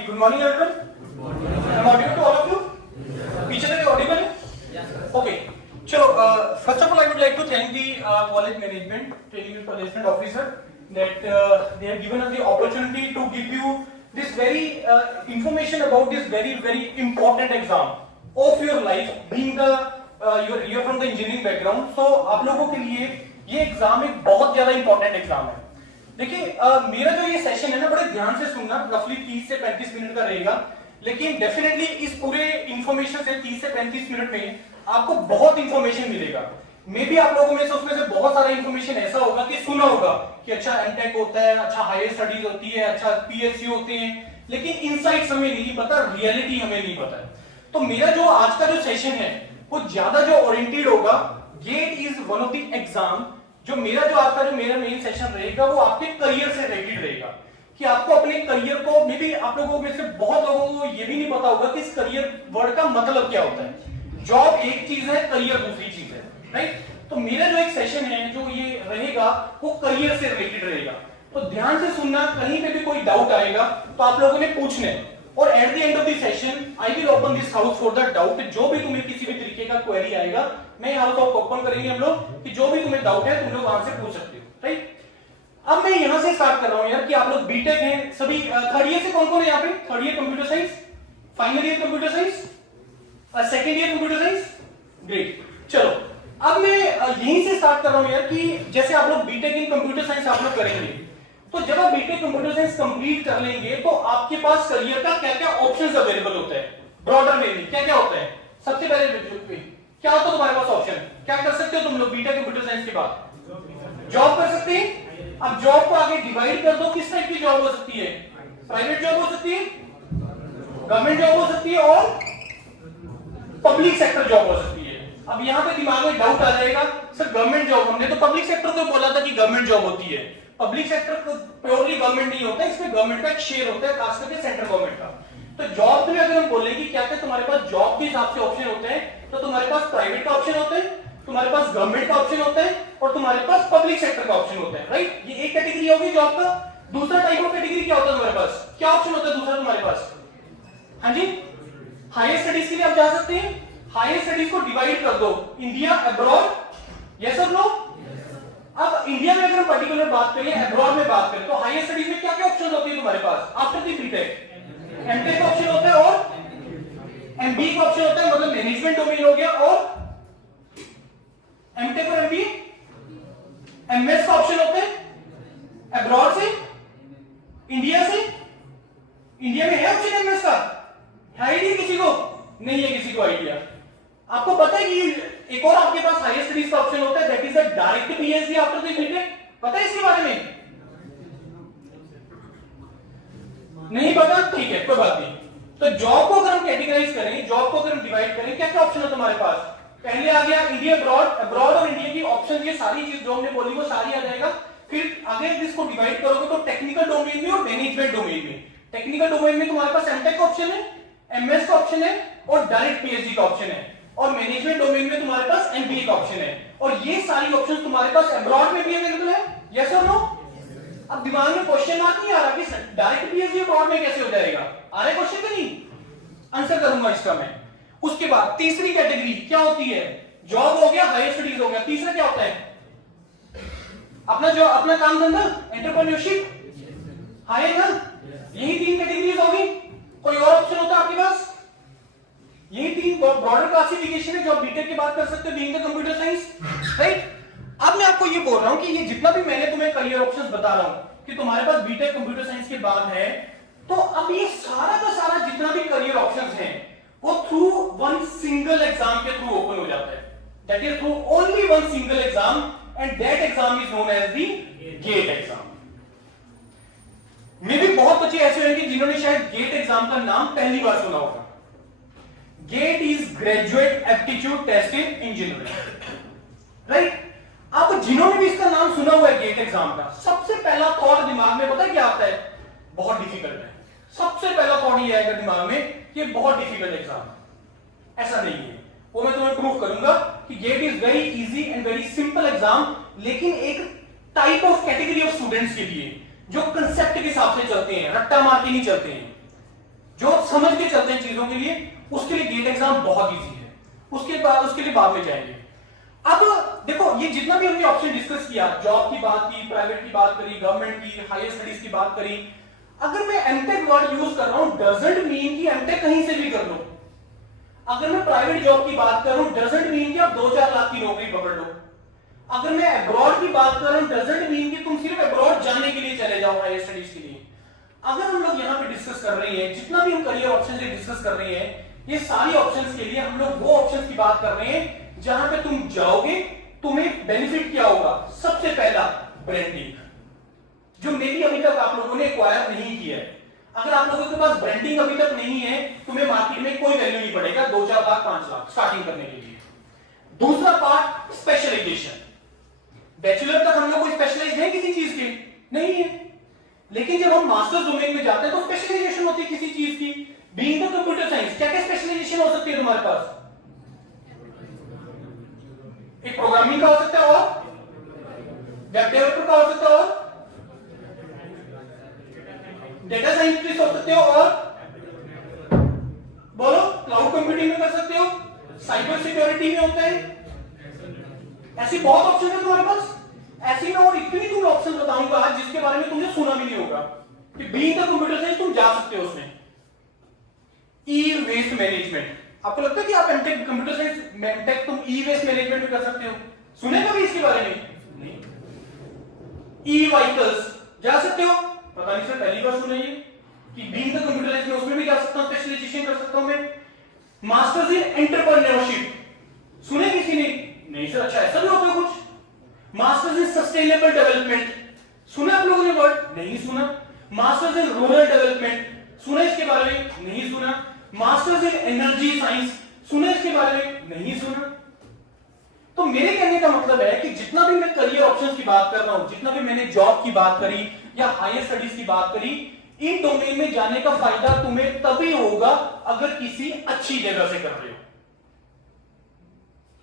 Ji, good morning everyone. I am audible to all of you? पीछे तक audible है? Okay, चलो, first of all I would like to thank the college management, training placement officer, that they have given us the opportunity to give you this very information about this very important exam of your life, being the you're from the engineering background. So आप लोगों के लिए ये exam एक बहुत ज्यादा important exam है। देखिए, मेरा जो ये सेशन है ना, बड़े ध्यान से सुनना, रफली 30 से 35 मिनट का रहेगा, लेकिन डेफिनेटली इस पूरे इंफॉर्मेशन से 30 से 35 मिनट में आपको बहुत इंफॉर्मेशन मिलेगा। मे बी आप लोगों में से उसमें से बहुत सारा इंफॉर्मेशन ऐसा होगा कि सुना होगा कि अच्छा एमटेक होता है, अच्छा हायर स्टडीज होती है, अच्छा पीएससी होते हैं, लेकिन इनसाइट्स हमें नहीं पता, रियलिटी हमें नहीं पता है। तो मेरा जो आज का जो सेशन है वो ज्यादा जो ओरिएंटेड होगा, GATE is one of the exam, जो मेरा मेन सेशन रहेगा वो आपके करियर से रिलेटेड रहेगा, कि आपको अपने करियर को, मे बी आप लोगों में से बहुत लोगों को ये भी नहीं पता होगा कि इस करियर वर्ड का मतलब क्या होता है। जॉब एक चीज है, करियर दूसरी चीज है, राइट? तो मेरा जो एक सेशन है जो ये रहेगा वो करियर से रिलेटेड रहेगा, तो ध्यान से सुनना, कहीं पे भी कोई डाउट आएगा तो आप लोगों ने पूछना है, और at the end of the session I will open this house for the doubt. जो भी तुम्हें किसी भी तरीके का क्वेरी आएगा, मैं हाउस ओपन करेंगे हम लोग, कि जो भी तुम्हें डाउट है तुम लोग वहां से पूछ सकते हो, राइट? अब मैं यहां से स्टार्ट कर रहा हूं यार, कि आप लोग बीटेक हैं सभी, थर्ड ईयर से कौन कौन है यहाँ पे? Third year computer science, final year computer science, second year computer science, great. चलो, अब मैं यहीं से स्टार्ट कर रहा हूं यार, कि जैसे आप लोग बीटेक इन कंप्यूटर साइंस आप लोग करेंगे, तो जब आप बीटेक कंप्यूटर साइंस कंप्लीट कर लेंगे तो आपके पास करियर का क्या क्या ऑप्शंस अवेलेबल होते हैं, ब्रॉडर में क्या क्या होता है। सबसे पहले क्या होता है तुम्हारे पास ऑप्शन, क्या कर सकते हो तुम लोग बीटेक कंप्यूटर साइंस के बाद? जॉब कर सकते हैं। अब जॉब को आगे डिवाइड कर दो, किस टाइप की जॉब हो सकती है? प्राइवेट जॉब हो सकती है, गवर्नमेंट जॉब हो सकती है, और पब्लिक सेक्टर जॉब हो सकती है। अब यहाँ पे दिमाग में डाउट आ जाएगा, सर गवर्नमेंट जॉब, हमने तो पब्लिक सेक्टर को बोला था कि गवर्नमेंट जॉब होती है। पब्लिक सेक्टर को प्योरली गवर्नमेंट नहीं होता, इसमें गवर्नमेंट का एक शेयर होता है, खास करके सेंट्रल गवर्नमेंट का। तो जॉब में अगर हम बोले कि क्या क्या तुम्हारे पास जॉब के हिसाब से ऑप्शन होते हैं, तो तुम्हारे पास प्राइवेट का ऑप्शन होता है, तुम्हारे पास गवर्नमेंट का ऑप्शन होता है, और तुम्हारे पास पब्लिक सेक्टर का ऑप्शन होता है, राइट? ये एक कैटेगरी होगी जॉब का। दूसरा टाइप ऑफ कैटेगरी क्या होता है तुम्हारे पास, क्या ऑप्शन होता है दूसरा तुम्हारे पास? हाँ जी, हायर स्टडीज के लिए आप जा सकते हैं। हायर स्टडीज को डिवाइड कर दो, इंडिया, अब्रॉड, यस और नो? अब इंडिया में अगर हम पर्टिकुलर बात करें, अब्रॉड में बात करें, तो हायर स्टडीज में क्या क्या ऑप्शन होती है तुम्हारे पास? आफ्टर द बीटेक एमटेक का ऑप्शन होता है, और एमबीए का ऑप्शन होता है, मतलब मैनेजमेंट डोमेन हो गया, और एमटेक और एमबीए, एमएस का ऑप्शन होता है अब्रॉड से, इंडिया से। इंडिया में है ऑप्शन एमएस का? है ही नहीं किसी को, नहीं है किसी को आइडिया। आपको पता है कि एक और आपके पास हायर स्टडीज का ऑप्शन होता है, that is a direct PhD after the BTech. पता है इसके बारे में? नहीं पता? ठीक है, कोई बात नहीं। तो जॉब को अगर हम कैटेगराइज करें, जॉब को अगर हम डिवाइड करें, क्या क्या ऑप्शन है तुम्हारे पास? पहले आ गया इंडिया, अब्रॉड, अब्रॉड और इंडिया की ऑप्शन, ये सारी चीज जो हमने बोली वो सारी आ जाएगा। फिर आगे इसको डिवाइड करोगे तो टेक्निकल डोमेन में और मैनेजमेंट डोमेन में। टेक्निकल डोमेन में तुम्हारे पास एमटेक का ऑप्शन है, एमएस का ऑप्शन है, और डायरेक्ट पीएचडी का ऑप्शन है, और मैनेजमेंट डोमेन में तुम्हारे पास एमबीए का ऑप्शन है। और ये सारी ऑप्शंस तुम्हारे पास अब्रॉड में भी अवेलेबल है, यस और नो? अब दिमाग में क्वेश्चन मार्क नहीं आ रहा कि डायरेक्ट पीएचडी अब्रॉड में कैसे हो जाएगा? आ रहा है क्वेश्चन कि नहीं? आंसर करूंगा इसका मैं। उसके बाद तीसरी कैटेगरी क्या होती है? जॉब हो गया, हायर स्टडीज हो गया, तीसरा क्या होता है? अपना जो अपना काम धंधा, एंटरप्रेन्योरशिप, हायर ना? यही तीन कैटेगरीज होगी। कोई और ऑप्शन होता है आपके पास? यही तीन ब्रॉडर क्लासिफिकेशन है जो आप बीटेक की बात कर सकते हो, being the computer science, right? अब मैं आपको ये बोल रहा हूं कि ये जितना भी मैंने तुम्हें करियर ऑप्शंस बता रहा हूं कि तुम्हारे पास बीटेक कंप्यूटर साइंस के बाद है, तो अब ये सारा का सारा जितना भी करियर ऑप्शंस हैं वो थ्रू वन सिंगल एग्जाम के थ्रू ओपन हो जाता है। That is through only one single exam, and that exam is known as the GATE exam. मे भी बहुत बच्चे ऐसे होंगे जिन्होंने शायद गेट एग्जाम का नाम पहली बार सुना होगा। GATE is graduate aptitude test in engineering, right? आप जिन्होंने भी इसका नाम सुना हुआ है गेट एग्जाम का, सबसे पहला थॉट दिमाग में पता है क्या आता है? बहुत डिफिकल्ट है। सबसे पहला थॉट ये आएगा दिमाग में कि बहुत डिफिकल्ट एग्जाम है। ऐसा नहीं है, वो मैं तुम्हें प्रूव करूंगा कि GATE is very easy and very simple exam, लेकिन एक type of category of students के लिए जो कंसेप्ट के हिसाब से चलते हैं, रट्टा मार के नहीं चलते हैं। जो समझ के चलते हैं चीजों के लिए, उसके लिए गेट एग्जाम बहुत इजी है, उसके लिए बाद में जाएंगे। अब देखो, ये जितना भी हमने ऑप्शन डिस्कस किया, जॉब की बात की, प्राइवेट की बात करी, गवर्नमेंट की, हायर स्टडीज की बात करी, अगर मैं एमटेक वर्ड यूज कर रहा हूं डजंट मीन कि एमटेक कहीं से भी कर लो। अगर मैं प्राइवेट जॉब की बात कर रहा हूं डजंट मीन कि आप 2-4 लाख की नौकरी पकड़ लो। अगर मैं अब्रॉड की बात कर रहा हूं डजंट मीन कि तुम सिर्फ अब्रॉड जाने के लिए चले जाओ हायर स्टडीज के लिए। अगर हम लोग यहां पे डिस्कस कर रहे हैं, जितना भी हम करियर ऑप्शन से डिस्कस कर रहे हैं, ये सारी ऑप्शंस के लिए हम लोग वो ऑप्शंस की बात कर रहे हैं जहां पे तुम जाओगे, तुम्हें बेनिफिट क्या होगा। सबसे पहला ब्रांडिंग, जो मे बी अभी तक आप लोगों ने एक्वायर नहीं किया है। अगर आप लोगों के पास ब्रांडिंग अभी तक नहीं है, तुम्हें मार्केट में कोई वैल्यू नहीं पड़ेगा 2-4 लाख 5 लाख स्टार्टिंग करने के लिए। दूसरा पार्ट स्पेशलाइजेशन। बैचलर तक हम लोग कोई स्पेशलाइज है किसी चीज के नहीं है, लेकिन जब हम मास्टर्स डोमेन में जाते हैं तो स्पेशलाइजेशन होती है किसी चीज की। बीइंग द कंप्यूटर साइंस, क्या क्या स्पेशलाइजेशन हो सकती है तुम्हारे पास? एक प्रोग्रामिंग का हो सकता है, और वेब डेवलपर का हो सकता है, और डेटा साइंटिस्ट हो सकते हो, और बोलो क्लाउड कंप्यूटिंग में कर सकते हो, साइबर सिक्योरिटी में होता है। ऐसी बहुत ऑप्शन है तुम्हारे पास। ऐसी में और इतनी तुम्हें ऑप्शन बताऊंगा आज जिसके बारे में तुमने सुना भी नहीं होगा कि बीइंग द कंप्यूटर साइंस तुम जा सकते हो उसमें। ई वेस्ट मैनेजमेंट, आपको लगता है कि आप एमटेक कंप्यूटर साइंस एमटेक तुम ई वेस्ट मैनेजमेंट में कर सकते हो? सुने कभी इसके बारे में? नहीं। ई व्हीकल्स जा सकते हो? पता नहीं सर, पहली बार सुना ये कि बीइंग द कंप्यूटर साइंस में उसमें भी जा सकता हूं, स्पेशलाइजेशन कर सकता हूं मैं। मास्टर्स इन एंटरप्रेन्योरशिप सुने किसी ने? नहीं सर, अच्छा ऐसा भी होता है कुछ। मास्टर्स इन सस्टेनेबल डेवलपमेंट सुना आप लोगों ने वर्ड? नहीं सुना। मास्टर्स इन रूरल डेवलपमेंट सुना इसके बारे में? नहीं सुना। मास्टर्स इन एनर्जी साइंस सुना इसके बारे में? नहीं सुना। तो मेरे कहने का मतलब है कि जितना भी मैं करियर ऑप्शंस की बात कर रहा हूं, जितना भी मैंने जॉब की बात करी या हायर स्टडीज की बात करी, इन डोमेन में जाने का फायदा तुम्हें तभी होगा अगर किसी अच्छी जगह से कर रहे हो,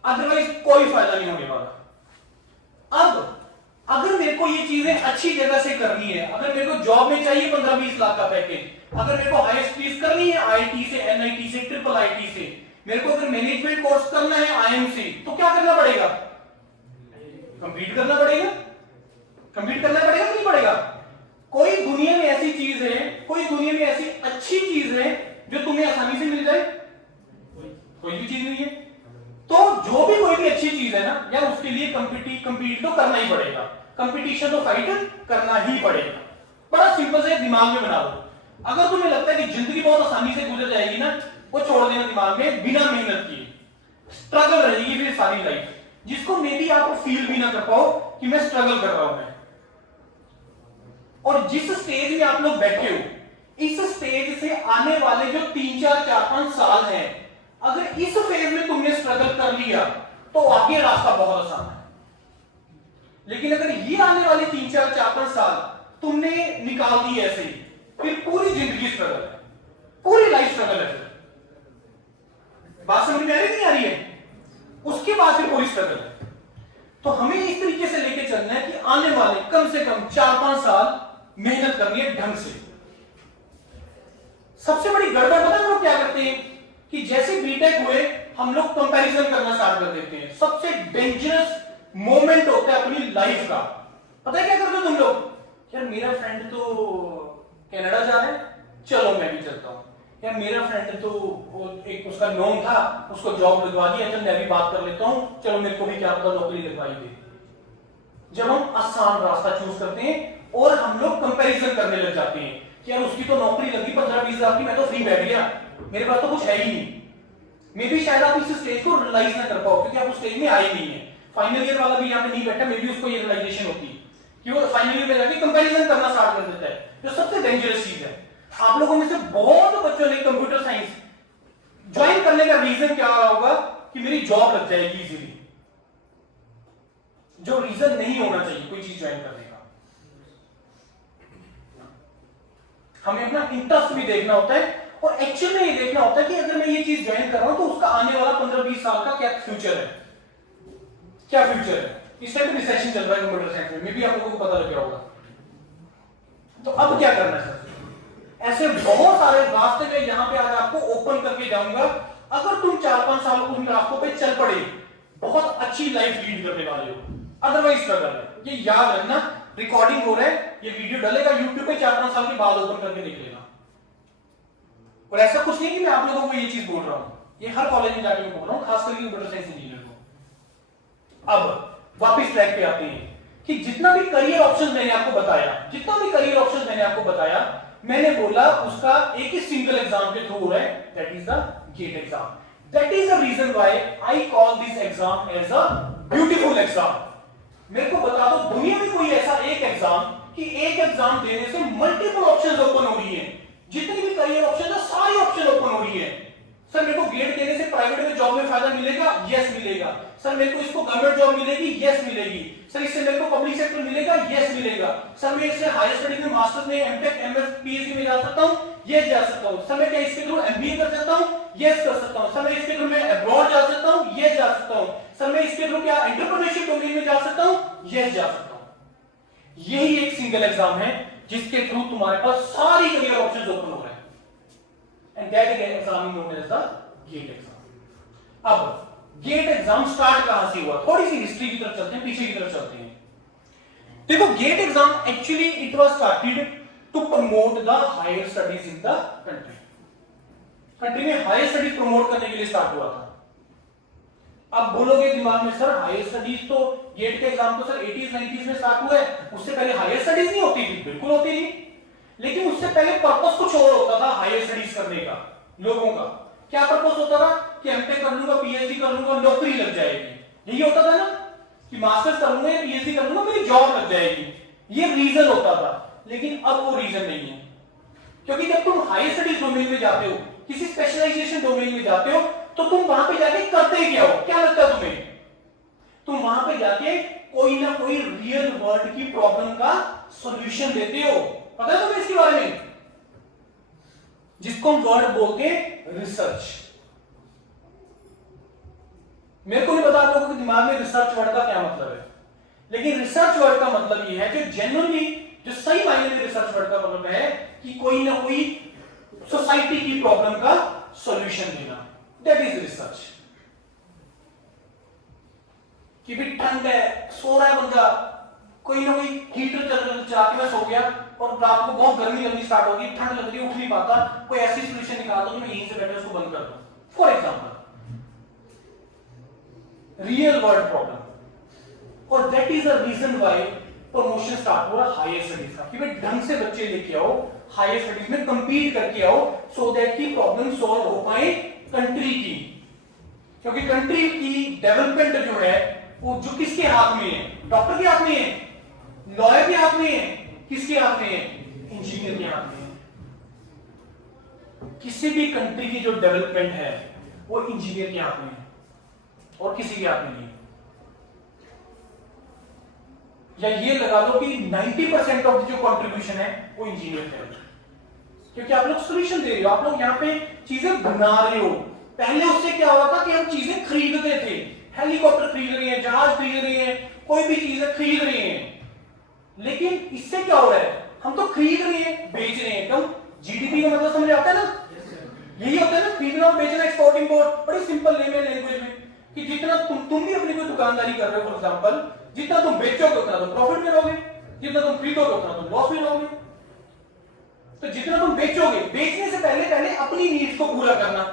अदरवाइज कोई फायदा नहीं होने वाला। अब अगर मेरे को ये चीजें अच्छी जगह से करनी है, अगर मेरे को जॉब में चाहिए 15-20 लाख का पैकेज, अगर मेरे को हायर स्टडीज करनी है आईआईटी से, एनआईटी से, ट्रिपल आईटी से, मेरे को अगर मैनेजमेंट कोर्स करना है आईएम से, तो क्या करना पड़ेगा? कंप्लीट करना पड़ेगा। कंप्लीट करना पड़ेगा कि नहीं पड़ेगा? कोई दुनिया में ऐसी चीज है, कोई दुनिया में ऐसी अच्छी चीज है जो तुम्हें आसानी से मिल जाए? कोई भी चीज नहीं है। तो जो भी कोई भी अच्छी चीज है ना यार, उसके लिए कंपीट तो करना ही पड़ेगा। कंपटीशन तो फाइट करना ही पड़ेगा। बड़ा सिंपल से दिमाग में बना लो। अगर तुम्हें लगता है कि जिंदगी बहुत आसानी से गुजर जाएगी ना, वो छोड़ देना दिमाग में, बिना मेहनत किए स्ट्रगल रहेगी फिर सारी लाइफ, जिसको मे बी आप फील भी ना कर पाओ कि मैं स्ट्रगल कर रहा हूं मैं। और जिस स्टेज में आप लोग बैठे हो, इस स्टेज से आने वाले जो 3-4-5 साल हैं, अगर इस फेज में तुमने स्ट्रगल कर लिया तो आगे रास्ता बहुत आसान है। लेकिन अगर ये आने वाले 3-4-5 साल तुमने निकाल दी ऐसे ही, फिर पूरी जिंदगी स्ट्रगल है, पूरी लाइफ स्ट्रगल है। बात समझ में आ रही नहीं आ रही है? उसके बाद फिर पूरी स्ट्रगल है। तो हमें इस तरीके से लेके चलना है कि आने वाले कम से कम 4-5 साल मेहनत करनी है ढंग से। सबसे बड़ी गड़बड़ पता है लोग क्या करते हैं कि जैसे बीटेक हुए हम लोग कंपैरिजन करना स्टार्ट कर देते हैं। सबसे डेंजरस मोमेंट होता है अपनी लाइफ का। पता है क्या करते हो तुम लोग? यार मेरा फ्रेंड तो कनाडा जा रहा है, चलो मैं भी चलता हूं। यार मेरा फ्रेंड तो एक उसका नोन था, उसको जॉब लगवा दिया, चल मैं भी बात कर लेता हूं, चलो मेरे को भी क्या पता नौकरी लगवाई दे। जब हम आसान रास्ता चूज करते हैं और हम लोग कंपैरिजन करने लग जाते हैं कि यार उसकी तो नौकरी लगी 15-20 हजार की, मैं तो फ्री बैठ गया, मेरे पास तो कुछ है ही नहीं। मे भी शायद आप इस स्टेज को रियलाइज ना कर पाओ क्योंकि आप उस स्टेज में आए नहीं है। फाइनल ईयर वाला भी यहाँ पे नहीं बैठा, मे भी उसको ये रियलाइजेशन होती है कि वो फाइनल ईयर में जाके कंपैरिजन करना स्टार्ट कर देता है, जो सबसे डेंजरस चीज है। आप लोगों में से बहुत बच्चों ने कंप्यूटर साइंस ज्वाइन करने का रीजन क्या होगा कि मेरी जॉब लग जाएगी इजीली, जो रीजन नहीं होना चाहिए कोई चीज ज्वाइन करने का। हमें अपना इंटरेस्ट भी देखना होता है और एक्चुअल में ये देखना होता है कि अगर मैं ये चीज ज्वाइन कर रहा हूं तो उसका आने वाला 15-20 साल का क्या फ्यूचर है, क्या फ्यूचर है। इस टाइम पे रिसेशन चल रहा है कंप्यूटर साइंस में भी आप लोगों को पता लग गया होगा। तो अब क्या करना है सर? ऐसे बहुत सारे रास्ते में यहां पे आज आपको ओपन करके जाऊंगा। अगर तुम 4-5 साल उन रास्तों पे चल पड़े, बहुत अच्छी लाइफ लीड करने वाले हो, अदरवाइज स्ट्रगल है। ये याद रखना, रिकॉर्डिंग हो रहा है, ये वीडियो डलेगा यूट्यूब पे, 4-5 साल के बाद ओपन करके देख लेना। और ऐसा कुछ नहीं कि मैं आप लोगों को ये चीज बोल रहा हूं, ये हर कॉलेज में जाके बोल रहा हूं, खास करके कंप्यूटर साइंस इंजीनियर को। अब वापस ट्रैक पे आते हैं कि जितना भी करियर ऑप्शन मैंने आपको बताया, मैंने बोला उसका एक ही सिंगल एग्जाम के थ्रू हो रहा है, that is the GATE exam. That is the reason why I call this exam as a beautiful exam. मेरे को बता दो दुनिया में कोई ऐसा एक एग्जाम कि एक एग्जाम देने से मल्टीपल ऑप्शंस ओपन हो रही है, जितनी भी करियर ऑप्शन है सारी ऑप्शन ओपन हो रही है। सर मेरे को गेट देने से प्राइवेट में जॉब में फायदा मिलेगा, यस मिलेगा। सर मेरे को इसको गवर्नमेंट जॉब मिलेगी, यस मिलेगी। सर इससे मेरे को पब्लिक सेक्टर मिलेगा, यस मिलेगा। सर मैं इससे हायर स्टडीज में मास्टर्स में, एमटेक, एमएस, पीएचडी में जा सकता हूं, यस जा सकता हूं। सर मैं क्या इसके थ्रू एमबीए कर सकता हूं, यस कर सकता हूं। सर मैं इसके थ्रू मैं अब्रॉड जा सकता हूं, यस जा सकता हूं। सर मैं इसके थ्रू क्या एंटरप्रेन्योरशिप डोमेन में जा सकता हूं, यस जा सकता हूं। यही एक सिंगल एग्जाम है जिसके थ्रू तुम्हारे पास सारी करियर ऑप्शंस ओपन हो रहे हैं, and that exam is known as the GATE exam. अब गेट एग्जाम स्टार्ट कहां से हुआ, थोड़ी सी हिस्ट्री की तरफ चलते हैं, पीछे की तरफ चलते हैं। देखो GATE exam actually it was started to promote the higher studies in the country में हायर स्टडीज प्रमोट करने के लिए स्टार्ट हुआ था। अब बोलोगे दिमाग में सर हायर स्टडीज तो गेट के एग्जाम तो सर 80s 90s में स्टार्ट हुआ है, उससे पहले हायर स्टडीज नहीं होती थी। बिल्कुल होती थी, लेकिन उससे पहले पर्पस कुछ और होता था हायर स्टडीज करने का। लोगों का क्या पर्पस होता था कि एमटेक कर लूंगा, पीएचडी कर लूंगा, नौकरी लग जाएगी। यही होता था ना कि मास्टर्स कर लूंगा या पीएचडी कर लूंगा, मेरी जॉब लग जाएगी। ये रीजन होता था, लेकिन अब वो रीजन नहीं है। क्योंकि जब तुम हायर स्टडीज डोमेन में जाते हो, किसी स्पेशलाइजेशन डोमेन में जाते हो, तो तुम वहां पे जाके करते क्या हो, क्या लगता है तुम्हें? तुम वहां पे जाके कोई ना कोई रियल वर्ल्ड की प्रॉब्लम का सॉल्यूशन देते हो। पता है तुम्हें इसके बारे में? जिसको हम वर्ड बोलते हैं रिसर्च। मेरे को नहीं पता आप लोगों के दिमाग में रिसर्च वर्ड का क्या मतलब है, लेकिन रिसर्च वर्ड का मतलब ये है जो जेन्युइनली, जो सही मायने में रिसर्च वर्ड का मतलब है कि कोई ना कोई सोसाइटी की प्रॉब्लम का सॉल्यूशन देना, दैट इज रिसर्च। कि भी ठंड है, सो रहा है बंदा, कोई ना कोई हीटर चला के मैं सो गया और रात को बहुत गर्मी लगनी स्टार्ट होगी, ठंड लग रही है, उठ नहीं पाता, कोई ऐसी सॉल्यूशन निकाल दो कि मैं यहीं से बैठे उसको बंद कर दूं। For example real world problem. और that is the reason why promotion start हुआ हायर स्टडीज का, कि भाई ढंग से बच्चे लेके आओ, हायर स्टडीज में कंपीट करके आओ, सो दैट की प्रॉब्लम सॉल्व हो पाए कंट्री की। क्योंकि कंट्री की डेवलपमेंट जो है वो जो किसके हाथ में है? डॉक्टर के हाथ में है, लॉयर के हाथ में है, किसके हाथ में है? इंजीनियर के हाथ में है। किसी भी कंट्री की जो डेवलपमेंट है वो इंजीनियर के हाथ में है और किसी के हाथ में नहीं। या ये लगा लो कि 90% ऑफ जो कंट्रीब्यूशन है वो इंजीनियर का है, क्योंकि आप लोग सॉल्यूशन दे रहे हो, आप लोग यहाँ पे चीजें बना रहे हो। पहले उससे क्या हुआ था कि हम चीजें खरीदते थे, हेलीकॉप्टर खरीद रहे हैं, जहाज खरीद रहे हैं, कोई भी चीजें खरीद रहे हैं। लेकिन इससे क्या हो रहा है, हम तो खरीद रहे हैं, बेच रहे हैं। कम जीडीपी का मतलब समझ आता है ना? यही होता है ना, खरीदना बेचना, एक्सपोर्ट इंपोर्ट, बड़ी सिंपल लैंग्वेज में। कि जितना तुम भी अपनी कोई दुकानदारी कर रहे हो, फॉर एग्जांपल, जितना तुम बेचोगे उतना तुम प्रॉफिट में रहोगे, जितना तुम खरीदोगे उतना तुम लॉस में रहोगे। तो जितना तुम बेचोगे, बेचने से पहले पहले अपनी नीड्स को पूरा करना,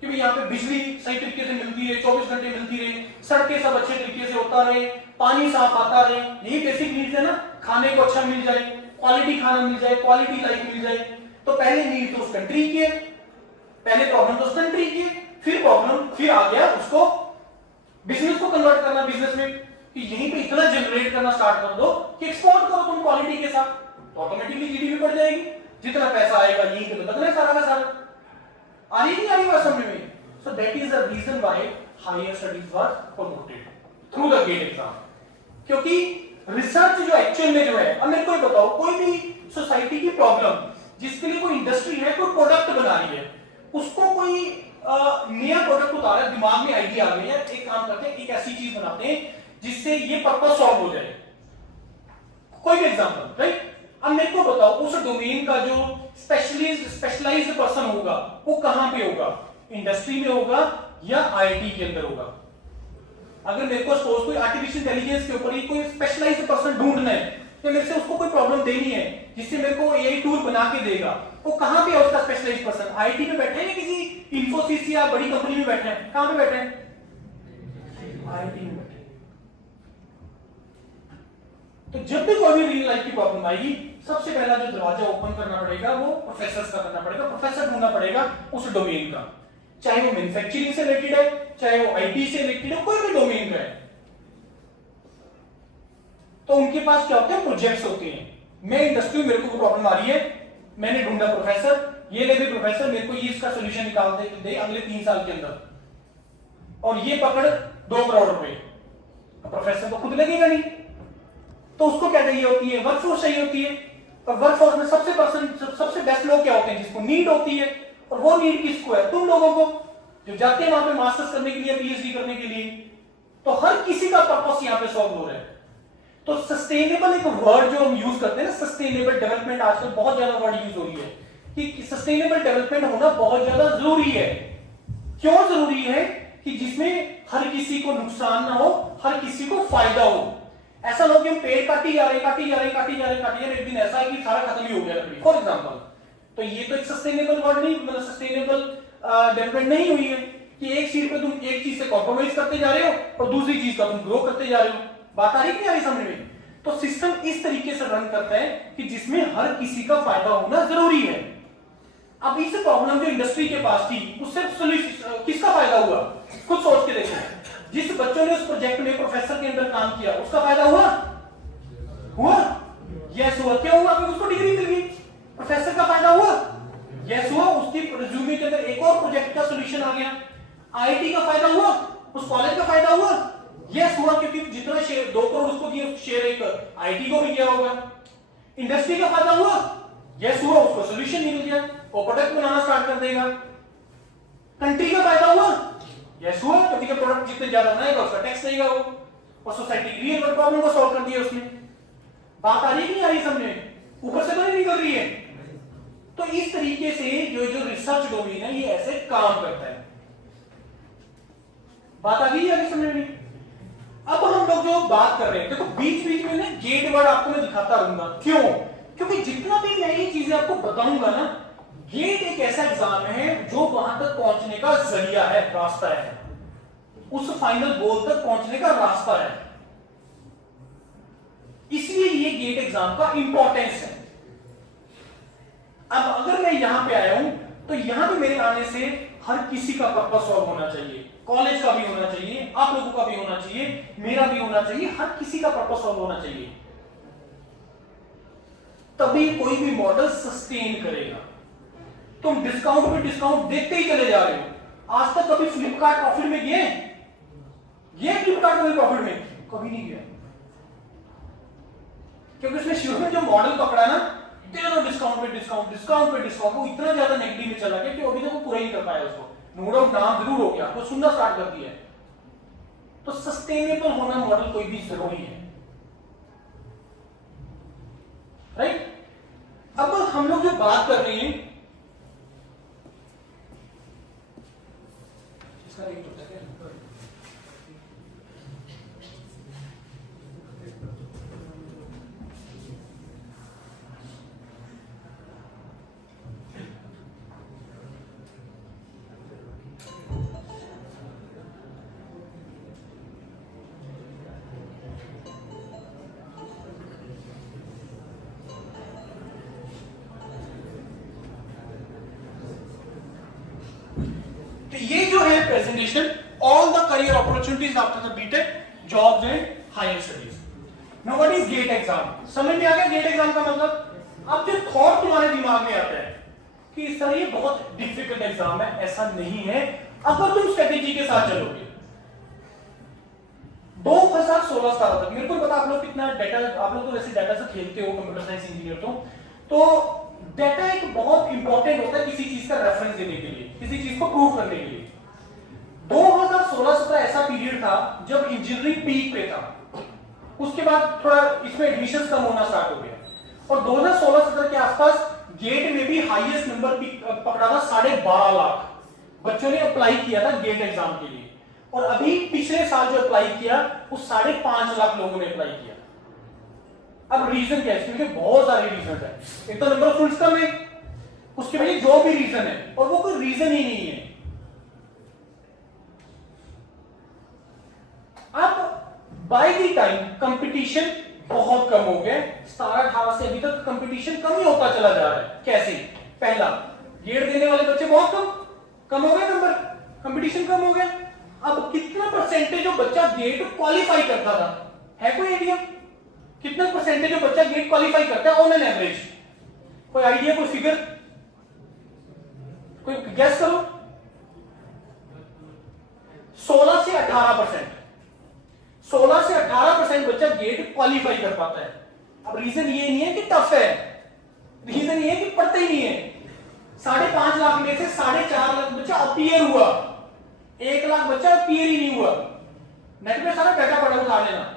कि भाई यहाँ पे बिजली सही तरीके से मिलती है, 24 घंटे मिलती रहे, सड़कें सब अच्छे तरीके से होता रहे, पानी साफ आता रहे, यही बेसिक नीड्स है ना। खाने को अच्छा मिल जाए, क्वालिटी खाना मिल जाए, क्वालिटी लाइफ मिल जाए। तो पहले नीड तो उस कंट्री की है, पहले प्रॉब्लम तो उस कंट्री की है, फिर प्रॉब्लम, फिर आ गया उसको बिजनेस को कन्वर्ट करना, बिजनेस में कि यहीं पे इतना जनरेट करना स्टार्ट कर दो कि एक्सपोर्ट करो तुम क्वालिटी के साथ, तो ऑटोमेटिकली जीडीपी बढ़ जाएगी। जितना पैसा आएगा यहीं पे तो लगना सारा का सारा। आ रही नहीं आ रही बात समझ में? So that is the reason why higher studies were promoted through the GATE exam. क्योंकि रिसर्च जो एक्चुअल में जो है, अब मेरे को बताओ, कोई भी सोसाइटी की प्रॉब्लम, जिसके लिए कोई इंडस्ट्री है, कोई प्रोडक्ट बना रही है, उसको कोई नया प्रोडक्ट उतारा, दिमाग में आइडिया आ गई है, एक काम करते हैं, एक ऐसी चीज बनाते हैं जिससे ये पर्पस सॉल्व हो जाए। कोई भी एग्जांपल, राइट? अब मेरे को बताओ, उस डोमेन का जो स्पेशलाइज्ड पर्सन होगा वो कहां पे होगा, इंडस्ट्री में होगा या आईटी के अंदर होगा। अगर मेरे को सपोज कोई आर्टिफिशियल इंटेलिजेंस के ऊपर ही कोई स्पेशलाइज्ड पर्सन ढूंढना है तो मेरे से उसको कोई प्रॉब्लम देनी है जिससे मेरे को एआई टूल बना के देगा, वो कहां पे है उसका स्पेशलाइज्ड पर्सन, आईटी में बैठे हैं या किसी इंफोसिस या बड़ी कंपनी में बैठे हैं, कहां पे बैठे हैं, आईटी में बैठे। तो जब भी कोई भी रियल लाइफ की प्रॉब्लम आएगी सबसे पहला जो दरवाजा ओपन करना पड़ेगा वो प्रोफेसर का करना पड़ेगा, प्रोफेसर ढूंढना पड़ेगा उस डोमेन का, चाहे वो मैन्युफैक्चरिंग से रिलेटेड है, चाहे वो आईटी से रिलेटेड है, कोई भी डोमेन का है। तो उनके पास क्या होते हैं, प्रोजेक्ट्स होते हैं। मैं इंडस्ट्री में मेरे को प्रॉब्लम आ रही है, मैंने ढूंढा प्रोफेसर, ये ले भी प्रोफेसर मेरे को ये इसका सॉल्यूशन निकाल दे अगले 3 साल के अंदर, और ये पकड़ 2 करोड़ रुपए, प्रोफेसर को खुद लगेगा नहीं, तो उसको क्या चाहिए होती है, वर्कफोर्स चाहिए होती है। और वर्कफोर्स में सबसे बेस्ट लोग क्या होते हैं, जिसको नीड होती है, और वो नीड किसको है, तुम लोगों को जो जाते हैं वहां पे मास्टर्स करने के लिए, पीएचडी करने के लिए। तो हर किसी का पर्पस यहां पे सॉल्व हो रहा है। तो सस्टेनेबल एक वर्ड जो हम यूज करते हैं ना, सस्टेनेबल डेवलपमेंट, आजकल बहुत ज्यादा वर्ड यूज हो रही है कि सस्टेनेबल डेवलपमेंट होना बहुत ज्यादा जरूरी है। क्यों जरूरी है कि जिसमें हर किसी को नुकसान ना हो, हर किसी को फायदा हो। ऐसा लोग हम पेड़ काटी जा रहे एक दिन ऐसा है कि सारा खत्म ही हो गया लकड़ी, फॉर एग्जांपल। तो ये तो एक सस्टेनेबल वर्ड नहीं, मतलब सस्टेनेबल डेवलपमेंट नहीं हुई है कि एक चीज पे तुम एक चीज से कॉम्प्रोमाइज करते जा रहे हो और दूसरी चीज का तुम ग्रो करते जा रहे हो। बात आ रही नहीं आ रही समझ में? तो सिस्टम इस तरीके से रन करता है कि जिसमें हर किसी का फायदा होना जरूरी है। अब इस प्रॉब्लम जो इंडस्ट्री के पास थी उससे सोल्यूशन किसका फायदा हुआ, खुद सोच के देखो। जिस बच्चों ने उस प्रोजेक्ट में प्रोफेसर के अंदर काम किया उसका फायदा हुआ? यस हुआ। क्यों हुआ? क्योंकि उसको डिग्री मिल गई। प्रोफेसर का फायदा हुआ? यस हुआ। उसकी रिज्यूमे के अंदर एक और प्रोजेक्ट का सॉल्यूशन आ गया। आईटी का फायदा हुआ? उस कॉलेज का फायदा हुआ? यस हुआ, क्योंकि जितना शेयर 2 करोड़ उसको दिए, शेयर एक आईटी को भी दिया होगा। इंडस्ट्री का फायदा हुआ? यस हुआ, उसको सॉल्यूशन मिल गया, वो प्रोडक्ट बनाना स्टार्ट कर देगा। कंट्री का फायदा हुआ? यस हुआ, क्योंकि प्रोडक्ट जितने ज्यादा बनाएगा उसका टैक्स देगा वो, और सोसाइटी की रियल वर्ल्ड प्रॉब्लम को सॉल्व कर दिया उसने। बात आ रही है नहीं आ रही समझ? ऊपर से तो नहीं निकल रही है। तो इस तरीके से जो रिसर्च डोमेन है ये ऐसे काम करता है। बात आ गई है समझ में? अब हम लोग जो बात कर रहे हैं, देखो बीच बीच में ना गेट वर्ड आपको मैं दिखाता रहूंगा। क्यों? क्योंकि जितना भी मैं ये चीजें आपको बताऊंगा ना, गेट एक ऐसा एग्जाम है जो वहां तक पहुंचने का जरिया है, रास्ता है, उस फाइनल गोल तक पहुंचने का रास्ता है। इसलिए ये गेट एग्जाम का इंपॉर्टेंस है। अब अगर मैं यहां पे आया हूं तो यहां पे मेरे आने से हर किसी का पर्पस सॉल्व होना चाहिए, कॉलेज का भी होना चाहिए, आप लोगों का भी होना चाहिए, मेरा भी होना चाहिए, हर किसी का पर्पस सॉल्व होना चाहिए। तभी कोई भी मॉडल सस्टेन करेगा। तुम डिस्काउंट पे डिस्काउंट देखते ही चले जा रहे हो। आज तक कभी फ्लिपकार्ट प्रॉफिट में गए? फ्लिपकार्ट कभी प्रॉफिट में कभी नहीं गया, क्योंकि उसने शुरू में जो मॉडल पकड़ा ना, डिस्काउंट पे डिस्काउंट, वो इतना ज्यादा नेगेटिव में चला गया कि अभी तक वो पूरा ही कर पाया उसको। नो डाउट नाम जरूर हो गया, तो सुनना स्टार्ट कर दिया। तो सस्टेनेबल होना मॉडल कोई भी जरूरी है, राइट? अब हम लोग जो बात कर रहे हैं इसका रेट होता है क्या? ये जो है presentation, all the career opportunities after the BTech, jobs and higher studies. Now what is GATE exam? समझ में आ गया गेट एग्जाम का मतलब? अब जो थॉट तुम्हारे दिमाग में आता है कि सर ये बहुत डिफिकल्ट एग्जाम है, ऐसा नहीं है अगर तुम स्ट्रेटेजी के साथ चलोगे। 2016-17 तक मेरे को पता आप लोग कितना डाटा, आप लोग तो वैसे डाटा से खेलते हो, कंप्यूटर साइंस इंजीनियर तो डाटा एक बहुत इंपॉर्टेंट होता है किसी चीज का रेफरेंस देने के लिए, किसी चीज को प्रूव करने के लिए। 2016-17 ऐसा पीरियड था जब इंजीनियरिंग पीक पे था, उसके बाद थोड़ा इसमें एडमिशंस कम होना स्टार्ट हो गया, और 2016-17 के आसपास गेट में भी हाईएस्ट नंबर पकड़ा था 12.5 लाख बच्चों ने अप्लाई किया था गेट एग्जाम के लिए, और अभी पिछले साल जो अप्लाई किया वो 5.5 लाख लोगों ने अप्लाई किया। अब रीजन क्या है इसमें? बहुत सारे रीजन है। एक तो नंबर ऑफ स्टूडेंट्स कम है, उसके पीछे जो भी रीजन है, और वो कोई रीजन ही नहीं है। अब बाय द टाइम कंपटीशन बहुत कम हो गया, 17-18 से अभी तक कंपटीशन कम ही होता चला जा रहा है। कैसे? पहला, गेट देने वाले बच्चे बहुत कम हो गए, नंबर कंपटीशन कम हो गया। अब कितना परसेंटेज जो बच्चा गेट क्वालिफाई करता था, है कोई आइडिया? कितना परसेंटेज जो बच्चा गेट क्वालिफाई करता है ऑन एन एवरेज? कोई आइडिया, कोई फिगर, कोई गैस करो? 16 से 18%। 16 से 18% बच्चा गेट क्वालिफाई कर पाता है। अब रीजन ये नहीं है कि टफ है, रीजन ये है कि पढ़ते ही नहीं है। 5.5 लाख में से 4.5 लाख बच्चा अपीयर हुआ, 1 लाख बच्चा अपीयर ही नहीं हुआ। नेट पे सारा डाटा पड़ा उठा लेना,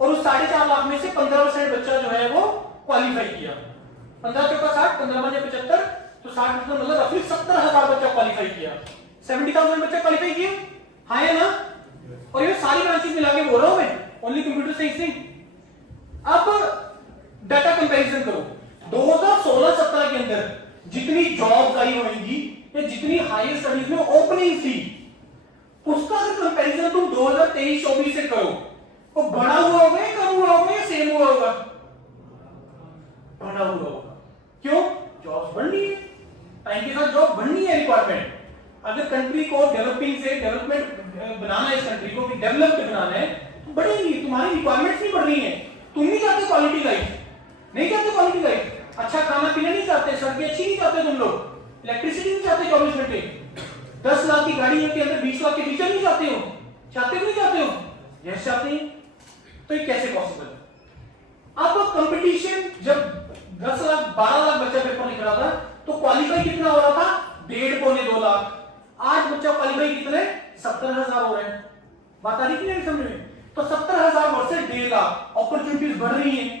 और उस 4.5 लाख में से 15% बच्चा जो है वो क्वालिफाई किया। 15 चौका 60, 15 बजे 75, तो 60% मतलब रफली 70,000 बच्चा क्वालिफाई किया। 70,000 बच्चा क्वालिफाई किया, हाँ है ना? और ये सारी ब्रांचेस मिला के बोल रहा हूं मैं, ओनली कंप्यूटर साइंस नहीं। अब डाटा कंपैरिजन करो, 2016-17 के अंदर जितनी जॉब्स आई होंगी या जितनी हायर स्टडीज में ओपनिंग थी, उसका अगर कंपैरिजन तुम 2023-24 से करो तो बढ़ा हुआ होगा, कम हुआ होगा या सेम हुआ होगा? बढ़ा हुआ होगा। क्यों? जॉब्स बढ़ रही है, टाइम के साथ जॉब बढ़नी है, रिक्वायरमेंट। अगर कंट्री को डेवलपिंग से डेवलपमेंट बनाना है, इस कंट्री को भी डेवलप्ड बनाना है, तो बढ़ेगी, तुम्हारी रिक्वायरमेंट्स नहीं बढ़ रही है। तुम नहीं चाहते क्वालिटी लाइफ, नहीं चाहते क्वालिटी लाइफ, अच्छा खाना पीना नहीं चाहते, सड़कें अच्छी नहीं चाहते तुम लोग, इलेक्ट्रिसिटी नहीं चाहते 24 घंटे, 10 लाख की गाड़ी के अंदर 20 लाख के फीचर नहीं चाहते हो? चाहते हो नहीं चाहते हो? यस चाहते हैं। तो ये कैसे पॉसिबल है? अब कंपटीशन जब 10 लाख 12 लाख बच्चा पेपर लिख रहा था तो क्वालिफाई कितना हो रहा था? 1.5-2 लाख। आज बच्चा क्वालिफाई कितने? 70,000 हो रहे हैं। बात आ रही कि नहीं समझ में? तो 70,000 वर्सेस 1.5 लाख, अपॉर्चुनिटीज बढ़ रही हैं।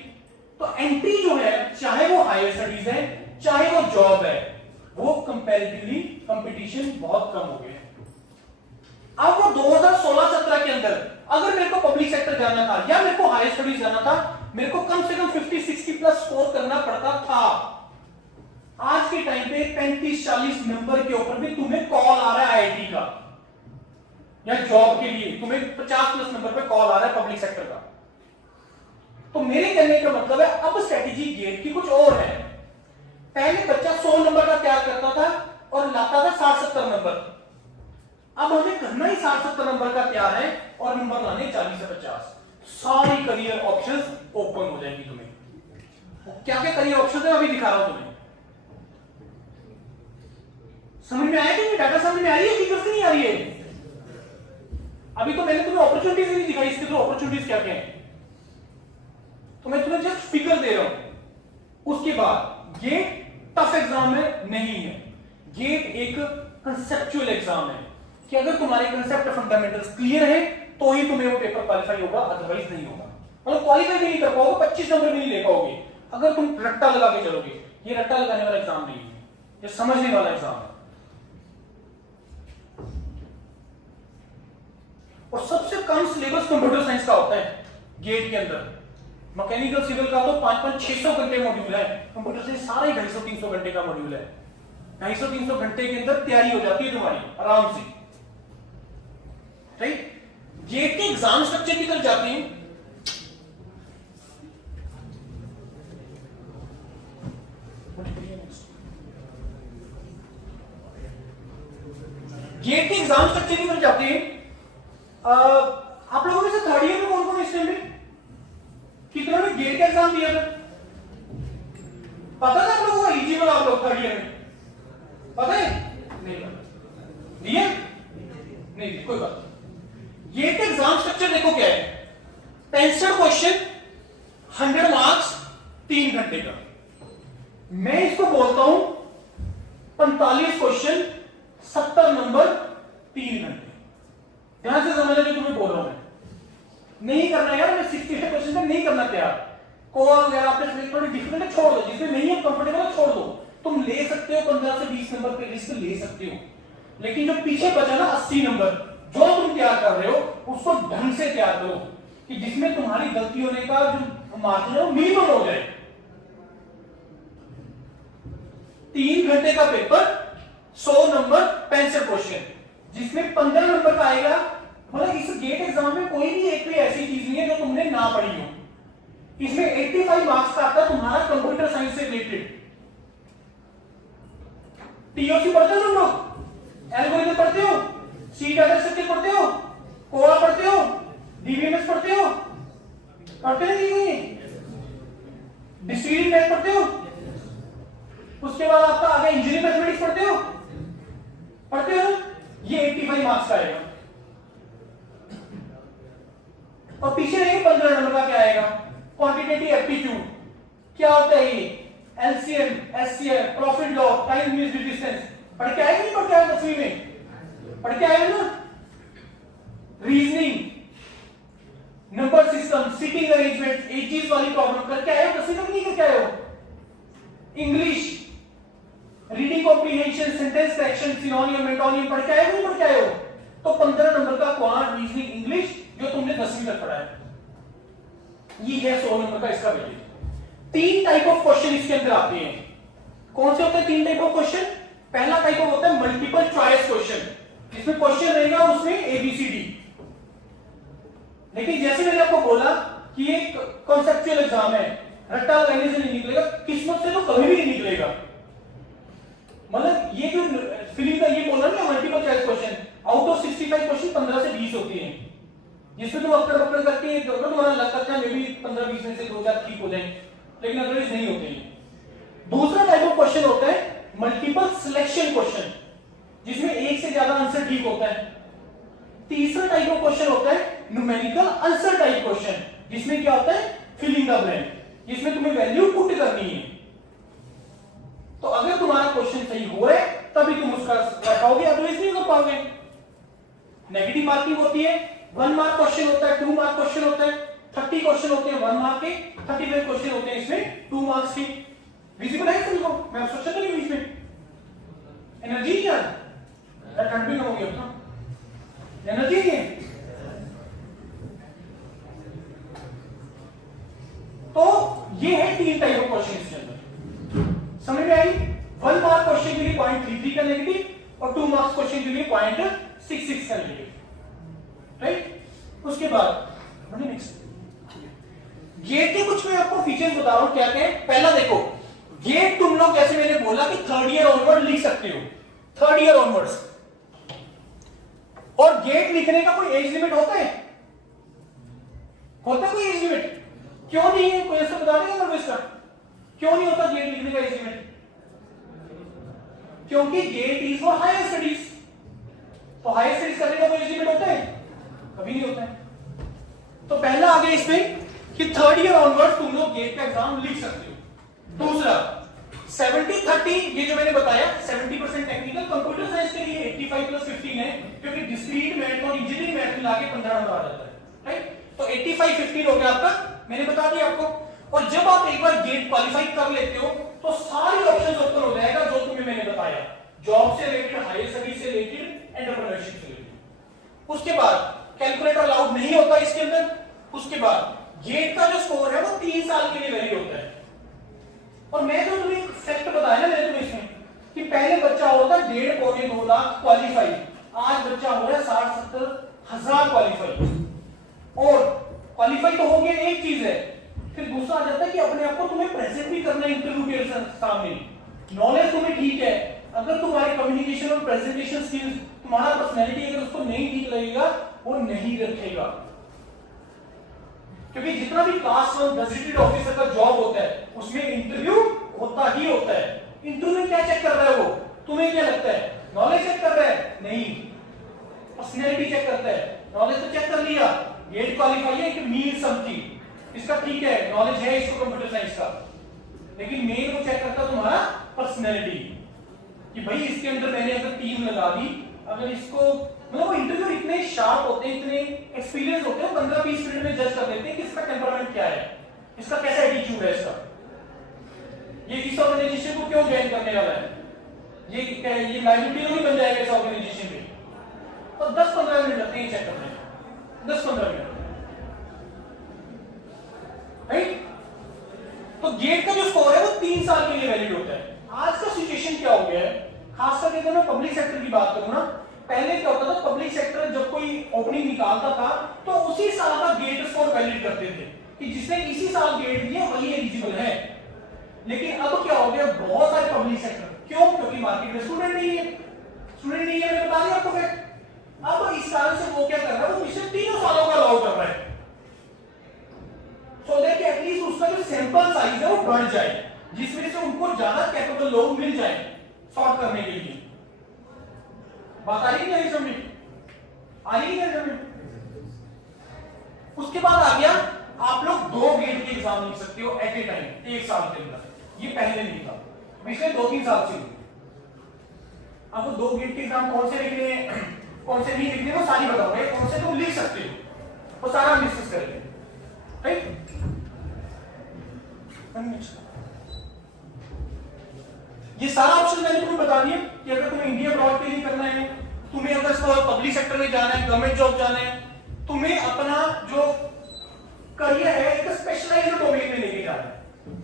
तो एंट्री जो है, चाहे वो हायर स्टडीज है चाहे वो जॉब है, वो कंपैरेटिवली कंपटीशन बहुत कम हो गया। अब वो 2016-17 के अंदर अगर मेरे को पब्लिक सेक्टर जाना था या मेरे को हायर स्टडीज जाना था, मेरे को कम से कम 50-60 प्लस स्कोर करना पड़ता था। आज के टाइम पे 35-40 नंबर के ऊपर भी तुम्हें कॉल आ रहा है आईआईटी का या जॉब के लिए, तुम्हें 50 प्लस नंबर पे कॉल आ रहा है पब्लिक सेक्टर का। तो मेरे कहने का मतलब है अब स्ट्रेटेजी गेट की कुछ और है। पहले बच्चा 100 नंबर का तैयार करता था और लाता था 60-70 नंबर। अब हमें करना ही 60-70 नंबर का तैयार है और नंबर लाने 40 से 50। सारी करियर ऑप्शंस ओपन हो जाएंगी तुम्हें। क्या क्या करियर ऑप्शंस है अभी दिखा रहा हूं तुम्हें। समझ में आया कि नहीं? डाटा समझ में आ रही है, फिगर्स नहीं आ रही है? अभी तो मैंने तुम्हें अपॉर्चुनिटीज नहीं दिखाई, इसके थ्रू अपॉर्चुनिटीज क्या क्या है, तो मैं तुम्हें जस्ट फिगर दे रहा हूं। उसके बाद गेट टफ एग्जाम में नहीं है, गेट एक कंसेप्चुअल एग्जाम है कि अगर तुम्हारे कंसेप्ट फंडामेंटल्स क्लियर है तो ही तुम्हें वो पेपर क्वालिफाई होगा, अदरवाइज नहीं होगा। मतलब क्वालिफाई भी नहीं कर पाओगे, 25 नंबर भी नहीं ले पाओगे अगर तुम रट्टा लगा के चलोगे। ये रट्टा लगाने वाला एग्जाम नहीं है, ये समझने वाला एग्जाम है। और सबसे कम सिलेबस कंप्यूटर साइंस का होता है गेट के अंदर। मैकेनिकल सिविल का तो 500-600 घंटे मॉड्यूल है, कंप्यूटर साइंस सारा ही 250-300 घंटे का मॉड्यूल है। 250-300 घंटे के अंदर तैयारी हो जाती है तुम्हारी आराम से, राइट? गेट के एग्जाम स्ट्रक्चर की तरफ जाते हैं। गेट के एग्जाम स्ट्रक्चर की तरफ जाते हैं। आप लोगों में से थर्ड ईयर में कौन कौन इस टाइम में कितनों ने गेट का एग्जाम दिया था? पता था आप लोगों को? एलिजिबल आप लोग थर्ड ईयर में पता है? नहीं पता दिया? नहीं, कोई बात नहीं। गेट का एग्जाम स्ट्रक्चर देखो क्या है। 65 क्वेश्चन, 100 मार्क्स, 3 घंटे का। मैं इसको बोलता हूं 45 क्वेश्चन, 70 नंबर, 3 घंटे। ध्यान से समझना जो तुम्हें बोल रहा हूं मैं। नहीं करना यार, मैं 68 क्वेश्चन में नहीं करना तैयार। कोर वगैरह आपने थोड़ी डिफिकल्ट छोड़ दो, जिसमें नहीं है कंफर्टेबल छोड़ दो। तुम ले सकते हो 15 से 20 नंबर पे रिस्क ले सकते हो, लेकिन जो पीछे बचा ना 80 नंबर जो तुम तैयार कर रहे हो उसको ढंग से तैयार करो कि जिसमें तुम्हारी गलती होने का जो मार्जिन है वो मिनिमम हो जाए। 3 घंटे का पेपर, 100 नंबर 65 क्वेश्चन, जिसमें 15 नंबर का आएगा। मतलब इस गेट एग्जाम में कोई भी एक भी ऐसी चीज नहीं है जो तुमने ना पढ़ी हो। इसमें 85 मार्क्स का आता है तुम्हारा कंप्यूटर साइंस से रिलेटेड। टीओसी पढ़ते हो तुम लोग, एल्गोरिथम पढ़ते हो, सी डाटा स्ट्रक्चर पढ़ते हो, कोरा पढ़ते हो, डीबीएमएस पढ़ते हो, पढ़ते नहीं, डिस्क्रीट मैथ पढ़ते हो, उसके बाद आपका आगे इंजीनियरिंग मैथमेटिक्स पढ़ते हो, पढ़ते हो। ये 85 मार्क्स का आएगा। और पीछे रहेंगे 15 नंबर का क्या आएगा, क्वांटिटेटिव एप्टीट्यूड। क्या होता है ये, LCM, HCF, profit law, time unit distance. पढ़ के आएगा नहीं पढ़ के आएगा 10वीं में, पढ़ के आएगा ना। Reasoning, number system, sitting arrangement, ages वाली प्रॉब्लम करके आए हो, 10वीं तक नहीं करके आए हो। English, reading comprehension, sentence correction, synonym, metonym पढ़ के आए हो नहीं पढ़ के आए हो। तो 15 नंबर का क्वांट, रीजनिंग, इंग्लिश जो तुमने 10वीं तक पढ़ा है, ये है 100 नंबर का इसका वैल्यू। 3 टाइप ऑफ क्वेश्चन इसके अंदर आते हैं। कौन से होते हैं 3 टाइप ऑफ क्वेश्चन? पहला टाइप ऑफ होता है मल्टीपल चॉइस क्वेश्चन, इसमें क्वेश्चन रहेगा उसमें एबीसीडी। लेकिन जैसे मैंने आपको बोला कि ये कॉन्सेप्चुअल एग्जाम है, रट्टा लगाने से नहीं निकलेगा, किस्मत से तो कभी भी नहीं निकलेगा। मतलब ये जो फिलिंग का ये बोला ना multiple choice question, out of 65 question 15 से 20 होते हैं, जिसमें तुम अक्कड़ बक्कड़ करके तुम्हारा लग सकता है मे भी 15-20 में से 2-4 ठीक हो जाएंगे, लेकिन अदरवाइज नहीं होते हैं। दूसरा टाइप ऑफ क्वेश्चन होता है मल्टीपल सिलेक्शन क्वेश्चन, जिसमें एक से ज्यादा आंसर ठीक होता है। तीसरा टाइप ऑफ क्वेश्चन होता है न्यूमेरिकल आंसर टाइप क्वेश्चन, जिसमें क्या होता है फिलिंग द ब्लैंक, जिसमें तुम्हें वैल्यू पुट करनी है। तो अगर तुम्हारा क्वेश्चन सही हो रहा है तभी तुम उसका रखाओगे, अदरवाइज नहीं कर पाओगे। नेगेटिव मार्किंग होती है, 1 मार्क क्वेश्चन होता है, 2 मार्क क्वेश्चन होता है, 30 क्वेश्चन होते हैं 1 मार्क के, 35 क्वेश्चन होते हैं इसमें 2 मार्क्स के। विजिबल है तुमको? मैं सोचा नहीं बीच में एनर्जी क्या है, ठंड भी कम हो गया अपना, एनर्जी नहीं है। तो ये है 3 टाइप ऑफ क्वेश्चन इसके अंदर, समझ में आई? 1 मार्क क्वेश्चन के लिए 0.33 का नेगेटिव और 2 मार्क्स क्वेश्चन के लिए 0.66 का नेगेटिव, राइट। उसके बाद नेक्स्ट गेट के कुछ मैं आपको फीचर्स बता रहा हूं क्या क्या है। पहला देखो, गेट तुम लोग जैसे मैंने बोला कि 3rd ईयर ऑनवर्ड लिख सकते हो, 3rd ईयर ऑनवर्ड्स। और गेट लिखने का कोई एज लिमिट होता है? होता है कोई एज लिमिट? क्यों नहीं है? कोई ऐसा बता देगा मेरे को इसका, क्यों नहीं होता गेट लिखने का एज लिमिट? क्योंकि GATE is for higher studies. तो हायर स्टडीज करने का कोई एज लिमिट होता है? कभी नहीं होता है। तो पहला आ गया इसमें कि 3rd ईयर ऑनवर्ड तुम लोग गेट का एग्जाम लिख सकते हो। दूसरा 70-30, ये जो मैंने बताया 70% टेक्निकल, कंप्यूटर साइंस के लिए 85 + 15 है, क्योंकि डिस्क्रीट मैथ और इंजीनियरिंग मैथ मिला के 15 नंबर आ जाता है, राइट। तो 85-15 हो गया आपका, मैंने बता दिया आपको। और जब आप एक बार गेट क्वालिफाई कर लेते हो तो सारे ऑप्शंस ओपन हो जाएगा जो तुम्हें मैंने बताया, जॉब से रिलेटेड, हायर स्टडीज से रिलेटेड, एंटरप्रेन्योरशिप से रिलेटेड। उसके बाद कैलकुलेटर अलाउड नहीं होता इसके अंदर। उसके बाद गेट का जो स्कोर है वो 3 साल के लिए वैलिड होता है। और मैं जो तुम्हें फैक्ट बताया ना मैंने तुम्हें इसमें कि पहले बच्चा होता है 1.5-2 लाख क्वालिफाई, आज बच्चा हो रहा है 60-70 हजार क्वालिफाई। और क्वालिफाई तो हो गया, एक चीज है, फिर दूसरा आ जाता है कि अपने आप को तुम्हें प्रेजेंट भी करना है इंटरव्यू के सामने। नॉलेज तुम्हें ठीक है, अगर तुम्हारी कम्युनिकेशन और प्रेजेंटेशन स्किल्स, तुम्हारा पर्सनैलिटी अगर उसको नहीं ठीक लगेगा वो नहीं रखेगा। क्योंकि जितना भी क्लास 1 गजेटेड ऑफिसर का जॉब होता है उसमें इंटरव्यू होता ही होता है। इंटरव्यू में क्या चेक कर रहा है वो, तुम्हें क्या लगता है? नॉलेज चेक कर रहा है? नहीं, पर्सनैलिटी चेक करता है। नॉलेज तो चेक कर लिया, गेट क्वालिफाई है कि मीन समथिंग, इसका ठीक है, नॉलेज है इसको कंप्यूटर साइंस का, लेकिन मेन वो चेक करता है तुम्हारा पर्सनैलिटी, कि भाई इसके अंदर मैंने अगर टीम लगा दी, अगर इसको, मतलब वो इंटरव्यू इतने शार्प होते हैं, इतने एक्सपीरियंस होते हैं, 15-20 मिनट में जज कर देते हैं कि इसका टेम्परामेंट क्या है, इसका कैसा एटीट्यूड है इसका। ये इस ऑर्गेनाइजेशन को क्यों ज्वाइन करने वाला है, ये लाइबिलिटी नहीं बन जाएगा इस ऑर्गेनाइजेशन में। तो 10-15 मिनट लगते हैं चेक करने में, 10-15 मिनट, राइट। तो गेट का जो स्कोर है वो 3 साल के लिए वैलिड होता है। आज का सिचुएशन क्या हो गया है, खासकर अगर मैं पब्लिक सेक्टर की बात करूं ना, पहले क्या होता था, पब्लिक सेक्टर जब कोई ओपनिंग निकालता था तो उसी साल का गेट स्कोर वैलिड करते थे कि जिसने इसी साल गेट दिया वही एलिजिबल है। लेकिन अब क्या हो गया, बहुत सारे पब्लिक सेक्टर, क्यों, क्योंकि मार्केट में स्टूडेंट नहीं है, मैंने बता दिया आपको फैक्ट। अब इस कारण से वो क्या कर रहा है, वो पिछले 3 सालों का अलाउ कर रहा है, सो दैट एटलीस्ट उसका जो सैंपल साइज है वो बढ़ जाए, जिसमें से उनको ज्यादा कैपेबल लोग मिल जाए सॉर्ट करने के लिए। बात आ रही है समझ, आ रही है समझ। उसके बाद आ गया, आप लोग 2 गेट के एग्जाम लिख सकते हो एट ए टाइम, 1 साल के अंदर। ये पहले नहीं था, पिछले 2-3 साल से। आपको 2 गेट के एग्जाम कौन से लिखने हैं, कौन से नहीं लिखने, वो सारी बताऊंगा, कौन से तुम लिख सकते हो वो सारा डिस्कस करेंगे, राइट। ये सारा ऑप्शन मैंने तुम्हें बता दिया कि अगर तुम्हें इंडिया अब्रॉड के लिए करना है, तुम्हें अगर पब्लिक सेक्टर में जाना है, गवर्नमेंट जॉब जाना है, तुम्हें अपना जो करियर है एक स्पेशलाइज्ड डोमेन में लेके जाना है।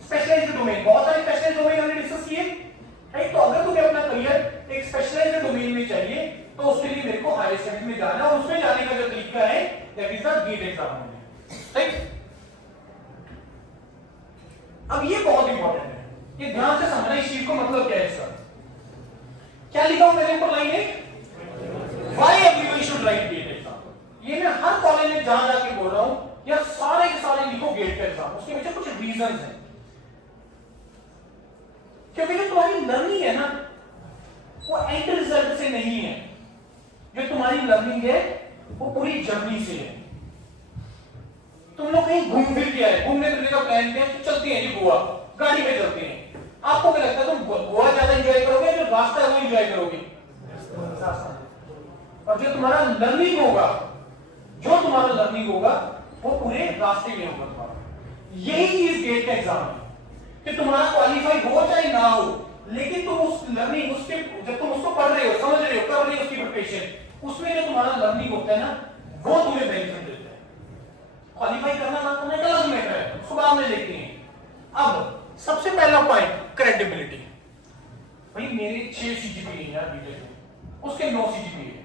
स्पेशलाइज्ड डोमेन, बहुत सारे स्पेशलाइज्ड डोमेन हमने डिस्कस किए, राइट। तो अगर तुम्हें अपना करियर एक स्पेशलाइज्ड डोमेन में चाहिए तो उसके लिए मेरे को हायर स्टडीज में जाना है, और उसमें जाने का जो तरीका है that is the GATE exam, right. अब ये बहुत इंपॉर्टेंट है, ये ध्यान से समझना इस चीज को, मतलब क्या है इसका। क्या लिखा हूं मैंने ऊपर लाइन में, why everyone should right get exam. ये मैं हर कॉलेज में जहां जाके बोल रहा हूं, या सारे के सारे लिखो गेट का एग्जाम। उसके पीछे कुछ रीजंस हैं, क्योंकि जो तुम्हारी लर्निंग है ना वो एंड रिजल्ट से नहीं है, जो तुम्हारी लर्निंग है वो पूरी जर्नी से है। तुम लोग कहीं घूम फिर के आए, घूमने फिरने का प्लान किया, तो चलते हैं जी गोवा, गाड़ी में चलते हैं। आपको क्या लगता है तुम गोवा ज्यादा एंजॉय करोगे, जो रास्ता है वो एंजॉय करोगे, और जो तुम्हारा लर्निंग होगा, वो पूरे रास्ते में होगा तुम्हारा। यही चीज गेट का एग्जाम है कि तुम्हारा क्वालिफाई हो चाहे ना हो, लेकिन तुम उस लर्निंग, उसके जब तुम उसको पढ़ रहे हो, समझ रहे हो, कर रहे हो उसकी प्रिपरेशन, उसमें जो तुम्हारा लर्निंग होता है ना, वो तुम्हें बेनिफिट देता है। क्वालिफाई करना ना करना एक अलग मैटर है, उसको बाद में देखते हैं। अब सबसे पहला पॉइंट, क्रेडिबिलिटी। भाई मेरे 6 सीजीपीए है यार बीटेक में, उसके 9 सीजीपीए है,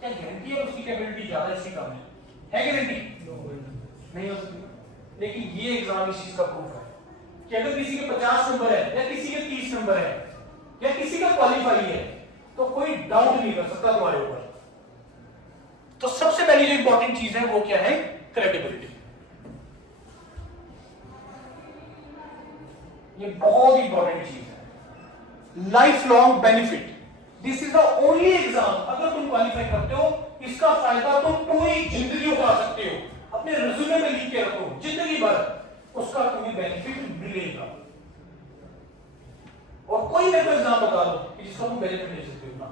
क्या गारंटी है उसकी कैपेबिलिटी ज्यादा इससे कम है गारंटी? नहीं हो सकती। लेकिन ये एग्जाम इस चीज का प्रूफ है कि अगर किसी के 50 नंबर है, या किसी के 30 नंबर है, या किसी का क्वालिफाई है, तो कोई डाउट नहीं कर सकता तुम्हारे ऊपर। तो सबसे पहली जो इंपॉर्टेंट चीज है वो क्या है? क्रेडिबिलिटी। ये बहुत इंपॉर्टेंट चीज है। Life long benefit, this is the only exam, अगर तुम क्वालिफाई करते हो इसका फायदा तुम पूरी जिंदगी उठा सकते हो। अपने रिज्यूमे में लिख के रखो, जिंदगी भर उसका तुम्हें बेनिफिट मिलेगा। और कोई मेरे को एग्जाम बता दो कि जिसका तुम बेनिफिट ले सकते हो ना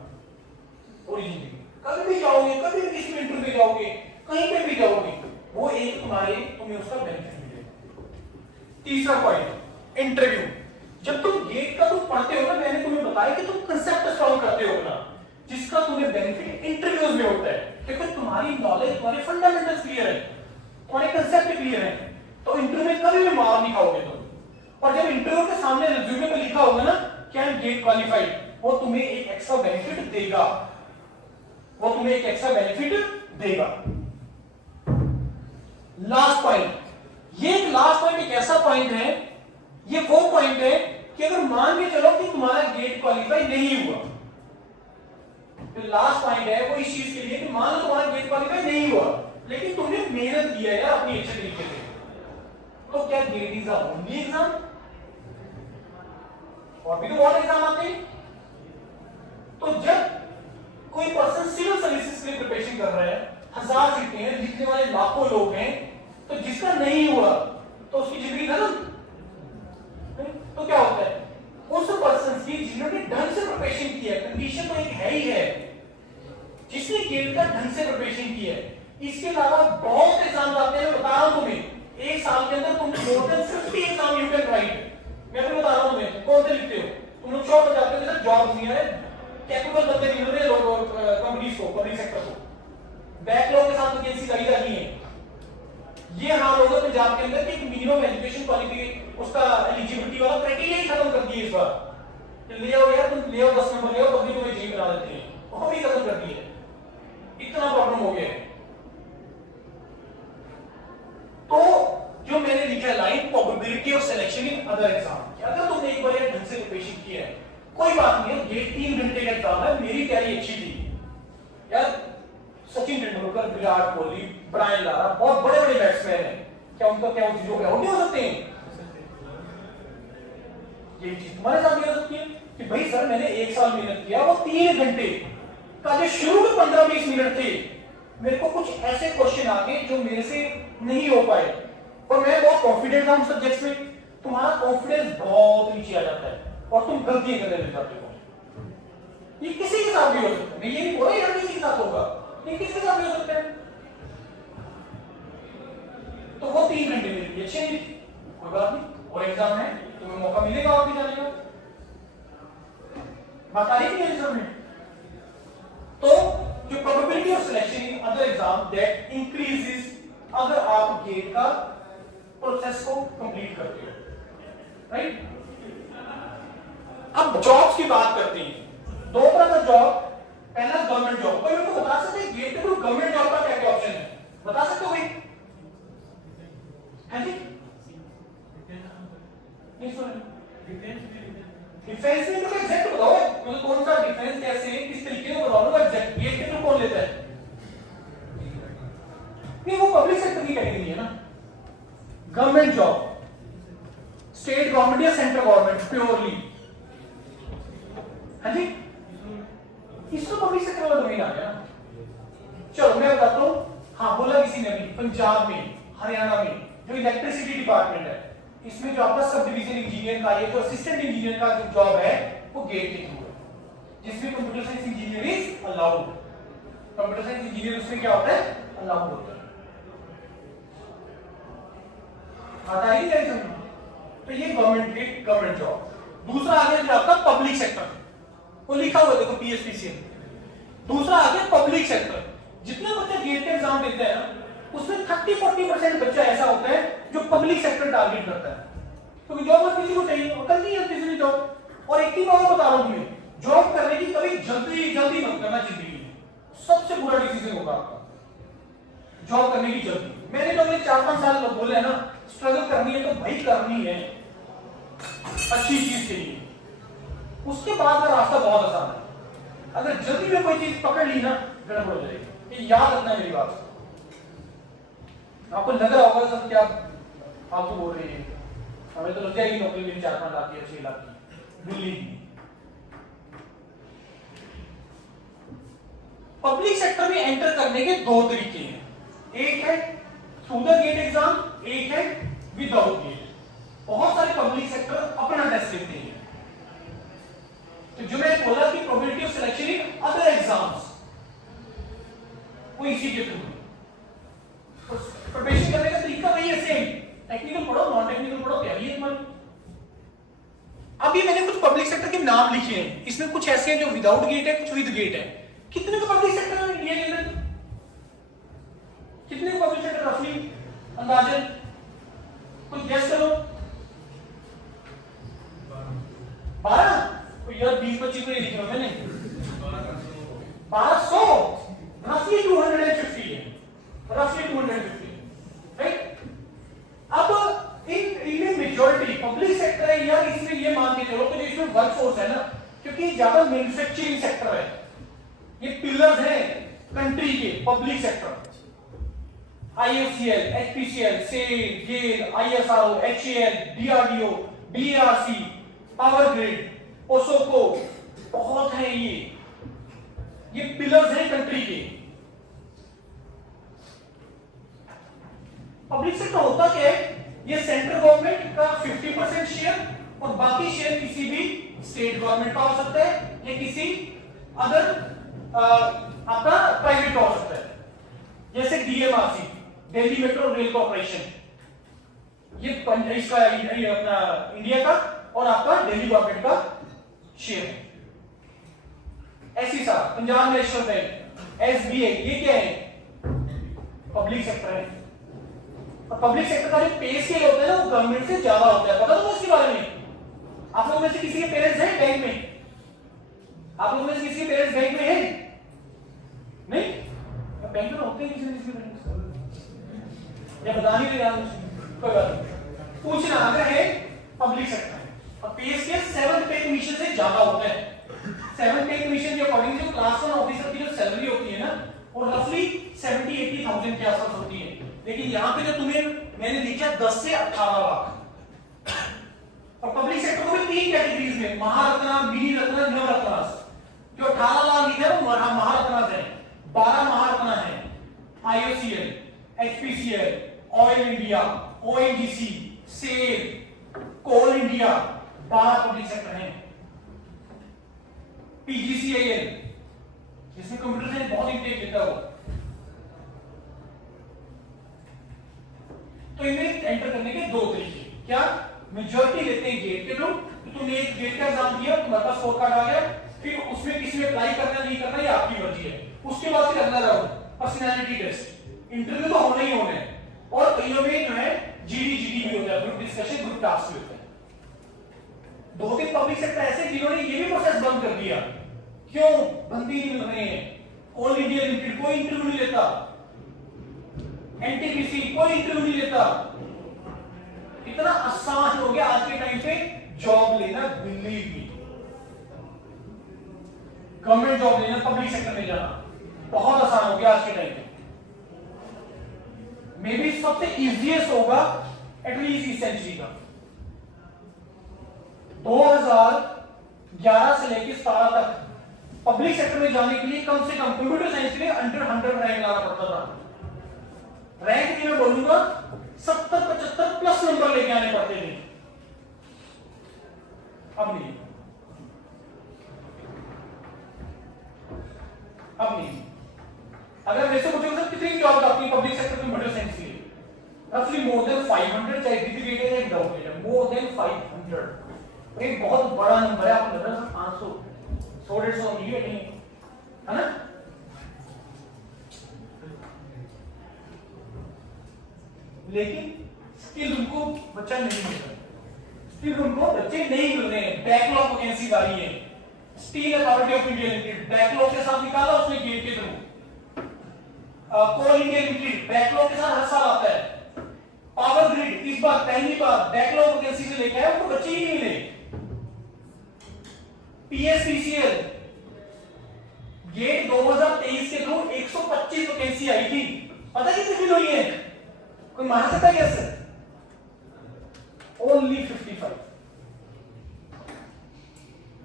पूरी जिंदगी। कभी भी जाओगे, कभी भी किसी इंटरव्यू पे जाओगे, कहीं पे भी जाओगे, वो एक तुम्हें उसका बेनिफिट मिलेगा। तीसरा पॉइंट, इंटरव्यू। जब तुम गेट का तुम पढ़ते हो ना, मैंने तुम्हें बताया कि तुम कंसेप्ट सॉल्व करते हो ना, जिसका तुम्हें बेनिफिट इंटरव्यूज में होता है, क्योंकि तुम्हारी नॉलेज, तुम्हारे फंडामेंटल्स क्लियर है, तुम्हारे कंसेप्ट क्लियर है, तो इंटरव्यू में कभी भी मार नहीं खाओगे तुम। और जब इंटरव्यू के सामने रिज्यूमे पे लिखा होगा ना कि आई एम गेट क्वालिफाइड, वो तुम्हें एक एक्स्ट्रा बेनिफिट देगा, वो तुम्हें एक एक्स्ट्रा बेनिफिट देगा। लास्ट पॉइंट, ये एक लास्ट पॉइंट एक ऐसा पॉइंट है, ये वो पॉइंट है कि अगर मान के चलो कि तुम्हारा गेट क्वालिफाई नहीं हुआ, तो लास्ट पॉइंट है वो इस चीज के लिए कि मान लो तुम्हारा गेट क्वालिफाई नहीं हुआ, लेकिन तुमने मेहनत किया है अपनी अच्छे तरीके से, तो क्या GATE is the only exam? और भी तो बहुत एग्जाम आते हैं। तो जब कोई पर्सन सिविल सर्विसेज के लिए प्रिपरेशन कर रहा है, 1000 सीटें हैं, लिखने वाले लाखों लोग हैं, तो जिसका नहीं हुआ तो उसकी जिंदगी खत्म। तो क्या होता है, उस पर्सन की जिन्होंने ढंग से प्रिपरेशन किया, कंडीशन तो एक है ही है, जिसने गेट का ढंग से प्रिपरेशन किया है। इसके अलावा बहुत एग्जाम आते हैं, बता रहा हूं तुम्हें, एक साल के अंदर तुम more than 50 exam you can write. मैं तो बता रहा हूं तुम्हें, कुछ और बच्चे आपके जैसे जॉब नहीं है, कैपेबल बंदे नहीं मिल रहे लोग कंपनीज को, पब्लिक सेक्टर को, बैकलॉग के साथ वैकेंसी लगी रही है। ये हाल होगा पंजाब के अंदर कि मिनिमम एजुकेशन क्वालिफिकेशन उसका एलिजिबिलिटी वाला क्राइटेरिया ही खत्म कर दिया इस बार। ले आओ यार, तुम ले आओ 10 नंबर ले आओ, पब्लिक तुम्हें जेई बना देते हैं, वो भी खत्म कर दिए। इतना प्रॉब्लम हो गया है। तो जो मैंने लिखा है line, probability of selection in other exam, अगर तुमने एक बार ये ढंग से प्रिपरेशन किया है, कोई बात नहीं है, ये 3 घंटे का एग्जाम है, मेरी तैयारी अच्छी थी यार। सचिन तेंदुलकर, विराट कोहली, ब्रायन लारा, बहुत बड़े बड़े बैट्समैन हैं, क्या उनका क्या चीजों पे आउट हो सकते हैं? ये चीज तुम्हारे साथ भी हो सकती है कि भाई सर मैंने 1 साल मेहनत किया, वो 3 घंटे का जो शुरू में 15-20 मिनट थे, मेरे को कुछ ऐसे क्वेश्चन आ गए जो मेरे से नहीं हो पाए, और मैं बहुत कॉन्फिडेंट था उन सब्जेक्ट्स में, तुम्हारा कॉन्फिडेंस बहुत नीचे आ जाता है और तुम गलतियां करने लग जाते हो। ये किसी के साथ भी हो सकता है, मैं ये नहीं बोल रहा यार किसी के साथ होगा, ये किसी के साथ भी हो सकता है। तो वो 3 घंटे मेरे लिए अच्छे नहीं, कोई बात नहीं, और एग्जाम है, तुम्हें मौका मिलेगा और भी जाने का। बात आ रही है मेरे सामने। तो जो probability of selection in other exam that increases अगर आप गेट का प्रोसेस को कंप्लीट करते हो, राइट। अब जॉब्स की बात करते हैं, 2 तरह का जॉब, पहला गवर्नमेंट जॉब। कोई मेरे को बता सकते हैं गेट टू गवर्नमेंट जॉब का क्या क्या ऑप्शन है? बता सकते हो भाई? है जी, नहीं सुन, डिफेंस में तो एग्जैक्ट बताओ, मतलब कौन सा डिफेंस कैसे है, किस तरीके से बताओ ना एग्जैक्ट। गेट के थ्रू कौन लेता है? नहीं, वो पब्लिक सेक्टर की कैटेगरी है ना। गवर्नमेंट जॉब, स्टेट गवर्नमेंट या सेंट्रल गवर्नमेंट प्योरली, हाँ जी, इसको पब्लिक सेक्टर वाला डोमेन आ गया। चलो मैं बताता हूं, हाँ बोला किसी ने भी, पंजाब में, हरियाणा में जो इलेक्ट्रिसिटी डिपार्टमेंट है, इसमें जो आपका सब डिवीजन इंजीनियर का, ये जो असिस्टेंट इंजीनियर का जो जॉब है वो गेट के थ्रू है, जिसमें computer science engineer is allowed. Computer science engineer उसमें क्या होता है? अलाउड होता है। आता है क्या समझ? तो ये गवर्नमेंट जॉब। दूसरा आ गया जो आपका पब्लिक सेक्टर, वो लिखा हुआ देखो पीएसपीसीएल। दूसरा आ गया पब्लिक सेक्टर। जितने बच्चे गेट के एग्जाम देते हैं ना, उसमें 30-40% बच्चा ऐसा होता है जो पब्लिक सेक्टर टारगेट करता है, क्योंकि जॉब हर किसी को चाहिए और करनी है किसी ने जॉब। और एक चीज और बता रहा हूं तुम्हें, जॉब करने की कभी जल्दी मत करना जिंदगी में, सबसे बुरा डिसीजन होगा आपका जॉब करने की जल्दी। मैंने तो अपने 4-5 साल बोले है ना, स्ट्रगल करनी है तो भाई करनी है अच्छी चीज के लिए, उसके बाद का रास्ता बहुत आसान है। अगर जल्दी में कोई चीज पकड़ ली ना, गड़बड़ हो जाएगी। ये याद रखना मेरी बात। आपको लग रहा होगा सब क्या फालतू बोल रही है, हमें तो लग जाएगी नौकरी मेरी 4-5 लाख की, 6 लाख की, मिली। पब्लिक सेक्टर में एंटर करने के 2 तरीके हैं, एक है थ्रू द गेट एग्जाम, एक है विदाउट गेट। बहुत सारे पब्लिक सेक्टर अपना टेस्ट लेते हैं। तो जो मैं बोला कि probability of selection in other exams, वो इसी के थ्रू प्रिपरेशन करने का तरीका वही है, सेम। टेक्निकल पढ़ो, नॉन टेक्निकल पढ़ो, तैयारी है तुम्हारी। अभी मैंने कुछ पब्लिक सेक्टर के नाम लिखे हैं, इसमें कुछ ऐसे हैं जो विदाउट गेट है, कुछ विद गेट है। कितने का पब्लिक सेक्टर है इंडिया के अंदर? कितने का पब्लिक सेक्टर रफली अंदाजन कुछ गेस करो? 12? तो यार 20-25 को ये लिख रहा हूं मैंने, 1200 रफली 250 है, रफली 250, राइट। अब इन मेजॉरिटी पब्लिक सेक्टर है यार, इसमें ये मान के चलो कि इसमें वर्क फोर्स है ना, क्योंकि ज्यादा मैन्युफैक्चरिंग सेक्टर है, ये पिलर्स हैं कंट्री के public sector. IOCL, HPCL, SAIL, GAIL, ISRO, HAL, DRDO, DARC, power grid, OSOCO, बहुत है ये पिलर्स हैं कंट्री के। पब्लिक सेक्टर होता क्या है? ये सेंट्रल गवर्नमेंट का 50% शेयर और बाकी शेयर किसी भी स्टेट गवर्नमेंट का हो सकता है या किसी अदर आपका प्राइवेट हो सकता है, जैसे DMRC, Delhi metro rail corporation, ये इसका अपना इंडिया का और आपका दिल्ली गवर्नमेंट का शेयर है। ऐसी सा पंजाब नेशनल बैंक, SBI, ये क्या है? पब्लिक सेक्टर है। और पब्लिक सेक्टर का जो पे स्केल होता है ना वो गवर्नमेंट से ज्यादा होता है। पता है इसके बारे में? आप लोगों में से किसी के पेरेंट्स हैं बैंक में? आप लोगों में से किसी के पेरेंट्स बैंक में हैं? नहीं? बैंक में होते हैं किसी के पेरेंट्स? या बता नहीं रहा मुझे, कोई बात नहीं। पूछना अगर है पब्लिक सेक्टर है और पे स्केल 7 पे कमीशन से ज्यादा होता है। 7 पे कमीशन के अकॉर्डिंग जो क्लास 1 ऑफिसर की जो सैलरी होती है ना वो रफली 70-80,000 के आसपास होती है। लेकिन यहाँ पे जो तुम्हें मैंने लिखा 10 से 18 लाख। और पब्लिक सेक्टर को भी 3 कैटेगरीज में, महारत्ना, मिनी रत्ना, नवरत्ना। जो 18 लाख लिखा है वो महारत्ना है, 12 महारत्ना है, IOCL, HPCL, oil India, ONGC, SAIL, coal India, 12 public sector हैं। PGCIL जिसमें कंप्यूटर साइंस बहुत इंटेक लेता हो, तो इन्हें एंटर करने के 2 तरीके। क्या? मेजॉरिटी लेते हैं गेट के थ्रू, तो तुमने एक गेट का एग्जाम दिया, तुम्हारे पास स्कोर कार्ड आ गया, फिर उसमें किसी में अप्लाई करना नहीं करना ये आपकी मर्जी है। उसके बाद फिर अगला राउंड पर्सनालिटी टेस्ट, इंटरव्यू तो होना ही होना है। और कईयों में जो है GD भी होता है, ग्रुप डिस्कशन, ग्रुप टास्क भी होता है। 2-3 पब्लिक सेक्टर ऐसे जिन्होंने ये भी प्रोसेस बंद कर दिया। क्यों? बंदी नहीं मिल रहे हैं। ऑल इंडिया लिमिटेड कोई इंटरव्यू नहीं लेता, NTPC कोई इंटरव्यू नहीं लेता। इतना आसान हो गया आज के टाइम पे जॉब लेना, दिल्ली की गवर्नमेंट जॉब लेना, पब्लिक सेक्टर में जाना बहुत आसान हो गया आज के टाइम पे। मे बी सबसे इजीएस्ट होगा एटलीस्ट इस सेंचुरी का। 2011 से लेकर 17 तक पब्लिक सेक्टर में जाने के लिए कम से कम कंप्यूटर साइंस के लिए अंडर 100 रैंक लाना पड़ता था। रैंक की मैं बोलूंगा 70-75 प्लस नंबर लेके आने पड़ते थे। अब नहीं, अब नहीं। अगर वैसे पूछोगे सर कितनी जॉब आती है पब्लिक सेक्टर कंप्यूटर साइंस के लिए? रफली मोर देन 500, चाहे डिग्री है डाउट है, मोर देन 500 एक बहुत बड़ा नंबर है। आपको लग रहा है 500 100-150 नहीं है ना? लेकिन स्किल उनको बच्चा नहीं मिल रहा, स्किल उनको बच्चे नहीं मिल रहे हैं। बैकलॉग वैकेंसी आ रही है। Steel authority of India limited backlog के साथ निकाला उसने गेट के थ्रू। कोल इंडिया लिमिटेड बैकलॉग के साथ हर साल आता है। पावर ग्रिड इस बार पहली बार बैकलॉग वैकेंसी से लेकर आया, उनको बच्चे ही नहीं मिले। PSPCL गेट 2023 के थ्रू 125 वैकेंसी आई थी। पता कितनी फिल हुई है? कोई मान सकता है क्या सर? ओनली 55।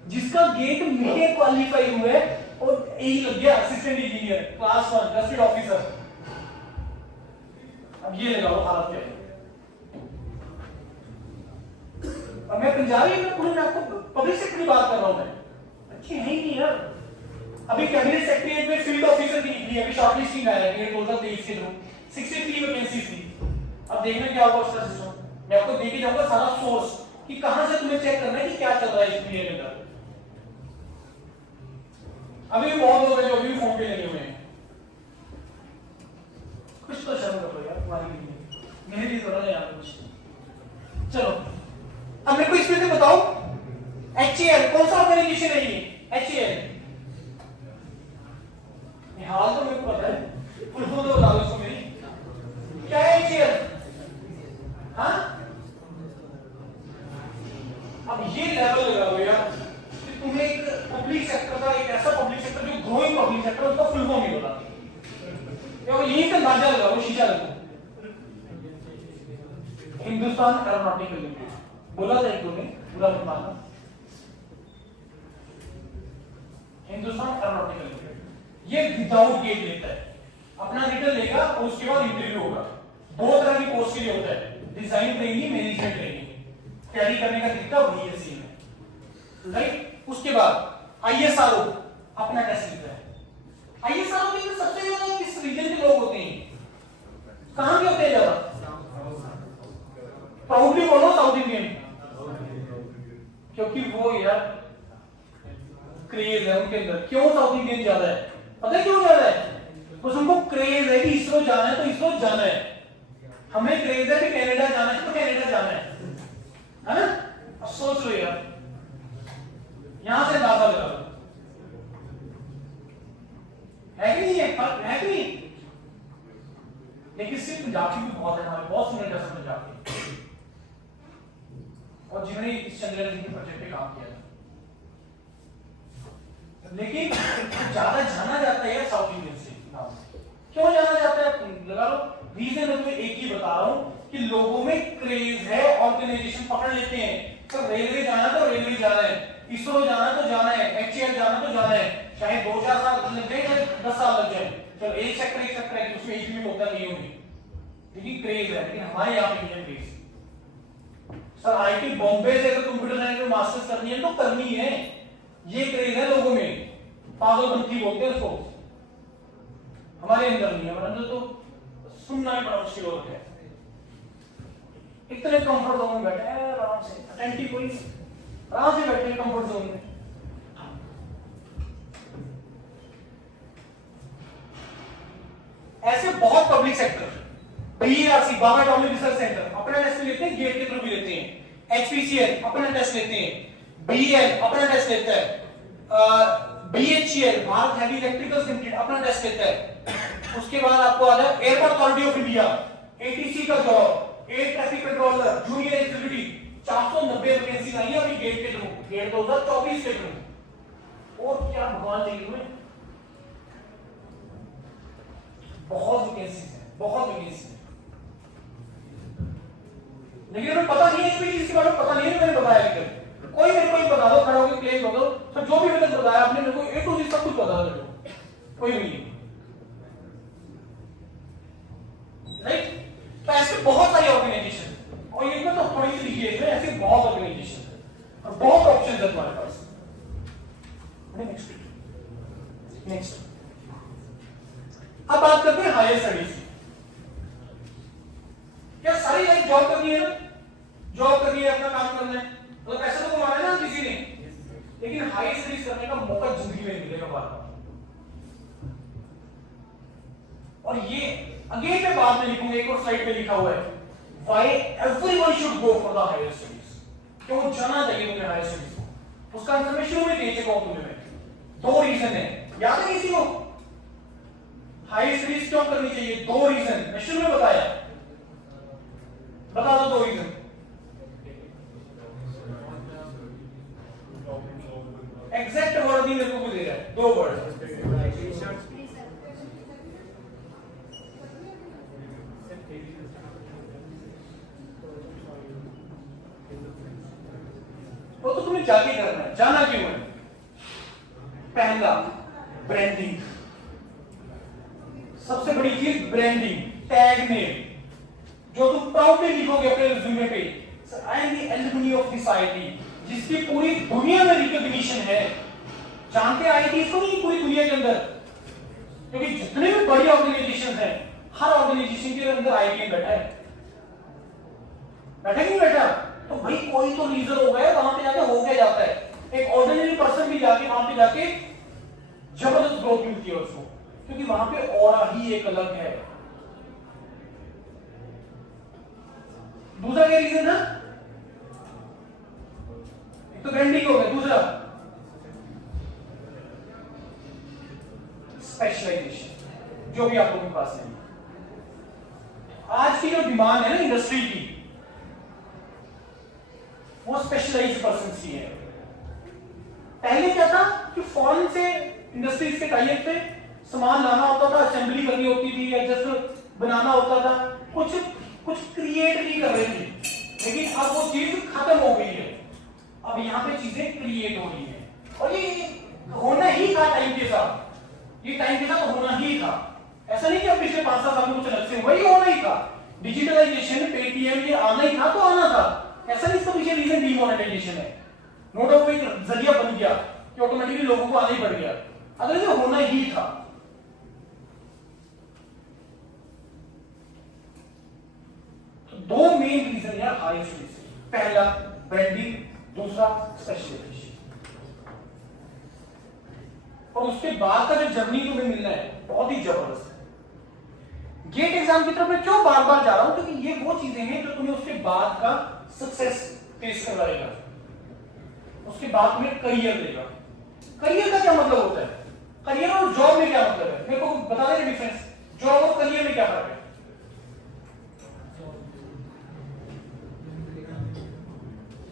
जिसका गेट में क्वालिफाई हुआ है और यही लग गया assistant engineer class 1 gazetted officer. अब ये लगाओ हालत क्या है। अब मैं पंजाबी में पूरे आपको पब्लिक सेक्टर की बात कर रहा हूं। मैं अच्छी है ही नहीं यार। अभी कैबिनेट सेक्रेटरी में फील्ड ऑफिसर की निकली, अभी शॉर्टलिस्टिंग आया है 2023 के थ्रू 63 वैकेंसी थी। अब देखना क्या होगा उसका सिस्टम। मैं आपको देके जाऊंगा सारा सोर्स कि कहां से तुम्हें चेक करना है कि क्या चल रहा है इस पीरियड में। अभी भी बहुत लोग हैं जो अभी भी फोन पे लगे हुए हैं। कुछ तो शर्म करो यार तुम्हारी लिए, मेरे लिए थोड़ा यार कुछ। चलो अब मेरे को इसमें से बताओ HAL कौन सा ऑर्गेनाइजेशन है ये? HAL हाल तो मेरे को पता है, फुल फॉर्म तो बता दो इसको मेरी। क्या है HAL? हाँ अब ये लेवल लगाओ यार कि तुम्हें एक पब्लिक सेक्टर का, एक ऐसा पब्लिक सेक्टर जो ग्रोइंग पब्लिक सेक्टर, उसका फुल फॉर्म नहीं पता। यही से अंदाजा लगाओ, शीशा लगाओ। हिंदुस्तान एरोनॉटिकल लिमिटेड बोला था एक दो ने, पूरा मत मानना। हिंदुस्तान एरोनॉटिकल लिमिटेड ये विदाउट गेट लेता है, अपना रिटर्न लेगा और उसके बाद इंटरव्यू होगा। 2 तरह की पोस्ट के लिए होता है, डिजाइन ट्रेनिंग, मैनेजमेंट ट्रेनिंग। तैयारी करने का तरीका वही है, सेम है, राइट। उसके बाद ISRO अपना टेस्ट लेता है। ISRO में सबसे ज्यादा किस रीजन के लोग होते हैं? कहां के होते हैं ज्यादा? प्राउडली बोलो साउथ इंडियन, क्योंकि वो यार क्रेज है उनके अंदर। क्यों साउथ इंडियन ज्यादा है? पता है क्यों ज्यादा है? बस उनको क्रेज है कि इसरो जाना है तो इसरो जाना है। हमें क्रेज है कि कनाडा जाना है तो कनाडा जाना है ना? अब सोच लो यार, यहां से अंदाजा लगा लो, है कि नहीं? है कि नहीं? लेकिन सिर्फ पंजाबी भी बहुत है हमारे, बहुत सुने जैसे पंजाबी, और जिन्होंने इस चंद्रयान के प्रोजेक्ट पे काम किया था। लेकिन ज्यादा जाना जाता है साउथ इंडियन से। क्यों जाना जाता है? लगा लो, रीजन मैं तुम्हें एक ही बता रहा हूं कि लोगों में क्रेज है, ऑर्गेनाइजेशन पकड़ लेते हैं। तो रेलवे जाना तो रेलवे जाना है, इसरो जाना तो जाना है, HAL जाना तो जाना है, चाहे 2-4 साल लग जाए चाहे 10 साल लग जाए। चलो एक सेक्टर है कि उसमें एक भी होता नहीं होगी, लेकिन क्रेज है। लेकिन हमारे यहाँ पे क्रेज सर, IIT बॉम्बे से अगर कंप्यूटर साइंस में मास्टर्स करनी है तो करनी है, ये क्रेज है लोगों में। पागलपंथी बोलते हैं उसको, हमारे अंदर नहीं है। हमारे अंदर तो सुनना ही बड़ा मुश्किल होता है। इतने कंफर्ट जोन में बैठे हैं, आराम से अटेंटिव, कोई आराम से बैठे हैं कंफर्ट जोन में। ऐसे बहुत पब्लिक सेक्टर, BERC बाबा एटॉमिक रिसर्च सेंटर अपना टेस्ट लेते हैं, गेट के थ्रू भी लेते हैं। HPCL अपना टेस्ट लेते हैं, BEL अपना टेस्ट लेता है, BHEL Bharat heavy electricals limited अपना टेस्ट लेता है। उसके बाद आपको आ जाए airport authority of India, ATC का job, air traffic controller, junior executive, 490 vacancy आई है अभी गेट के थ्रू, गेट 2024 के थ्रू। और क्या भगवान चाहिए तुम्हें? बहुत वैकेंसी है, बहुत वैकेंसी है। लेकिन हमें पता नहीं है, इस चीज के बारे में पता नहीं है। मैंने बताया लेकिन कोई मेरे को बता दो, खड़ा होकर क्लेम कर दो, तो जो भी मैंने बताया आपने मेरे को A to Z सब कुछ बता दो, कोई भी नहीं। राइट? तो ऐसे बहुत सारी ऑर्गेनाइजेशन, और ये तो थोड़ी सी लिखी है, ऐसे बहुत ऑर्गेनाइजेशन है और बहुत ऑप्शन है तुम्हारे पास। नेक्स्ट अब बात करते हैं हायर स्टडीज की। क्या सारी लाइफ जॉब करनी है ना? जॉब करनी है, अपना काम करना है, मतलब पैसा तो कमाना है ना किसी ने, लेकिन हायर स्टडीज करने का मौका जिंदगी में मिलेगा बार बार। और ये अगेन मैं बाद में लिखूंगा, एक और स्लाइड पे लिखा हुआ है, why everyone should go for the higher studies. क्यों जाना चाहिए तुम्हें हायर स्टडीज को? उसका आंसर मैं शुरू में दे चुका हूं तुम्हें। 2 रीजन है, याद है किसी को? हायर स्टडीज क्यों करनी चाहिए? 2 रीजन मैं शुरू में बताया, बता दो 2 रीजन। एग्जैक्ट वर्ड नहीं मेरे को दे रहा है, 2 वर्ड। वो तो तुम्हें जाके करना है, जाना क्यों है? पहला ब्रांडिंग, सबसे बड़ी चीज ब्रांडिंग, टैग नेम, जो तुम प्राउडली लिखोगे अपने रिज्यूमे पे, I am the alumni of this IIT, जिसकी पूरी दुनिया में रिकॉग्निशन है। जानते हैं IIT इसको नहीं? पूरी दुनिया के अंदर, क्योंकि जितने भी बड़ी ऑर्गेनाइजेशन हैं, हर ऑर्गेनाइजेशन के अंदर IIT बैठा है। बैठा नहीं बैठा? तो भाई कोई तो रीजन होगा, वहां पे जाके हो गया जाता है। एक ऑर्डिनरी पर्सन भी जाके वहां पे जाके जबरदस्त ग्रोथ मिलती है उसको, क्योंकि वहां पे ऑरा ही एक अलग है। दूसरा क्या रीजन है? एक तो ब्रांडिंग हो गया, दूसरा स्पेशलाइजेशन, जो भी आप लोगों के पास है। आज की जो डिमांड है ना इंडस्ट्री की, वो स्पेशलाइज्ड पर्सन की है। पहले क्या था कि फॉरेन से इंडस्ट्रीज के टाइप पे सामान लाना होता था, असेंबली करनी होती थी या जस्ट बनाना होता था, कुछ क्रिएट नहीं कर रहे थे। लेकिन अब वो चीज खत्म हो गई है, अब यहाँ पे चीजें क्रिएट हो रही है, और ये होना ही था टाइम के साथ। ये टाइम के साथ होना ही था, ऐसा नहीं कि अब पिछले 5-7 साल में कुछ अलग से हुआ, ये होना ही था। डिजिटलाइजेशन, पेटीएम, ये आना ही था तो आना था। ऐसा नहीं इसका पीछे रीजन डीमोनेटाइजेशन है, नो डाउट एक जरिया बन गया कि ऑटोमेटिकली लोगों को आना ही पड़ गया, अगर ये होना ही था। तो 2 मेन रीजन यार हायर स्टडीज, पहला ब्रांडिंग, दूसरा स्पेशलाइजेशन। और उसके बाद का जो जर्नी तुम्हें मिलना है बहुत ही जबरदस्त है। गेट एग्जाम की तरफ मैं क्यों बार बार जा रहा हूं, क्योंकि ये वो चीजें हैं जो तुम्हें उसके बाद का सक्सेस टेस्ट करवाएगा, उसके बाद तुम्हें करियर देगा। करियर का क्या मतलब होता है, करियर और जॉब में क्या मतलब है, मेरे को बता देंगे डिफरेंस, जॉब और करियर में क्या फर्क है?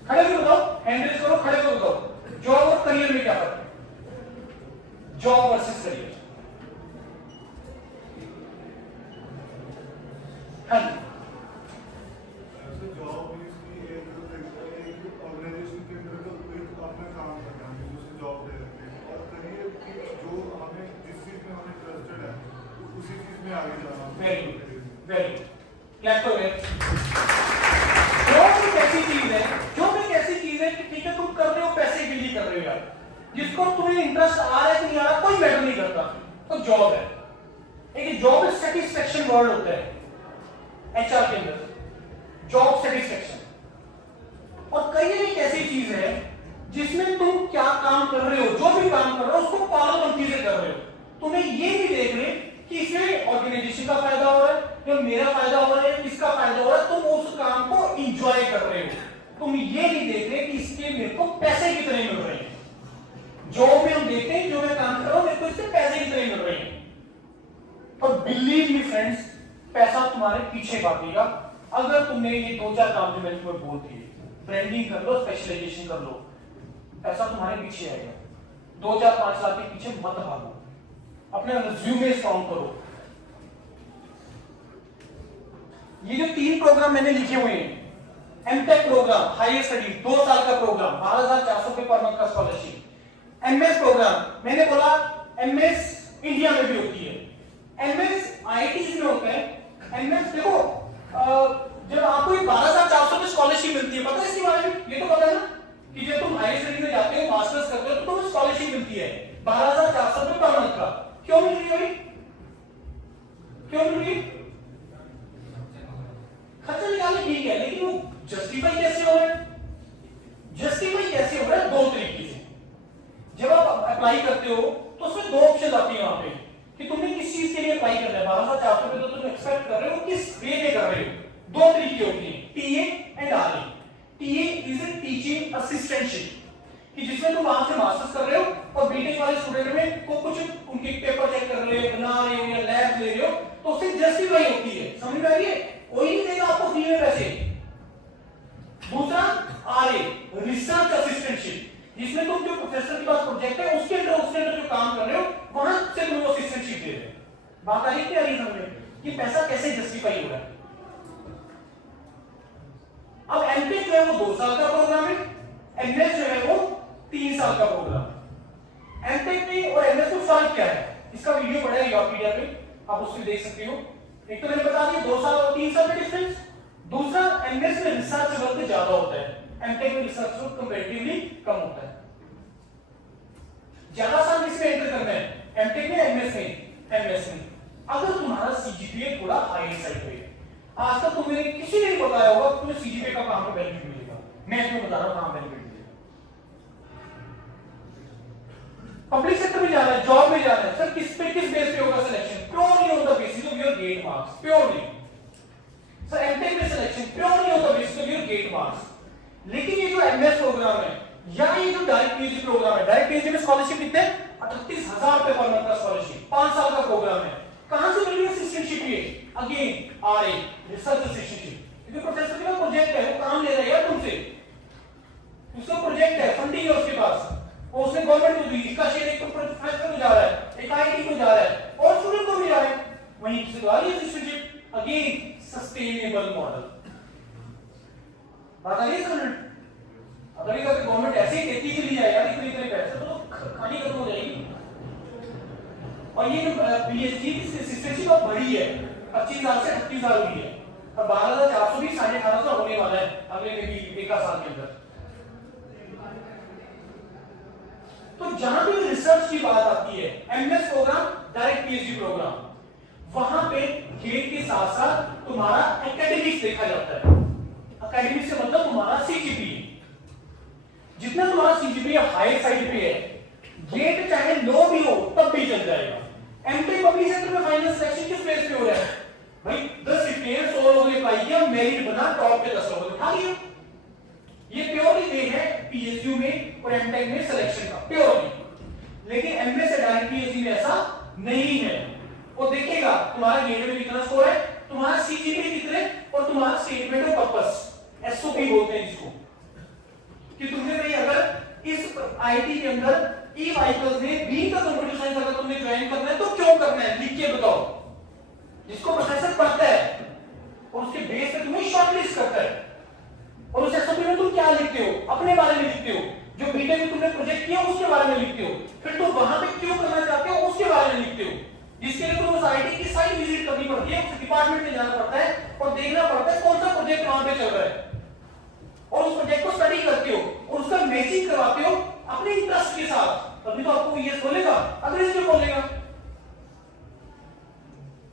खड़े होकर बताओ, हैंड रेज करो, खड़े होकर बताओ, जॉब और करियर में क्या फर्क है? Job versus career. हाँ जी, जॉब एक ऑर्गेनाइजेशन के अंदर एक अपना काम करना है, दूसरी जॉब दे देते हैं, और करियर की जो हमें जिस चीज में हमें इंटरेस्टेड है उसी चीज में आगे जाना। Very good, very good, clap करो यार। जॉब एक ऐसी चीज है, जॉब एक ऐसी चीज है कि ठीक है तुम कर रहे हो पैसे के लिए कर रहे हो यार, जिसको तुम्हें इंटरेस्ट आ रहा है कि नहीं आ रहा कोई मैटर नहीं करता, तो जॉब है। एक जॉब सेटिस्फेक्शन वर्ड होता है एचआर के अंदर, जॉब सेटिस्फेक्शन। और करियर एक ऐसी चीज है जिसमें तुम क्या काम कर रहे हो, जो भी काम कर रहे हो उसको पागलपंती से कर रहे हो, तुम्हें ये नहीं देख रहे कि इससे ऑर्गेनाइजेशन का फायदा हो रहा है या मेरा फायदा हो रहा है, किसका फायदा हो रहा है, तुम उस काम को एंजॉय कर रहे हो। तुम ये नहीं देख रहे कि इसके मेरे को पैसे कितने मिल रहे हैं। जॉब में हम देखते हैं जो मैं काम कर रहा हूं मेरे को इससे पैसे कितने मिल रहे हैं, पर बिलीव मी फ्रेंड्स, पैसा तुम्हारे पीछे भागेगा अगर तुमने ये 2-4 काम जो मैंने तुम्हें बोल दिए, ब्रांडिंग कर लो, स्पेशलाइजेशन कर लो, पैसा तुम्हारे पीछे आएगा। 2-4-5 लाख के पीछे मत भागो, अपने रिज्यूमे स्ट्रॉन्ग करो। ये जो 3 प्रोग्राम मैंने लिखे हुए हैं, एमटेक प्रोग्राम हायर स्टडी 2 साल का प्रोग्राम 12,400 रुपए पर मंथ का स्कॉलरशिप, एमएस प्रोग्राम मैंने बोला एमएस इंडिया में भी होती है, एमएस आईआईटी में होता है। एमएस देखो जब आपको 12,400 की स्कॉलरशिप मिलती है, पता है इसके बारे में? ये तो पता है ना कि जब तुम हायर स्टडी में जाते हो, मास्टर्स करते हो, तो तुम्हें स्कॉलरशिप मिलती है 12,400 रुपए पर मंथ का। क्यों मिल रही है भाई, क्यों मिल रही है? खर्चा निकालने ठीक है, लेकिन वो जस्टिफाई कैसे हो रहा है? जस्टिफाई कैसे हो रहा है? 2 तरीके से। जब आप अप्लाई करते हो तो उसमें 2 ऑप्शन आती है वहां पे कि तुमने किस चीज के लिए अप्लाई करना है। 12,400 रुपए तो तुम एक्सपेक्ट कर रहे हो, किस वे में कर रहे हो? 2 तरीके होते हैं, TA and RA. TA is a teaching assistantship, कि जिसमें तुम वहां से मास्टर्स कर रहे हो और बीटेक वाले स्टूडेंट में को कुछ उनके पेपर चेक कर रहे हो, बना रहे हो या लैब ले रहे हो, तो उससे जस्टिफाई होती है। समझ में आ रही है? कोई नहीं देगा आपको फ्री में पैसे। दूसरा आरए, रिसर्च असिस्टेंटशिप, जिसमें तुम जो प्रोफेसर के पास प्रोजेक्ट है उसके अंदर जो काम कर रहे हो वहां से तुम असिस्टेंटशिप दे रहे हो। बात आ रही है? आ रही समझ में? ये पैसा कैसे जस्टिफाई हो रहा है? अब एमटेक जो है वो 2 साल का प्रोग्राम है, एमएस जो है वो 3 साल का प्रोग्राम है। एमटेक में और एमएस में फर्क क्या है? इसका वीडियो पड़ा है यूपीडिया पे, आप उसमें देख सकते हो। एक तो मैंने बता दिया 2 साल और 3 साल का डिफरेंस। दूसरा एमएस में रिसर्च वर्क ज्यादा होता है, एमटेक में रिसर्च वर्क कंपैरेटिवली कम होता है। ज्यादा साल इसमें एंटर करना है, एमटेक में एमएस में। एमएस में अगर तुम्हारा सीजीपीए थोड़ा हाई साइड पे है, आज तक तुम्हें किसी ने नहीं बताया होगा तुम्हें सीजीपीए का कहां पे बेनिफिट मिलेगा, मैं तुम्हें बता रहा हूं कहां बेनिफिट मिलेगा। पब्लिक सेक्टर में जाना है, जॉब में जाना है, सर किस बेस पे होगा selection? Purely on the basis of your GATE marks, purely. Sir MTech में selection purely on the basis of your GATE marks. लेकिन ये जो एमएस प्रोग्राम है या ये जो डायरेक्ट पीएचडी प्रोग्राम है, डायरेक्ट पीएचडी में स्कॉलरशिप कितने? 38,000 रुपए पर मंथ का स्कॉलरशिप, 5 साल का प्रोग्राम है। कहां से मिल रही है असिस्टेंटशिप? ये अगेन आरए, रिसर्च असिस्टेंटशिप, क्योंकि प्रोफेसर के पास प्रोजेक्ट है, वो काम ले रहा है यार तुमसे, उसका प्रोजेक्ट है, फंडिंग है उसके पास, और उसने गवर्नमेंट को दी, इसका शेयर एक प्रोफेसर को जा रहा है, एक आईटी को जा रहा है और स्टूडेंट को भी जा रहा है, वहीं से आ रही है असिस्टेंटशिप। Again sustainable model. बात आ रही है स्टूडेंट? अगर ये गवर्नमेंट ऐसे ही देती चली जाए यार इतने इतने पैसे, तो खाली खत्म हो जाएगी। और ये पीएचडी की असिस्टेंटशिप अब बढ़ी है, 25 साल से 38 साल हुई है, अब 12,400 भी 18,500 होने वाला है अगले में भी 1 साल के अंदर। तो जहां भी रिसर्च की बात आती है, MS programme, direct PhD programme, वहां पे गेट के साथ साथ तुम्हारा एकेडमिक्स देखा जाता है। एकेडमिक्स से मतलब तुम्हारा सीजीपीए, जितना तुम्हारा सीजीपीए हाई साइड पे है गेट चाहे लो भी हो तब भी चल जाएगा। एमटेक पब्लिक सेक्टर में फाइनल सिलेक्शन किस बेस पे हो रहा है भाई? 10 सीटें 100 लोगों ने अप्लाई किया, मेरिट बना, टॉप के 10 लोगों ने उठा लिया। ये प्योरली वे है पीएसयू में और एमटेक में सिलेक्शन का, प्योरली। लेकिन एमए से डायरेक्ट पीएसयू में ऐसा नहीं है। वो देखेगा तुम्हारा गेट में कितना स्कोर है, तुम्हारा सीजीपी कितने और तुम्हारा स्टेटमेंट ऑफ पर्पस, एसओपी बोलते हैं इसको, कि तुमने भाई अगर इस आईटी के अंदर ई व्हीकल्स में बी का कंप्यूटर साइंस अगर तुमने ज्वाइन करना है तो क्यों करना है, लिख के बताओ। जिसको प्रोफेसर पढ़ता है और उसके बेस पे तुम्हें शॉर्टलिस्ट करता है, और उस एसओपी में तुम क्या लिखते हो, अपने बारे में लिखते हो, जो बीटेक में तुमने प्रोजेक्ट किया उसके बारे में लिखते हो, फिर तुम वहां पे क्यों करना चाहते हो उसके बारे में लिखते हो, जिसके लिए तुम्हें उस आईटी की साइट विजिट करनी पड़ती है, उस डिपार्टमेंट में जाना पड़ता है और देखना पड़ता है कौन सा प्रोजेक्ट वहां पे चल रहा है, और उस प्रोजेक्ट को स्टडी करते हो और उसका मैचिंग करवाते हो अपने इंटरेस्ट के साथ, तभी तो आपको ये बोलेगा, अग्रेसिव में बोलेगा।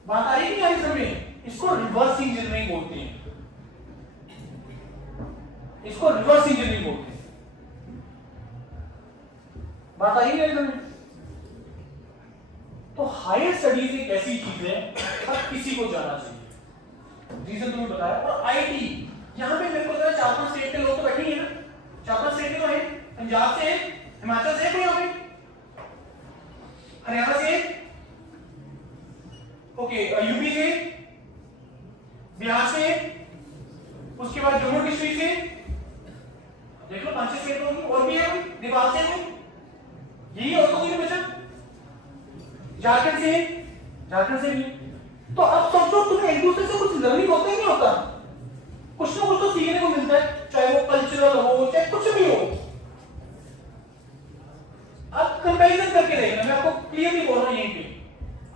बात आ रही है समझ में? इसको रिवर्स इंजीनियरिंग बोलते हैं, इसको रिवर्स इंजीनियरिंग बोलते हैं। बात आ रही है समझ में? तो हायर स्टडीज एक ऐसी चीज है हर किसी को जाना चाहिए, रीजन तुम्हें बताया। और आईटी यहां पे मेरे को लगा 4-5 स्टेट के लोग तो बैठे ही हैं ना, 4-5 स्टेट के तो हैं, पंजाब से, हिमाचल से कोई यहाँ पे, हरियाणा से, ओके, यूपी से, बिहार से, उसके बाद जम्मू कश्मीर से, देख लो 5-6 स्टेट होंगे, और भी है नेपाल से कोई, यही और तो कोई नहीं बचा, झारखंड से भी। तो अब सोचो तुम्हें एक दूसरे से कुछ लर्निंग होता है नहीं होता, कुछ ना कुछ तो सीखने को मिलता है, चाहे वो कल्चरल हो चाहे कुछ भी हो। अब कंपैरिजन करके देखना, मैं आपको क्लियरली बोल रहा हूं यहीं पे।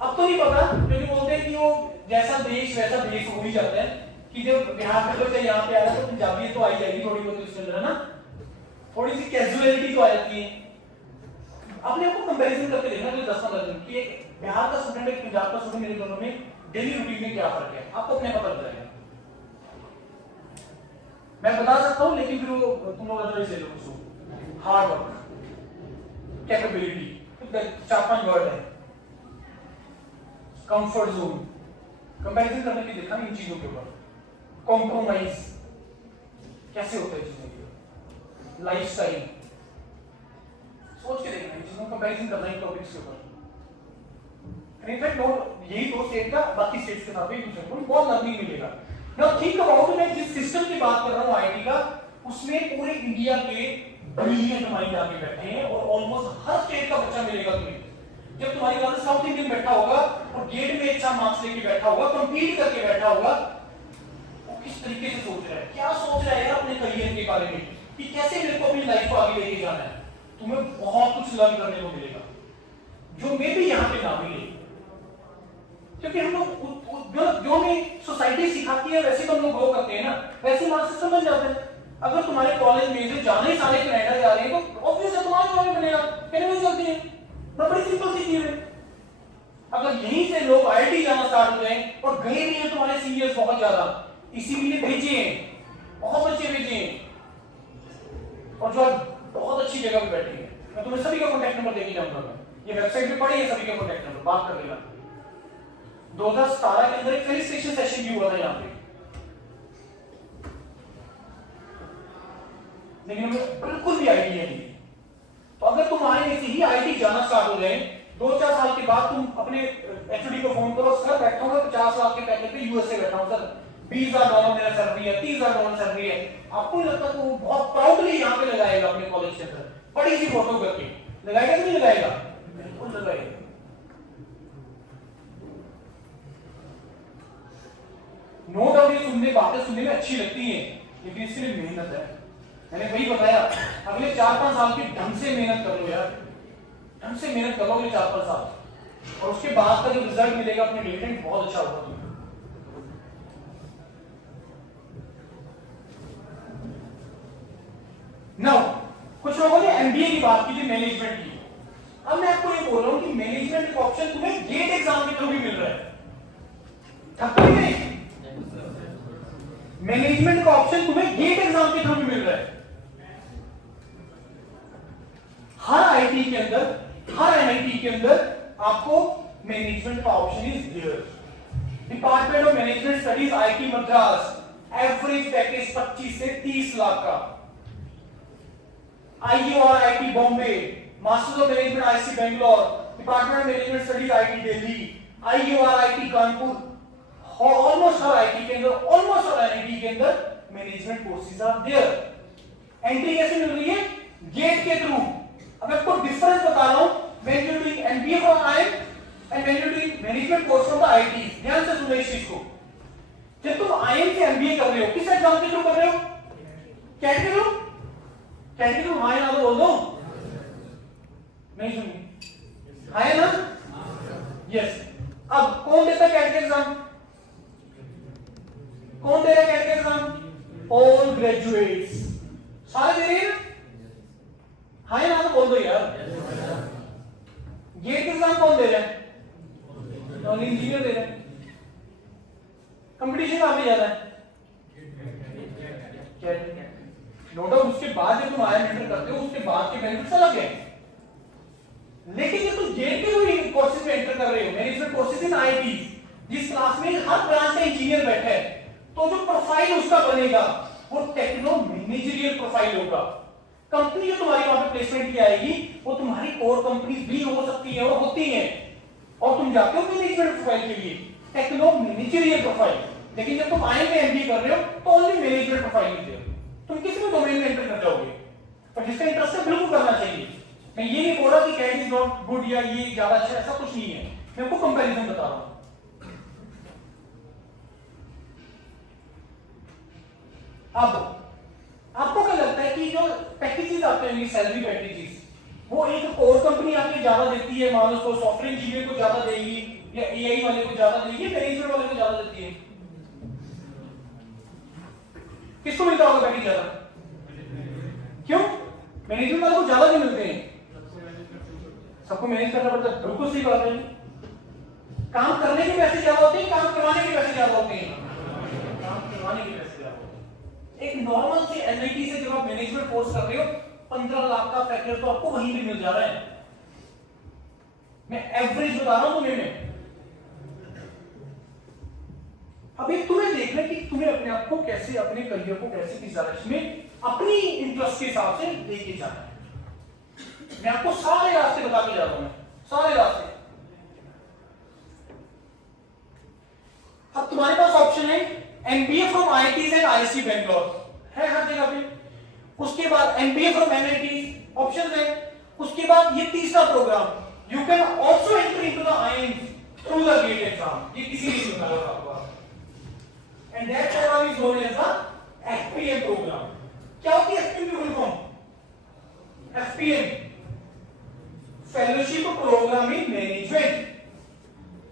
अब तो नहीं पता, क्योंकि बोलते हैं कि वो जैसा देश वैसा देश हो ही जाता है, कि जब बिहार के बच्चे यहाँ पे आ रहे तो पंजाबी तो आई जाएगी थोड़ी बहुत इसके अंदर, है ना, थोड़ी सी कैजुअलिटी तो आ जाती है। अपने आपको कंपैरिजन करके देखना कि 10-15 दिन कि बिहार का स्टूडेंट एक पंजाब का स्टूडेंट, मेरे दोनों में डेली रूटीन में क्या फर्क है, आपको अपने पता चल जाएगा। मैं बता सकता हूं लेकिन फिर वो तुम लोग अदरवाइज ले लो उसको। हार्ड वर्क, कैपेबिलिटी, 4-5 वर्ड है, कंफर्ट जोन, कंपैरिजन करने की देखा इन चीजों के ऊपर, कॉम्प्रोमाइज कैसे होता है चीजों की, लाइफस्टाइल, सोच के देखना, इन चीजों का कंपैरिजन करना इन टॉपिक्स के ऊपर। इनफैक्ट नोट यही दो स्टेट का बाकी स्टेट्स के साथ भी दूसरे को बहुत लर्निंग मिलेगा। नाउ थिंक अबाउट, मैं जिस सिस्टम की बात कर रहा हूं आईटी का, उसमें पूरे इंडिया के बिलियन माइंड आके बैठे हैं और ऑलमोस्ट हर स्टेट का बच्चा मिलेगा तुम्हें। जब तुम्हारी बात साउथ इंडियन बैठा होगा और गेट में अच्छा मार्क्स लेके बैठा होगा, कंपीट करके बैठा होगा, वो किस तरीके से सोच रहा है, क्या सोच रहा है यार अपने करियर के बारे में, कि कैसे मेरे को अपनी लाइफ को आगे लेके जाना है। तुम्हें बहुत कुछ लर्न करने को मिलेगा जो मे भी यहाँ पे ना मिले, क्योंकि हम लोग जो हमें सोसाइटी सिखाती है वैसे तो हम लोग ग्रो करते हैं ना, वैसे हमारा सिस्टम बन जाता है। अगर तुम्हारे कॉलेज में से जाने ही सारे कनाडा जा रहे हैं तो ऑब्वियस है तुम्हारा कॉलेज बनेगा, कैसे चलती है, बड़ी सिंपल सी चीज है। अगर यहीं से लोग आईआईटी जाना स्टार्ट हो गए और गए भी हैं तुम्हारे सीनियर्स बहुत ज्यादा, इसीलिए भेजे हैं, बहुत अच्छे भेजे हैं, और जो बहुत अच्छी जगह पे बैठे हैं। मैं तुम्हें सभी का कॉन्टैक्ट नंबर देके जाऊंगा, ये वेबसाइट पे पड़ी है, सभी का कॉन्टैक्ट नंबर, बात कर लेना। 2017 के अंदर एक फेलिसिटेशन सेशन भी हुआ था यहाँ पे, लेकिन हमें बिल्कुल भी आईडिया नहीं। तो अगर तुम्हारे में से ही आईटी जाना स्टार्ट हो जाए, 2-4 साल के बाद तुम अपने एचओडी को फोन करो, सर बैठा हूँ 50 लाख के पैकेज पे यूएसए बैठा हूँ सर, $20,000 मेरा सैलरी है, $30,000 सैलरी है, आपको नहीं लगता तो वो बहुत प्राउडली यहाँ पे लगाएगा अपने कॉलेज के अंदर, बड़ी सी फोटो करके लगाएगा कि नहीं लगाएगा? बिल्कुल लगाएगा। नो डाउट ये सुनने बातें सुनने में अच्छी लगती है, लेकिन इसके लिए मेहनत है। मैंने वही बताया, अगले 4-5 साल की ढंग से मेहनत करो यार, ढंग से मेहनत करो अगले 4-5 साल, और उसके बाद का जो रिजल्ट मिलेगा अपने रिलेटेड बहुत अच्छा होगा तुम्हें। नाउ कुछ लोगों ने एमबीए की बात की थी, मैनेजमेंट की। अब मैं आपको ये बोल रहा हूं कि मैनेजमेंट का ऑप्शन तुम्हें गेट एग्जाम के थ्रू भी मिल रहा है, ठक्कर नहीं, मैनेजमेंट का ऑप्शन तुम्हें गेट एग्जाम के थ्रू भी मिल रहा है। हर आईटी के अंदर हर एनआईटी के अंदर आपको मैनेजमेंट का option is there. Department of management studies IIT Madras, average package 25 से 30 लाख का। आईयूआर IIT Bombay, masters of management IIT Bangalore, department of management studies IIT Delhi, आईयूआर आईआईटी कानपुर, ऑलमोस्ट हर आईआईटी के अंदर, ऑलमोस्ट हर आईआईटी के अंदर management courses are there. Entry कैसे मिल रही है? गेट के थ्रू। अब मैं आपको डिफरेंस बता रहा हूं when you doing MBA from IIM and when you doing management course from the IIT. ध्यान से सुनो इस चीज को। जब तुम आईआईएम से एमबीए कर रहे हो, किस एग्जाम के थ्रू कर रहे हो? कैट के थ्रू? कैट के थ्रू हां या ना बोल दो। नहीं सुनी? हां या ना? यस। अब कौन देता है कैट के एग्जाम? कौन दे रहा है कैट के एग्जाम? All graduates. सारे दे रहे हैं? हाँ या ना तो बोल दो यार। गेट एग्जाम कौन दे रहा है? नॉन इंजीनियर दे रहा है। कंपटीशन काफी ज्यादा है। नो डाउट उसके बाद जब तुम आईआईएम एंटर करते हो उसके बाद के बेनिफिट्स अलग हैं। लेकिन जब तुम गेट के कोर्सेज में एंटर कर रहे हो, मैनेजमेंट कोर्सेज इन आईआईटी, जिस क्लास में हर ब्रांच का इंजीनियर बैठा है, तो जो प्रोफाइल उसका बनेगा वो टेक्नो मैनेजरियल प्रोफाइल होगा। कंपनी जो तुम्हारी वहां पे प्लेसमेंट की आएगी वो तुम्हारी कोर कंपनीज भी हो सकती है और होती हैं, और तुम जाते हो मैनेजमेंट प्रोफाइल के लिए, टेक्नो मैनेजरियल प्रोफाइल। लेकिन जब तुम आईआईएम में एमबीए कर रहे हो तो ओनली मैनेजमेंट प्रोफाइल है। तुम किसी भी डोमेन में एंटर कर जाओगे, पर जिसका इंटरेस्ट है बिल्कुल करना चाहिए। मैं ये नहीं बोल रहा कि कैट इज नॉट गुड या ये ज्यादा अच्छा, ऐसा कुछ नहीं है। मैं आपको कंपैरिजन बता रहा हूं। अब आपको क्या लगता है कि जो पैकेजेस आते हैं, सैलरी पैकेजेस, वो एक कोर कंपनी आपको ज्यादा देती है, मान लो तो सॉफ्टवेयर इंजीनियर को ज्यादा देगी या एआई वाले को ज्यादा देगी, मैनेजमेंट वाले को ज्यादा देती है? किसको मिलता होगा पैकेज ज्यादा? क्यों? मैनेजमेंट वाले को ज्यादा नहीं मिलते हैं। सबको मैनेज करना पड़ता है, बिल्कुल सही बात है। काम करने के पैसे ज्यादा होते हैं, काम करवाने के पैसे ज्यादा होते हैं? काम करवाने के पैसे ज्यादा होते हैं। एक नॉर्मल से एनआईटी से जब आप मैनेजमेंट कोर्स कर रहे हो 15 लाख का पैकेज तो आपको वहीं भी मिल जा रहा है। मैं एवरेज बता रहा हूं तुम्हें। मैं अभी तुम्हें देखना है कि तुम्हें अपने आप को कैसे, अपने करियर को कैसे, किस डायरेक्शन में अपनी इंटरेस्ट के हिसाब से लेके जाना है। मैं आपको सारे रास्ते बता के जा रहा हूं, सारे रास्ते। अब तुम्हारे पास ऑप्शन है MBA from IITs and IIT Bangalore, है हर जगह पे। उसके बाद एमबीए फ्रॉम एनआईटीज ऑप्शन है। उसके बाद ये तीसरा programme, you can also enter into the IIM through the GATE exam. ये किसी ने निकाला था आपको, and that programme is known as the FPM programme. क्या होती है एफपीएम की full form? FPM, fellowship programme in management.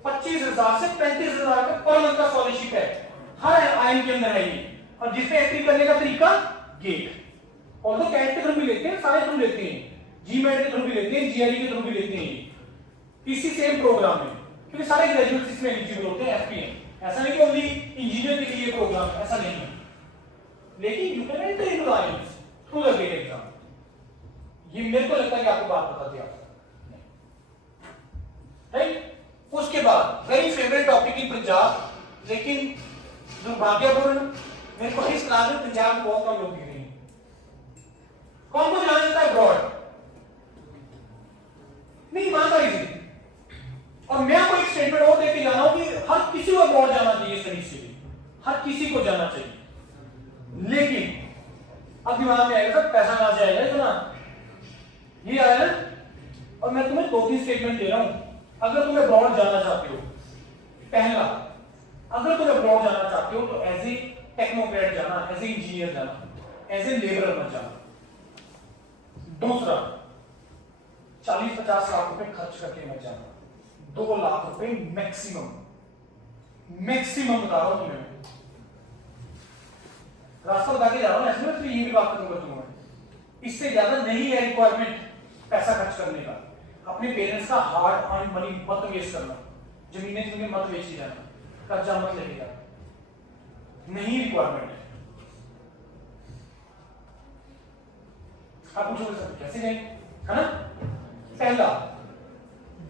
25,000 से 35,000 का पर मंथ का स्कॉलरशिप है, हर आईआईएम के अंदर है ये। और जिसपे एंट्री करने का तरीका गेट, और तो कैट के थ्रू भी लेते हैं, सारे थ्रू लेते हैं, जीमेट के थ्रू भी लेते हैं, जीआरई के थ्रू भी लेते हैं। इसी सेम प्रोग्राम में, क्योंकि सारे ग्रेजुएट्स इसमें एलिजिबल होते हैं एफपीएम। ऐसा नहीं कि ओनली इंजीनियर के लिए प्रोग्राम, ऐसा नहीं है। लेकिन you can enter into the IIM through the GATE exam. ये मेरे को लगता है कि आपको बात बता दिया, राइट? उसके बाद very favourite topic in Punjab, लेकिन दुर्भाग्यपूर्ण मेरे को इस क्लास में पंजाब में बहुत कम लोग दिख रहे हैं। कौन को जाना चाहता है अब्रॉड? नहीं मानता इसे। और मैं आपको एक स्टेटमेंट और देके जा रहा हूं कि हर किसी को अब्रॉड जाना चाहिए, सही से हर किसी को जाना चाहिए। लेकिन अब दिमाग में आएगा सर पैसा कहां से आएगा इतना, ये आया ना। और मैं तुम्हें 2-3 स्टेटमेंट दे रहा हूं। अगर तुम अब्रॉड जाना चाहते हो, पहला, अगर तुम अब्रॉड जाना चाहते हो तो एज ए टेक्नोक्रेट जाना, एज ए इंजीनियर जाना, एज ए लेबरर मत जाना। दूसरा, 40-50 लाख रुपए खर्च करके मत जाना, 2 लाख रुपए मैक्सिमम, मैक्सिमम बता रहा हूं तुम्हें, रास्ता बता के जा रहा हूं। ऐसे में ये भी बात खत्म कर दूंगा, इससे ज्यादा नहीं है रिक्वायरमेंट पैसा खर्च करने का। अपने पेरेंट्स का हार्ड अर्न मनी मत वेस्ट करना, जमीनें जमीनें मत बेची जाना, कर्जा मत लेके जाना, नहीं रिक्वायरमेंट है। आप पूछोगे सर कैसे जाएंगे, है ना? पहला,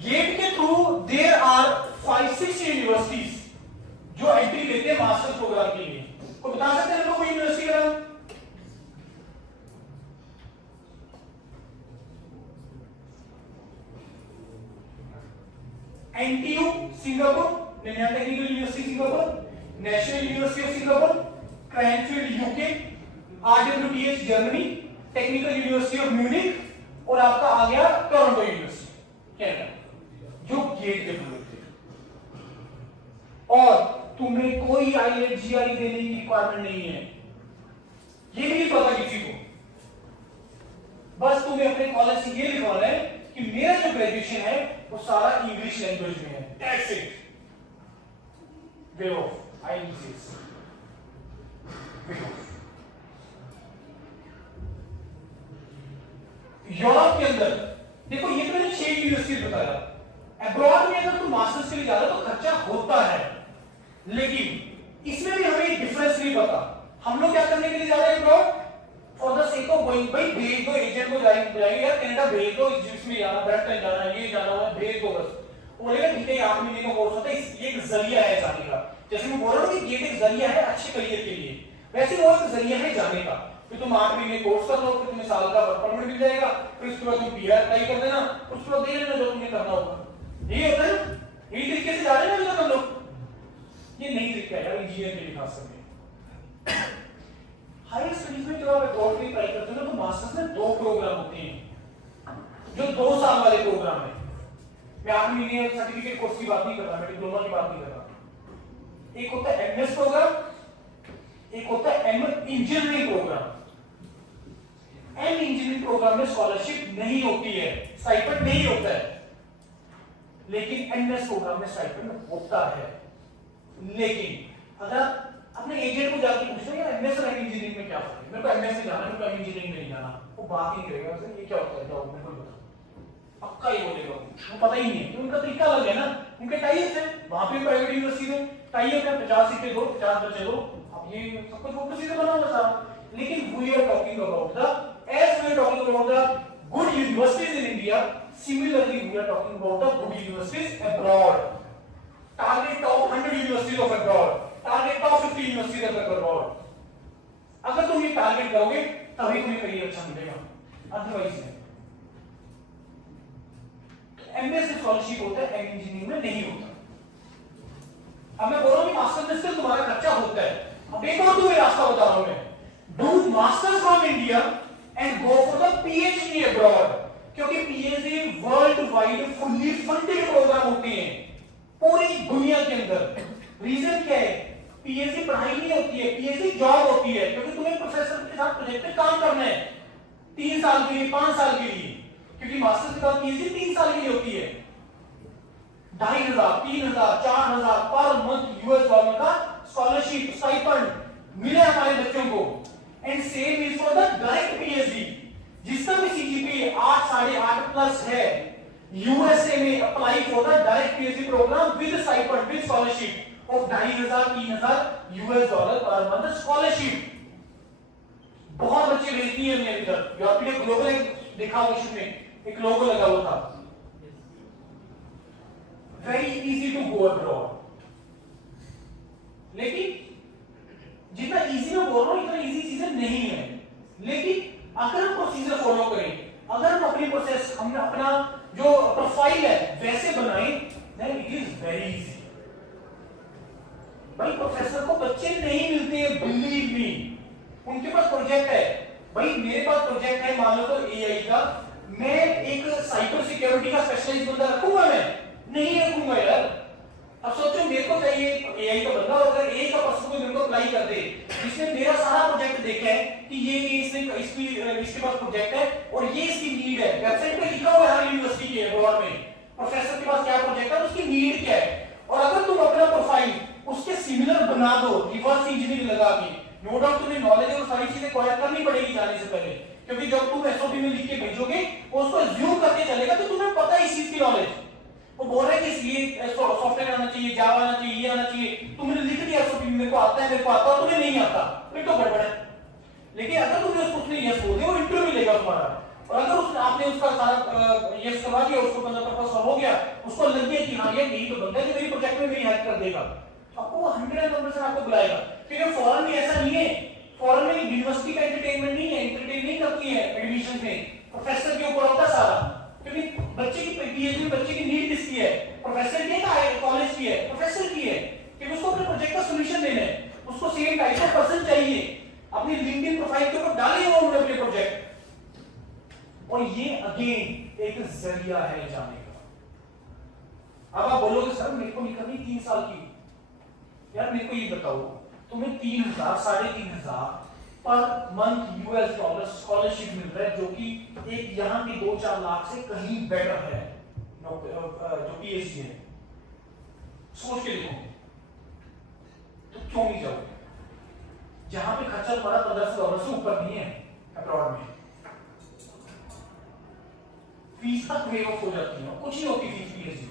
गेट के थ्रू देयर आर 5-6 यूनिवर्सिटीज जो एंट्री लेते हैं मास्टर्स प्रोग्राम के लिए। को बता सकते हैं कोई यूनिवर्सिटी का नाम? NTU Singapore, national technical university Singapore, national university of Singapore, Cranfield UK, RWTH Germany, technical university of Munich और आपका आ गया टोरंटो यूनिवर्सिटी कनाडा, जो गेट के थ्रू थे। और तुम्हें कोई IELTS GRE देने की रिक्वायरमेंट नहीं है, ये भी नहीं पता किसी को। बस तुम्हें अपने कॉलेज से ये लिखवाना है कि मेरा जो ग्रेजुएशन है वो सारा इंग्लिश लैंग्वेज में है। That's it. Way of IELTS Europe के अंदर देखो, ये तो मैंने 6 यूनिवर्सिटी बताया। अब्रॉड में अगर तुम मास्टर्स के लिए जा रहे हो तो खर्चा होता है, लेकिन इसमें भी हमें डिफरेंस नहीं पता। हम लोग क्या करने के लिए जा रहे हैं abroad? For the sake of going, भाई भेज दो, एजेंट को जाएंगे यार कनाडा भेज दो, जिसमें जाना, ब्रैम्पटन जाना है, ये जाना हुआ, भेज दो बस। वो बोलेगा ठीक है 8 महीने का कोर्स होता है, ये एक जरिया है जाने का। जैसे मैं बोल रहा हूँ कि गेट एक जरिया है अच्छे करियर के लिए, वैसे वो एक जरिया है जाने का। फिर तुम 8 महीने कोर्स कर लो, फिर तुम्हें साल का वर्क परमिट मिल जाएगा, फिर उसके बाद तुम PR अप्लाई कर देना, उसके बाद दे लेना जो तुम्हें करना होगा। यही होता है, यही तरीके से जा रहे हैं ना हम लोग। ये नहीं तरीका है यार इंजीनियर के लिए खास करके। हायर स्टडीज में जब आप अब्रॉड की ट्राई करते हो तो मास्टर्स में 2 प्रोग्राम होते हैं जो 2 साल वाले प्रोग्राम है। मैं 8 महीने सर्टिफिकेट कोर्स की बात नहीं कर रहा, मैं डिप्लोमा की बात नहीं कर रहा। एक होता है MS प्रोग्राम, एक होता है M engineering programme. M engineering programme में स्कॉलरशिप नहीं होती है, स्टाइपेंड नहीं होता है, लेकिन MS प्रोग्राम में स्टाइपेंड होता है। लेकिन अगर अपने एजेंट को जाके पूछो यार MS और इंजीनियरिंग में क्या फर्क है, मेरे को MS में जाना है, मेरे को इंजीनियरिंग में नहीं जाना, वो बात ही नहीं करेगा उससे ये क्या होता है, जाओ मेरे को बताओ, पक्का ये बोलेगा, वो पता ही नहीं है, उनका तरीका अलग है ना, उनके टाइप्स है। वहां पे प्राइवेट यूनिवर्सिटी में टाइप है 50 सीटें दो, 50 बच्चे दो, अब ये सब कुछ फोकस से बना हुआ सारा। लेकिन we are talking about the, as we are talking about the good universities in India, similarly we are talking about the good universities abroad. Target top 100 universities of abroad, target top 50 universities of abroad. अगर तुम ये target करोगे तभी तुम्हें career अच्छा मिलेगा, otherwise नहीं। MS से स्कॉलरशिप होता है, M इंजीनियरिंग में नहीं होता। अब मैं बोल रहा हूं कि मास्टर में से तुम्हारा खर्चा होता है। अब एक और तुम्हें रास्ता बता रहा हूं मैं, do masters from India and go for the PhD abroad, क्योंकि PhD worldwide fully funded programme होते हैं पूरी दुनिया के अंदर। रीजन क्या है? PhD पढ़ाई नहीं होती है, PhD जॉब होती है, क्योंकि तुम्हें प्रोफेसर के साथ प्रोजेक्ट पे काम करना है 3 साल के लिए, 5 साल के लिए, क्योंकि मास्टर्स के बाद PhD 3 साल के लिए होती है। 2,500, 3,000, 4,000 पर मंथ US डॉलर का स्कॉलरशिप स्टाइपेंड मिले हमारे बच्चों को। And same is for the direct PhD, जिसका भी CGPA 8, 8.5 प्लस है, USA में apply for the direct PhD programme with stipend with scholarship of 2,500, 3,000 US dollar per month scholarship. बहुत बच्चे भेजती है मेरे इधर। यूरोपियन ग्लोबल देखा होगा, इसमें एक लोगो लगा हुआ था, very easy to go abroad. लेकिन जितना इजी मैं बोल रहा हूं इतना इजी चीजें नहीं है। लेकिन अगर हम प्रोसीजर फॉलो करें, अगर हम अपनी प्रोसेस, हमने अपना जो प्रोफाइल है वैसे बनाएं, then it is very easy. भाई प्रोफेसर को बच्चे नहीं मिलते हैं, बिलीव मी, उनके पास प्रोजेक्ट है। भाई मेरे पास प्रोजेक्ट है, मान लो तो AI का, मैं एक साइबर सिक्योरिटी का स्पेशलिस्ट बंदा रखूंगा? मैं नहीं रखूंगा यार। अब सोचो मेरे को चाहिए AI का बंदा, और अगर AI का पर्सन को मेरे को अप्लाई कर दे जिसने मेरा सारा प्रोजेक्ट देखा है कि ये इसके पास प्रोजेक्ट है और ये इसकी नीड है, वेबसाइट पे लिखा हुआ है हर यूनिवर्सिटी के बोर्ड में प्रोफेसर के पास क्या प्रोजेक्ट है, उसकी नीड क्या है, और अगर तुम अपना प्रोफाइल उसके सिमिलर बना दो रिवर्स इंजीनियरिंग लगा के, नो डाउट तुम्हें नॉलेज और सारी चीजें एक्वायर करनी पड़ेगी जाने से पहले, क्योंकि जब तुम SOP में लिख के भेजोगे उसको अज्यूम करके चलेगा तो तुम्हें पता है इस चीज की नॉलेज। वो बोल रहे हैं कि इसलिए सॉफ्टवेयर आना चाहिए, जावा आना चाहिए, ये आना चाहिए, तुमने लिख दिया SOP में मेरे को आता है, मेरे को आता है, तुम्हें नहीं आता, फिर तो गड़बड़ है। लेकिन अगर तुमने उसको यस बोल दिया, वो इंटरव्यू लेगा तुम्हारा और अगर उसने आपने उसका सारा यस करवा दिया, उसको मतलब पर्पस हो गया, उसको लग गया कि हाँ ये यही तो बंदा है जो मेरी प्रोजेक्ट में मेरी हेल्प कर देगा, आपको 100% आपको बुलाएगा। क्योंकि फॉरेन में ऐसा नहीं है, फॉरेन में यूनिवर्सिटी का एंटरटेनमेंट नहीं है, एंटरटेन नहीं करती है एडमिशन में, प्रोफेसर के ऊपर होता सारा। क्योंकि बच्चे की पीएचडी बच्चे की नीड किसकी है? प्रोफेसर की है, कॉलेज की है, प्रोफेसर की है, क्योंकि उसको अपने प्रोजेक्ट का सॉल्यूशन देना है, उसको सेम टाइप ऑफ पर्सन चाहिए, अपनी लिंक्डइन प्रोफाइल के ऊपर डालिए वो अपने प्रोजेक्ट। और ये अगेन एक जरिया है जाने का। अब आप बोलोगे सर मेरे को निकलनी 3 साल की, यार मेरे को ये बताओ, तुम्हें 3,000 3,500 per month US dollar scholarship मिल रहा है, जो कि एक यहाँ की 2-4 लाख से कहीं बेटर है जो पीएचडी है। सोच के देखो तो क्यों नहीं जाओगे? जहां पे खर्चा तुम्हारा $1,500 से ऊपर नहीं है अब्रॉड में, फीस तक वेव ऑफ हो जाती है, कुछ नहीं होती फीस पीएचडी।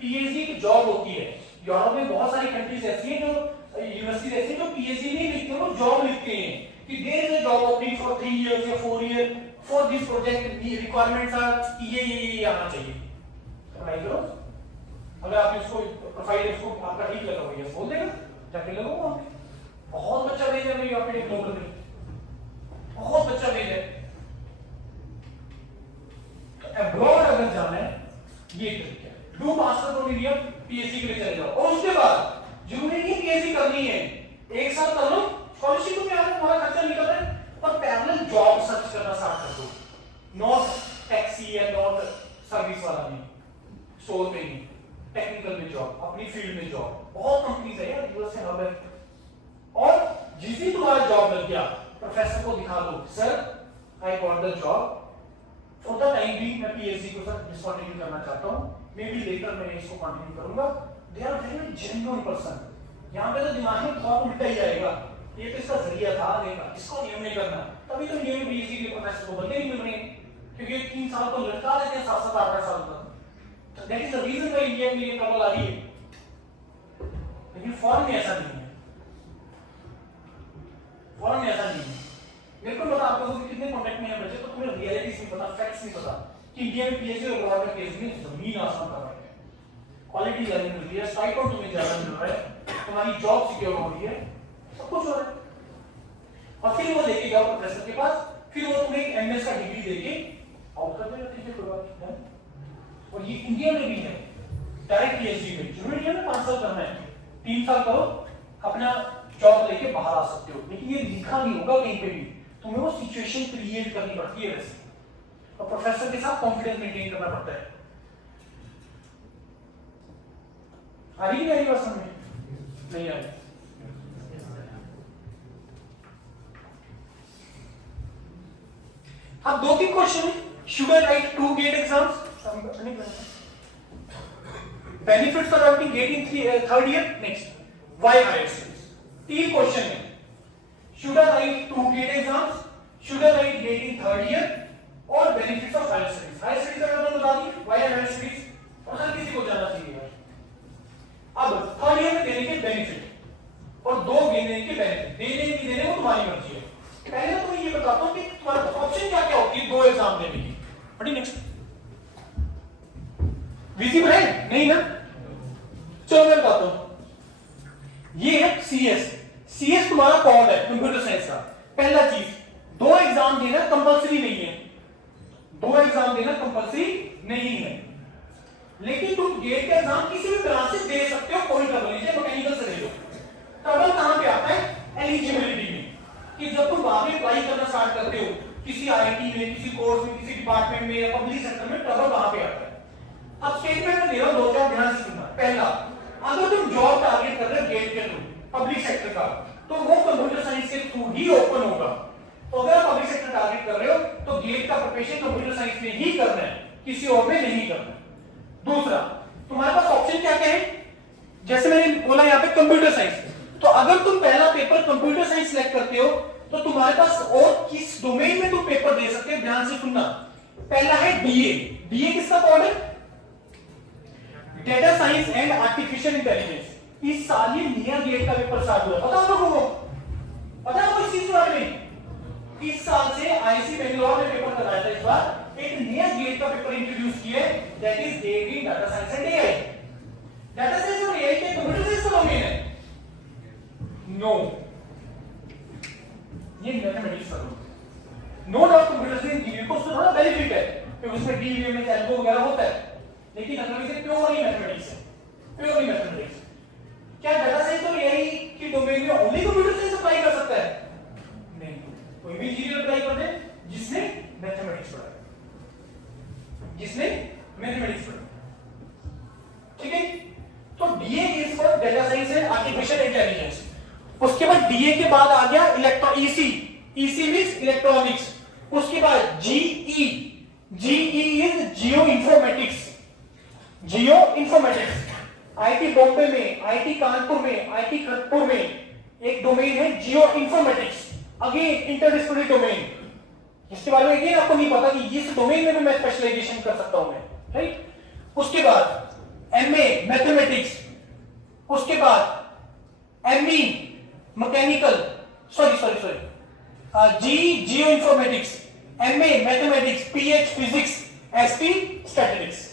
पीएचडी की जॉब होती है। यूरोप में बहुत सारी कंट्रीज ऐसी हैं जो यूनिवर्सिटी ऐसी है जो पीएचडी नहीं लिखते, वो जॉब लिखते हैं कि there is a job opening for 3 years या 4 year for this project, requirements are ये आना चाहिए, अप्लाई करो। अगर आप इसको प्रोफाइल इसको आपका ठीक लगा हुआ है बोल देगा, जाके लगो वहां पे। बहुत बच्चा भेज है मेरी यहाँ पे ग्लोबल में, बहुत बच्चा भेज है। अब्रॉड अगर जाना है ये तरीका है, do master from India, PhD के लिए चले जाओ। और उसके बाद जरूरी नहीं पीएचडी करनी है, 1 साल कर लो, स्कॉलरशिप तो क्या है, तुम्हारा खर्चा निकल रहा है, पर पैरेलल जॉब सर्च करना स्टार्ट कर दो। नॉट टैक्सी या नॉट सर्विस वाला नहीं, स्टोर पे नहीं, टेक्निकल में जॉब, अपनी फील्ड में जॉब। बहुत कंपनीज है यार, यूएस से हब है। और जिस दिन तुम्हारा जॉब लग गया, प्रोफेसर को दिखा दो, sir I got the job, for the time भी मैं पीएचडी को सर डिसकंटिन्यू करना चाहता हूं, मे बी लेटर मैं इसको कंटिन्यू करूंगा। They are very genuine person. यहां पे तो दिमाग में थॉट उल्टा ही आएगा, ये तो इसका जरिया था आने का, इसको नियम नहीं करना, तभी तो नियम पीएचडी के प्रोफेसर को बंदे नहीं मिल रहे हैं, क्योंकि 3 साल को लटका देते हैं, 7-8 साल तक। तो that is the reason why India में ये ट्रबल आ रही है। लेकिन फॉरेन में ऐसा नहीं है, फॉरेन में ऐसा नहीं है। मेरे को पता आपको कितने कॉन्टेक्ट में है बच्चे, तो तुम्हें रियलिटीज नहीं पता, फैक्ट्स नहीं पता कि इंडिया में पीएचडी और अब्रॉड में पीएचडी में जमीन आसमान का फर्क है। क्वालिटी ज्यादा मिल रही है, स्टाइपेंड तुम्हें ज्यादा मिल रहा है, तुम्हारी जॉब सिक्योर हो रही है, सब कुछ हो रहा है। और फिर वो लेके जाओ प्रोफेसर के पास, फिर वो तुम्हें एक एमएस का डिग्री देके आउट कर देगा, ठीक है कोई बात नहीं। और ये इंडिया में भी है, डायरेक्ट पीएचडी में जरूरी है ना 5 साल करना है, 3 साल करो, अपना जॉब लेके बाहर आ सकते हो। लेकिन ये लिखा नहीं होगा कहीं पे भी, तुम्हें वो सिचुएशन क्रिएट करनी पड़ती है वैसे, और प्रोफेसर के साथ कॉन्फिडेंस मेंटेन करना पड़ता है। आ रही है बात समझ में? नहीं आ रही? अब 2-3 क्वेश्चन है। Should I write 2 GATE exams? Benefits of writing GATE in 3rd year? Next, why higher studies? 3 question है। Should I write 2 GATE exams? Should I write GATE in 3rd year? और benefits of higher studies? Higher studies का मतलब बता दी, why higher studies? और हर किसी को जानना चाहिए। अब 3rd year में देने के benefit और 2 देने के benefit, देने की देने वो तुम्हारी मर्जी है। पहले तो मैं ये बताता हूँ कि तुम्हारा ऑप्शन क्या क्या होती है 2 एग्जाम देने की। बड़ी नेक्स्ट विजिबल है नहीं ना? चलो मैं बताता हूँ। ये है सीएस। सीएस तुम्हारा कौन है? कंप्यूटर साइंस का। पहला चीज, 2 एग्जाम देना कंपलसरी नहीं है, 2 एग्जाम देना कंपलसरी नहीं है, लेकिन तुम गेट का एग्जाम किसी भी ब्रांच से दे सकते हो, कोई ट्रबल नहीं है। मैकेनिकल से ले लो। ट्रबल कहां पे आता है? एलिजिबिलिटी में, कि जब तुम वहां पे अप्लाई करना स्टार्ट करते हो किसी आईटी में, किसी कोर्स में, किसी डिपार्टमेंट में या पब्लिक सेक्टर में, ट्रबल वहां पे आता है। अब स्टेटमेंट में दे रहा हूं, 2-4 ध्यान से सुनना। पहला, अगर तुम जॉब टारगेट कर रहे हो गेट के थ्रू पब्लिक सेक्टर का, तो वो कंप्यूटर साइंस के थ्रू ही ओपन होगा। तो अगर आप पब्लिक सेक्टर टारगेट कर रहे हो तो गेट का प्रिपरेशन कंप्यूटर साइंस में ही करना है, किसी और में नहीं करना है। दूसरा, तुम्हारे पास ऑप्शन क्या क्या है? जैसे मैंने बोला यहाँ पे कंप्यूटर साइंस, तो अगर तुम पहला पेपर कंप्यूटर साइंस सिलेक्ट करते हो तो तुम्हारे पास और किस डोमेन में तुम पेपर दे सकते हो, ध्यान से सुनना। पहला है बीए। बीए किसका कोड है? Data science and artificial intelligence. इस साल ये नियर गेट का पेपर स्टार्ट हुआ, पता है लोगों को? पता है आपको इस चीज के बारे में? इस साल से आईआईसी बेंगलोर में पेपर कराया था इस बार एक नया गेट का पेपर इंट्रोड्यूस किया है, that is GATE in data science and AI. Data science और एआई के कंप्यूटर साइंस का डोमेन है? नो, ये मैथमेटिक्स का domain. No doubt computer science engineer को उसमें थोड़ा बेनिफिट है कि उसमें डीवीएम में एल्गो वगैरह होता है, लेकिन असल में प्योरली मैथमेटिक्स है, प्योरली मैथमेटिक्स। क्या डाटा साइंस और एआई के डोमेन में ओनली कंप्यूटर साइंस अप्लाई कर सकता है? नहीं, कोई भी इंजीनियर अप्लाई कर दे जिसने मैथमेटिक्स पढ़ा है, जिसने मैथमेटिक्स पढ़ा। ठीक है, तो DA is for data science and artificial intelligence. उसके बाद डीए के बाद आ गया electro EC, EC means electronics. उसके बाद GE, GE is Jio informatics, Jio informatics. IT Bombay में, आईटी कानपुर में, आईटी खड़गपुर में एक डोमेन है जियो इंफॉर्मेटिक्स, अगेन इंटरडिसिप्लिनरी डोमेन, जिसके बारे में अगेन आपको नहीं पता कि इस डोमेन में भी मैं स्पेशलाइजेशन कर सकता हूं मैं, राइट। उसके बाद एमए मैथमेटिक्स, उसके बाद ME mechanical, G geoinformatics, MA mathematics, PH physics, SP statistics.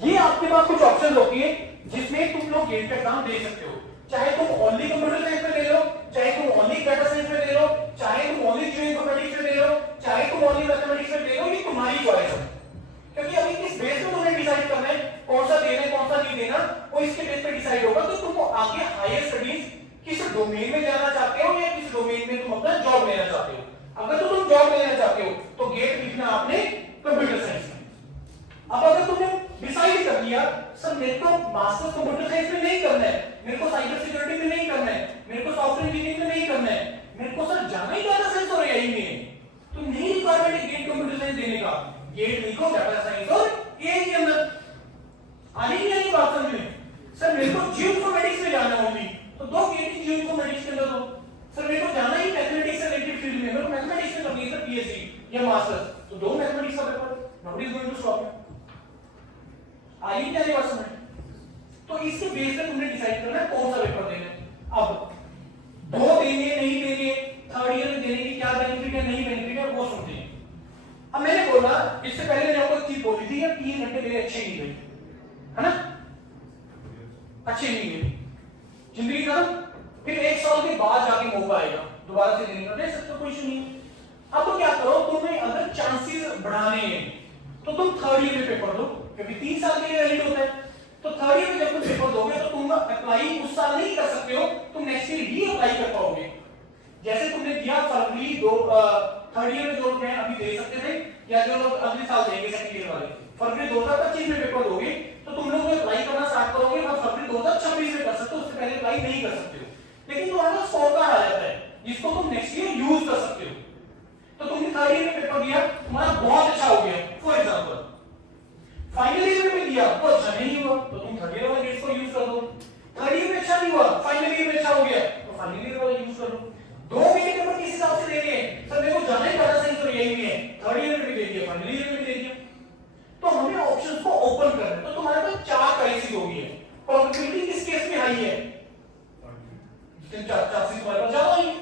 ये आपके पास कुछ ऑप्शन होती है जिसमें तुम लोग गेट का एग्जाम दे सकते हो, चाहे तुम ओनली कंप्यूटर साइंस में ले लो, चाहे तुम ओनली डाटा साइंस में ले लो, चाहे तुम ओनली जियो इंफॉर्मेटिक्स में ले लो, चाहे तुम ओनली मैथमेटिक्स में ले लो, ये तुम्हारी चॉइस है। क्योंकि अभी किस बेस पे तुम्हें डिसाइड करना है कौन सा देना है कौन सा नहीं देना, वो इसके बेस पे डिसाइड होगा कि तुम आगे हायर स्टडीज किस डोमेन में जाना चाहते हो या किस डोमेन में तुम अपना जॉब लेना चाहते हो। अगर तो तुम जॉब लेना चाहते हो तो गेट लिखना आपने कंप्यूटर साइंस में। अब अगर तुमने डिसाइड कर लिया सर मेरे को मास्टर्स कंप्यूटर साइंस में नहीं करना है, मेरे को साइबर सिक्योरिटी में नहीं करना है, मेरे को सॉफ्टवेयर इंजीनियरिंग में नहीं करना है, मेरे को सर जाना ही डाटा साइंस और एआई में, तो नहीं रिक्वायरमेंट है गेट कंप्यूटर साइंस देने का, गेट लिखो डाटा साइंस और एआई के अंदर। आने की नहीं बात समझ में? सर मेरे को जियो इंफॉर्मेटिक्स में जाना होगी तो दो गेट जियो इंफॉर्मेटिक्स के अंदर दो। सर मेरे को जाना ही मैथमेटिक्स से रिलेटेड फील्ड में, मेरे को मैथमेटिक्स में करनी है सर पीएचडी या मास्टर्स, तो दो मैथमेटिक्स का paper, nobody is going to stop you. आई क्या ये बात समझ? तो इसके बेस पे तुमने डिसाइड करना है कौन सा पेपर देना है। अब दो देंगे नहीं देंगे, थर्ड ईयर में देने की क्या बेनिफिट है नहीं बेनिफिट है वो सुनते हैं। अब मैंने बोला इससे पहले मैंने आपको एक चीज बोली थी, 3 घंटे मेरे अच्छे नहीं गए, है ना, अच्छे नहीं गए, जिंदगी खत्म। फिर 1 साल के बाद जाके मौका आएगा दोबारा से देने का, दे सकते हो, कोई इशू नहीं। अब तो क्या करो, तुम्हें अगर चांसेस बढ़ाने हैं तो तुम थर्ड ईयर में पेपर दो, क्योंकि 3 साल के लिए वैलिड होता है। तो थर्ड ईयर में जब तुम पेपर दोगे तो तुम अप्लाई उस साल नहीं कर सकते हो, तुम नेक्स्ट ईयर ही अप्लाई कर पाओगे। जैसे तुमने दिया फरवरी थर्ड ईयर में जो लोग अभी दे सकते थे या जो लोग अगले साल देंगे सेकंड ईयर वाले, फरवरी 2025 में पेपर दोगे तो तुम लोग अप्लाई करना स्टार्ट करोगे और फरवरी 2026 में कर सकते हो, उससे पहले अप्लाई नहीं कर सकते हो। लेकिन तुम्हारा स्कोर कार्ड आ जाता है जिसको तुम नेक्स्ट ईयर यूज कर सकते हो। तो तुमने थर्ड ईयर में पेपर दिया, तुम्हारा बहुत अच्छा हो गया, फॉर एग्जांपल फाइनल ईयर में दिया तो अच्छा नहीं हुआ तो तुम थर्ड ईयर वाले गेट्स को यूज कर दो। थर्ड ईयर में अच्छा नहीं हुआ, फाइनल ईयर में अच्छा हो गया तो फाइनल ईयर वाला यूज कर लो। दो गेट पेपर किस हिसाब से देने हैं? सर मेरे को जाना ही डाटा साइंस और एआई में है, थर्ड ईयर में भी दे दिया, फाइनल ईयर में भी दे दिया, तो हमें ऑप्शंस को ओपन करना है। तो तुम्हारे पास 4 चॉइसेस होगी है, प्रोबेबिलिटी किस केस में हाई है? चांसेस तुम्हारे पास ज्यादा है,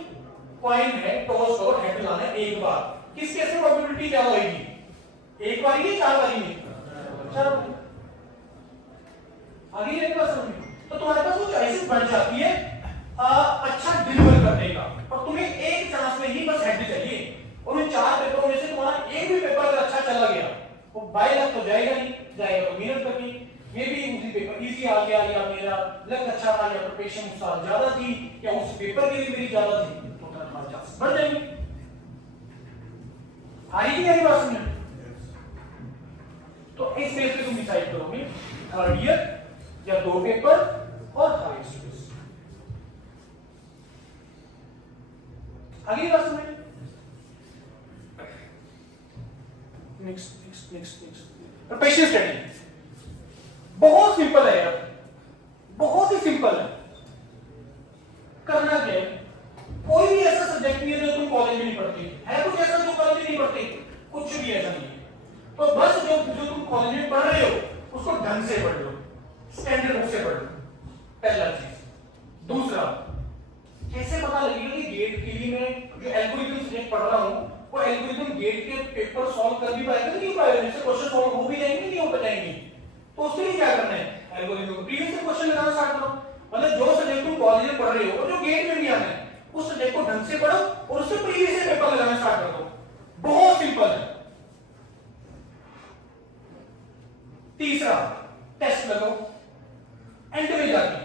कॉइन है, टॉस और हेड लाना है एक बार, किस केस में प्रोबेबिलिटी ज्यादा होगी? एक बार ही 4 बार ही चलो आगे लेके बस समझ। तो तुम्हारे पास वो चॉइसेस बढ़ जाती है अच्छा डिलीवर करने का, और तुम्हें एक चांस में ही बस हेड चाहिए, और उन 4 पेपरों में से तुम्हारा एक भी पेपर अगर अच्छा चला गया वो बाय लक तो जाएगा नहीं, जाएगा तो मेहनत करनी, मे भी उसी पेपर इजी आ गया या मेरा लक अच्छा था या प्रिपरेशन उस साल ज्यादा थी या उस पेपर के लिए मेरी ज्यादा थी, तो तुम्हारे चांस बढ़ जाएंगे। आई कि नहीं बात समझ? तो इस बेस पे तुम डिसाइड करोगे थर्ड ईयर या 2 पेपर और हायर स्टडीज। आगे बात समझ? नेक्स्ट प्रिपरेशन स्टडी बहुत सिंपल है यार, बहुत ही सिंपल है। करना क्या है, कोई भी ऐसा सब्जेक्ट नहीं है जो तुम कॉलेज में नहीं पढ़ते, है कुछ ऐसा जो कॉलेज में नहीं पढ़ते? कुछ भी ऐसा नहीं है। तो बस जो तुम कॉलेज में पढ़ रहे हो उसको ढंग से पढ़ लो, स्टैंडर्ड बुक से पढ़ लो, पहला चीज। दूसरा, कैसे पता लगेगा कि गेट के लिए मैं जो एल्गोरिथम सब्जेक्ट पढ़ रहा हूँ वो एल्गोरिथम गेट के पेपर सॉल्व कर भी पाएगा नहीं पाएगा, इससे क्वेश्चन सॉल्व हो भी जाएंगे नहीं हो पाएंगे, तो उसके लिए क्या करना है, एल्गोरिथम को प्रीवियस से क्वेश्चन लगाना स्टार्ट करो। मतलब जो सब्जेक्ट तुम कॉलेज में पढ़ रहे हो और जो गेट में भी आना है उस सब्जेक्ट को ढंग से पढ़ो और उससे प्रीवियस से पेपर लगाना स्टार्ट कर दो, बहुत सिंपल है। तीसरा, टेस्ट लगाओ। एंड में जाके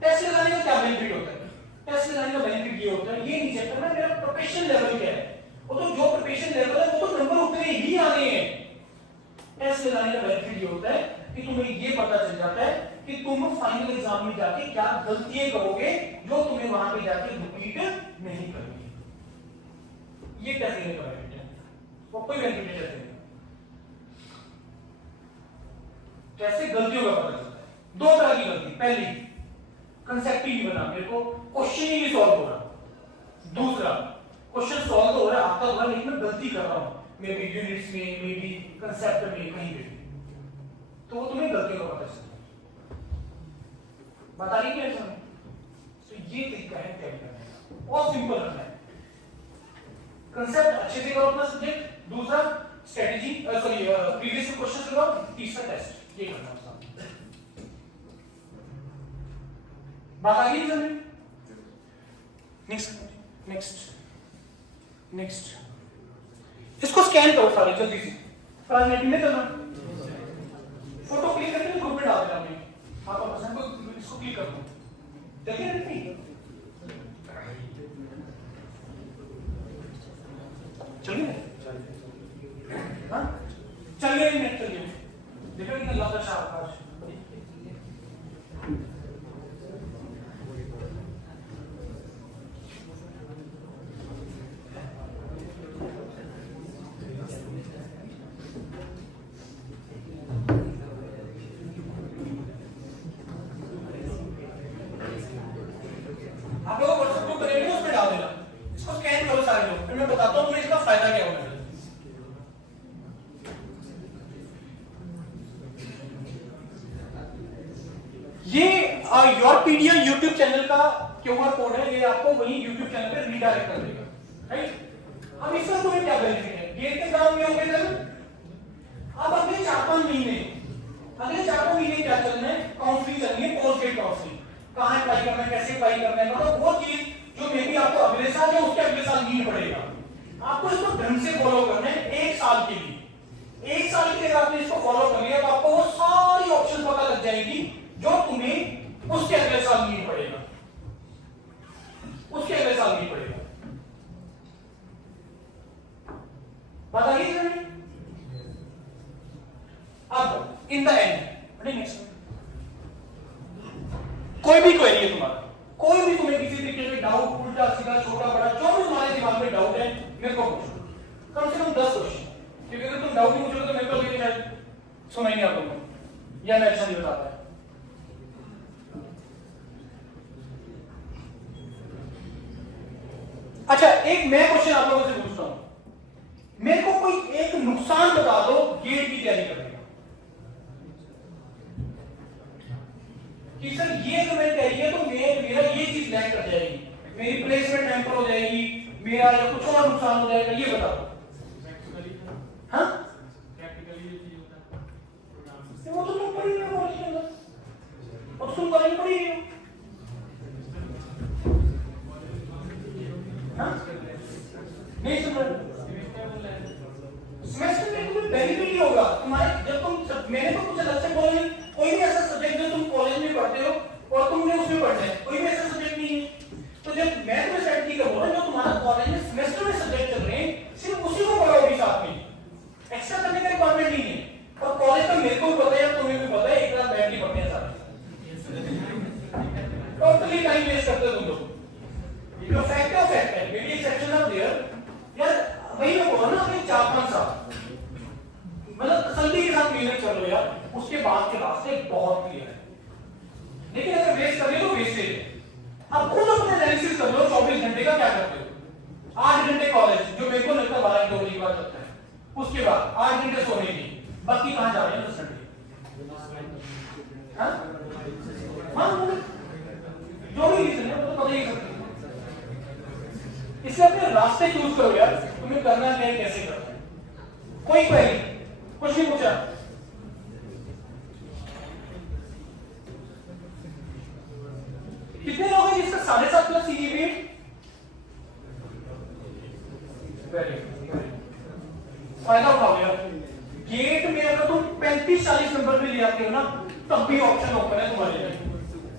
टेस्ट लगाने का क्या बेनिफिट होता है, टेस्ट लगाने का बेनिफिट ये होता है, ये नहीं चेक करना मेरा प्रिपरेशन लेवल क्या है, वो तो जो प्रिपरेशन लेवल है वो तो नंबर उतने ही आने हैं। टेस्ट लगाने का बेनिफिट ये होता है कि तुम्हें ये पता चल जाता है कि तुम फाइनल एग्जाम में जाके क्या गलतियां करोगे जो तुम्हें वहां पे जाके रिपीट नहीं करनी। ये टेस्ट लेने का बेनिफिट है, वो कोई बेनिफिट नहीं है। कैसे गलतियों का पता चलता है, दो तरह की गलती, पहली कंसेप्ट ही नहीं बना, मेरे को क्वेश्चन ही नहीं सॉल्व हो रहा, दूसरा क्वेश्चन सॉल्व हो रहा है आता हुआ लेकिन मैं गलती कर रहा हूं, मे बी यूनिट्स में, मे बी कंसेप्ट में, कहीं भी, तो वो तुम्हें गलतियों का पता चलता है। बता रही है समझ, तो ये तरीका है क्या करने का, बहुत सिंपल रखना है। कंसेप्ट अच्छे से करो अपना सब्जेक्ट, दूसरा स्ट्रेटजी सॉरी प्रीवियस क्वेश्चन लगाओ, तीसरा टेस्ट, ये करना है। बात आ गई समझ? नेक्स्ट नेक्स्ट नेक्स्ट, इसको स्कैन करो सारे जल्दी से, फॉर्मेटिंग में करना, फोटो क्लिक करके ग्रुप में डाल देना, मैं आपका पसंद को इसको क्लिक कर दो, देखिए नहीं चलिए, हाँ चलिए नेट चलिए, देखो कितना लंबा शाबाश। आप लोग व्हाट्सएप ग्रुप करेंगे उसमें डाल देना, इसको स्कैन करो सारे लोग, फिर मैं बताता हूँ तुम्हें इसका फायदा क्या होगा। ये योर पीडिया यूट्यूब चैनल का क्यूआर कोड है, ये आपको वही यूट्यूब चैनल पे रीडायरेक्ट कर देगा, राइट। अब इसका तुम्हें क्या बेनिफिट है, गेट के एग्जाम में होंगे जब अब अगले 4-5 महीने, अगले 4-5 महीने क्या चलना है, काउंसलिंग चलनी है, पोस्ट गेट काउंसलिंग, कहां अप्लाई करना है, कैसे अप्लाई करना है, मतलब वो चीज जो मे बी आपको अगले साल या उसके अगले साल नीड पड़ेगा, आपको इसको ढंग से फॉलो करना है 1 साल के लिए। 1 साल के लिए आपने इसको फॉलो कर लिया तो आपको वो सारी ऑप्शन पता लग जाएगी जो तुम्हें उसके अगले साल नीड पड़ेगा, उसके अगले साल नीड पड़ेगा। बात आ गई? अब इन द एंड नेक्स्ट, कोई भी क्वेरी है तुम्हारा, कोई भी तुम्हें किसी तरीके का डाउट, उल्टा सीधा छोटा बड़ा जो भी तुम्हारे दिमाग में डाउट है मेरे को पूछो, कम से कम 10 क्वेश्चन, क्योंकि अगर तुम डाउट नहीं पूछोगे तो मेरे को भी शायद सुना ही नहीं आता तुमको, या मैं अच्छा नहीं बताता है। अच्छा एक मैं क्वेश्चन आप लोगों से पूछता हूं, मेरे को कोई एक नुकसान बता दो गेट की तैयारी करने का, कि सर ये अगर मैं तैयारी है तो मेरा ये चीज लैग कर जाएगी, मेरी प्लेसमेंट हैम्पर हो जाएगी, मेरा या कुछ और नुकसान हो जाएगा, ये बताओ। हाँ प्रैक्टिकली ये चीज होता है, वो तो तुम पढ़ ही रहे हो कॉलेज के अंदर, और तुम कॉलेज पढ़ ही रहे हो। हाँ नहीं सुन रहे, सेमेस्टर में तुम्हें बेनिफिट ही होगा तुम्हारे, जब तुम, मैंने तो कुछ अलग से बोला नहीं, कोई भी ऐसा सब्जेक्ट जो तुम कॉलेज में पढ़ते हो और तुमने उसमें पढ़ना है, कोई भी ऐसा सब्जेक्ट नहीं है, तो जब मैं तुम्हें स्ट्रेटजी का बोल रहा हूं जो तुम्हारा कॉलेज में सेमेस्टर में सब्जेक्ट चल रहे हैं सिर्फ उसी को पढ़ोगे साथ में, एक्स्ट्रा करने का रिक्वायरमेंट नहीं है। और कॉलेज का मेरे को भी पता है, तुम्हें भी पता है, एक रात बैठ के पढ़ते हैं सारे, टोटली टाइम वेस्ट करते हो तुम लोग, जो फैक्ट है, मेरी एक्सेप्शन ऑफ देयर यार, वही मैं बोल रहा हूं ना, अपने 4-5 साल मतलब तसल्ली के साथ मेहनत कर लो यार, उसके बाद के रास्ते बहुत क्लियर है, लेकिन अगर वेस्ट कर रहे हो तो वेस्टेज है। अब खुद अपने एनालिसिस कर लो, 24 घंटे का क्या करते हो, 8 घंटे कॉलेज, जो मेरे को लगता है 12-2 बजे बाद लगता है, उसके बाद 8 घंटे सोने की, बाकी कहां जा रहे हैं 10 घंटे, हाँ जो भी रीजन है वो तो पता ही सकते, इसलिए अपने रास्ते चूज करो यार, तुम्हें करना क्या है, कैसे करना है। कोई क्वेरी, कुछ नहीं पूछा? कितने लोग हैं जिसका 7.5 प्लस सीजीपीए? फायदा उठाओ यार। गेट में अगर तुम 35-40 नंबर पे ले आते हो ना, तब भी ऑप्शन ओपन है तुम्हारे लिए,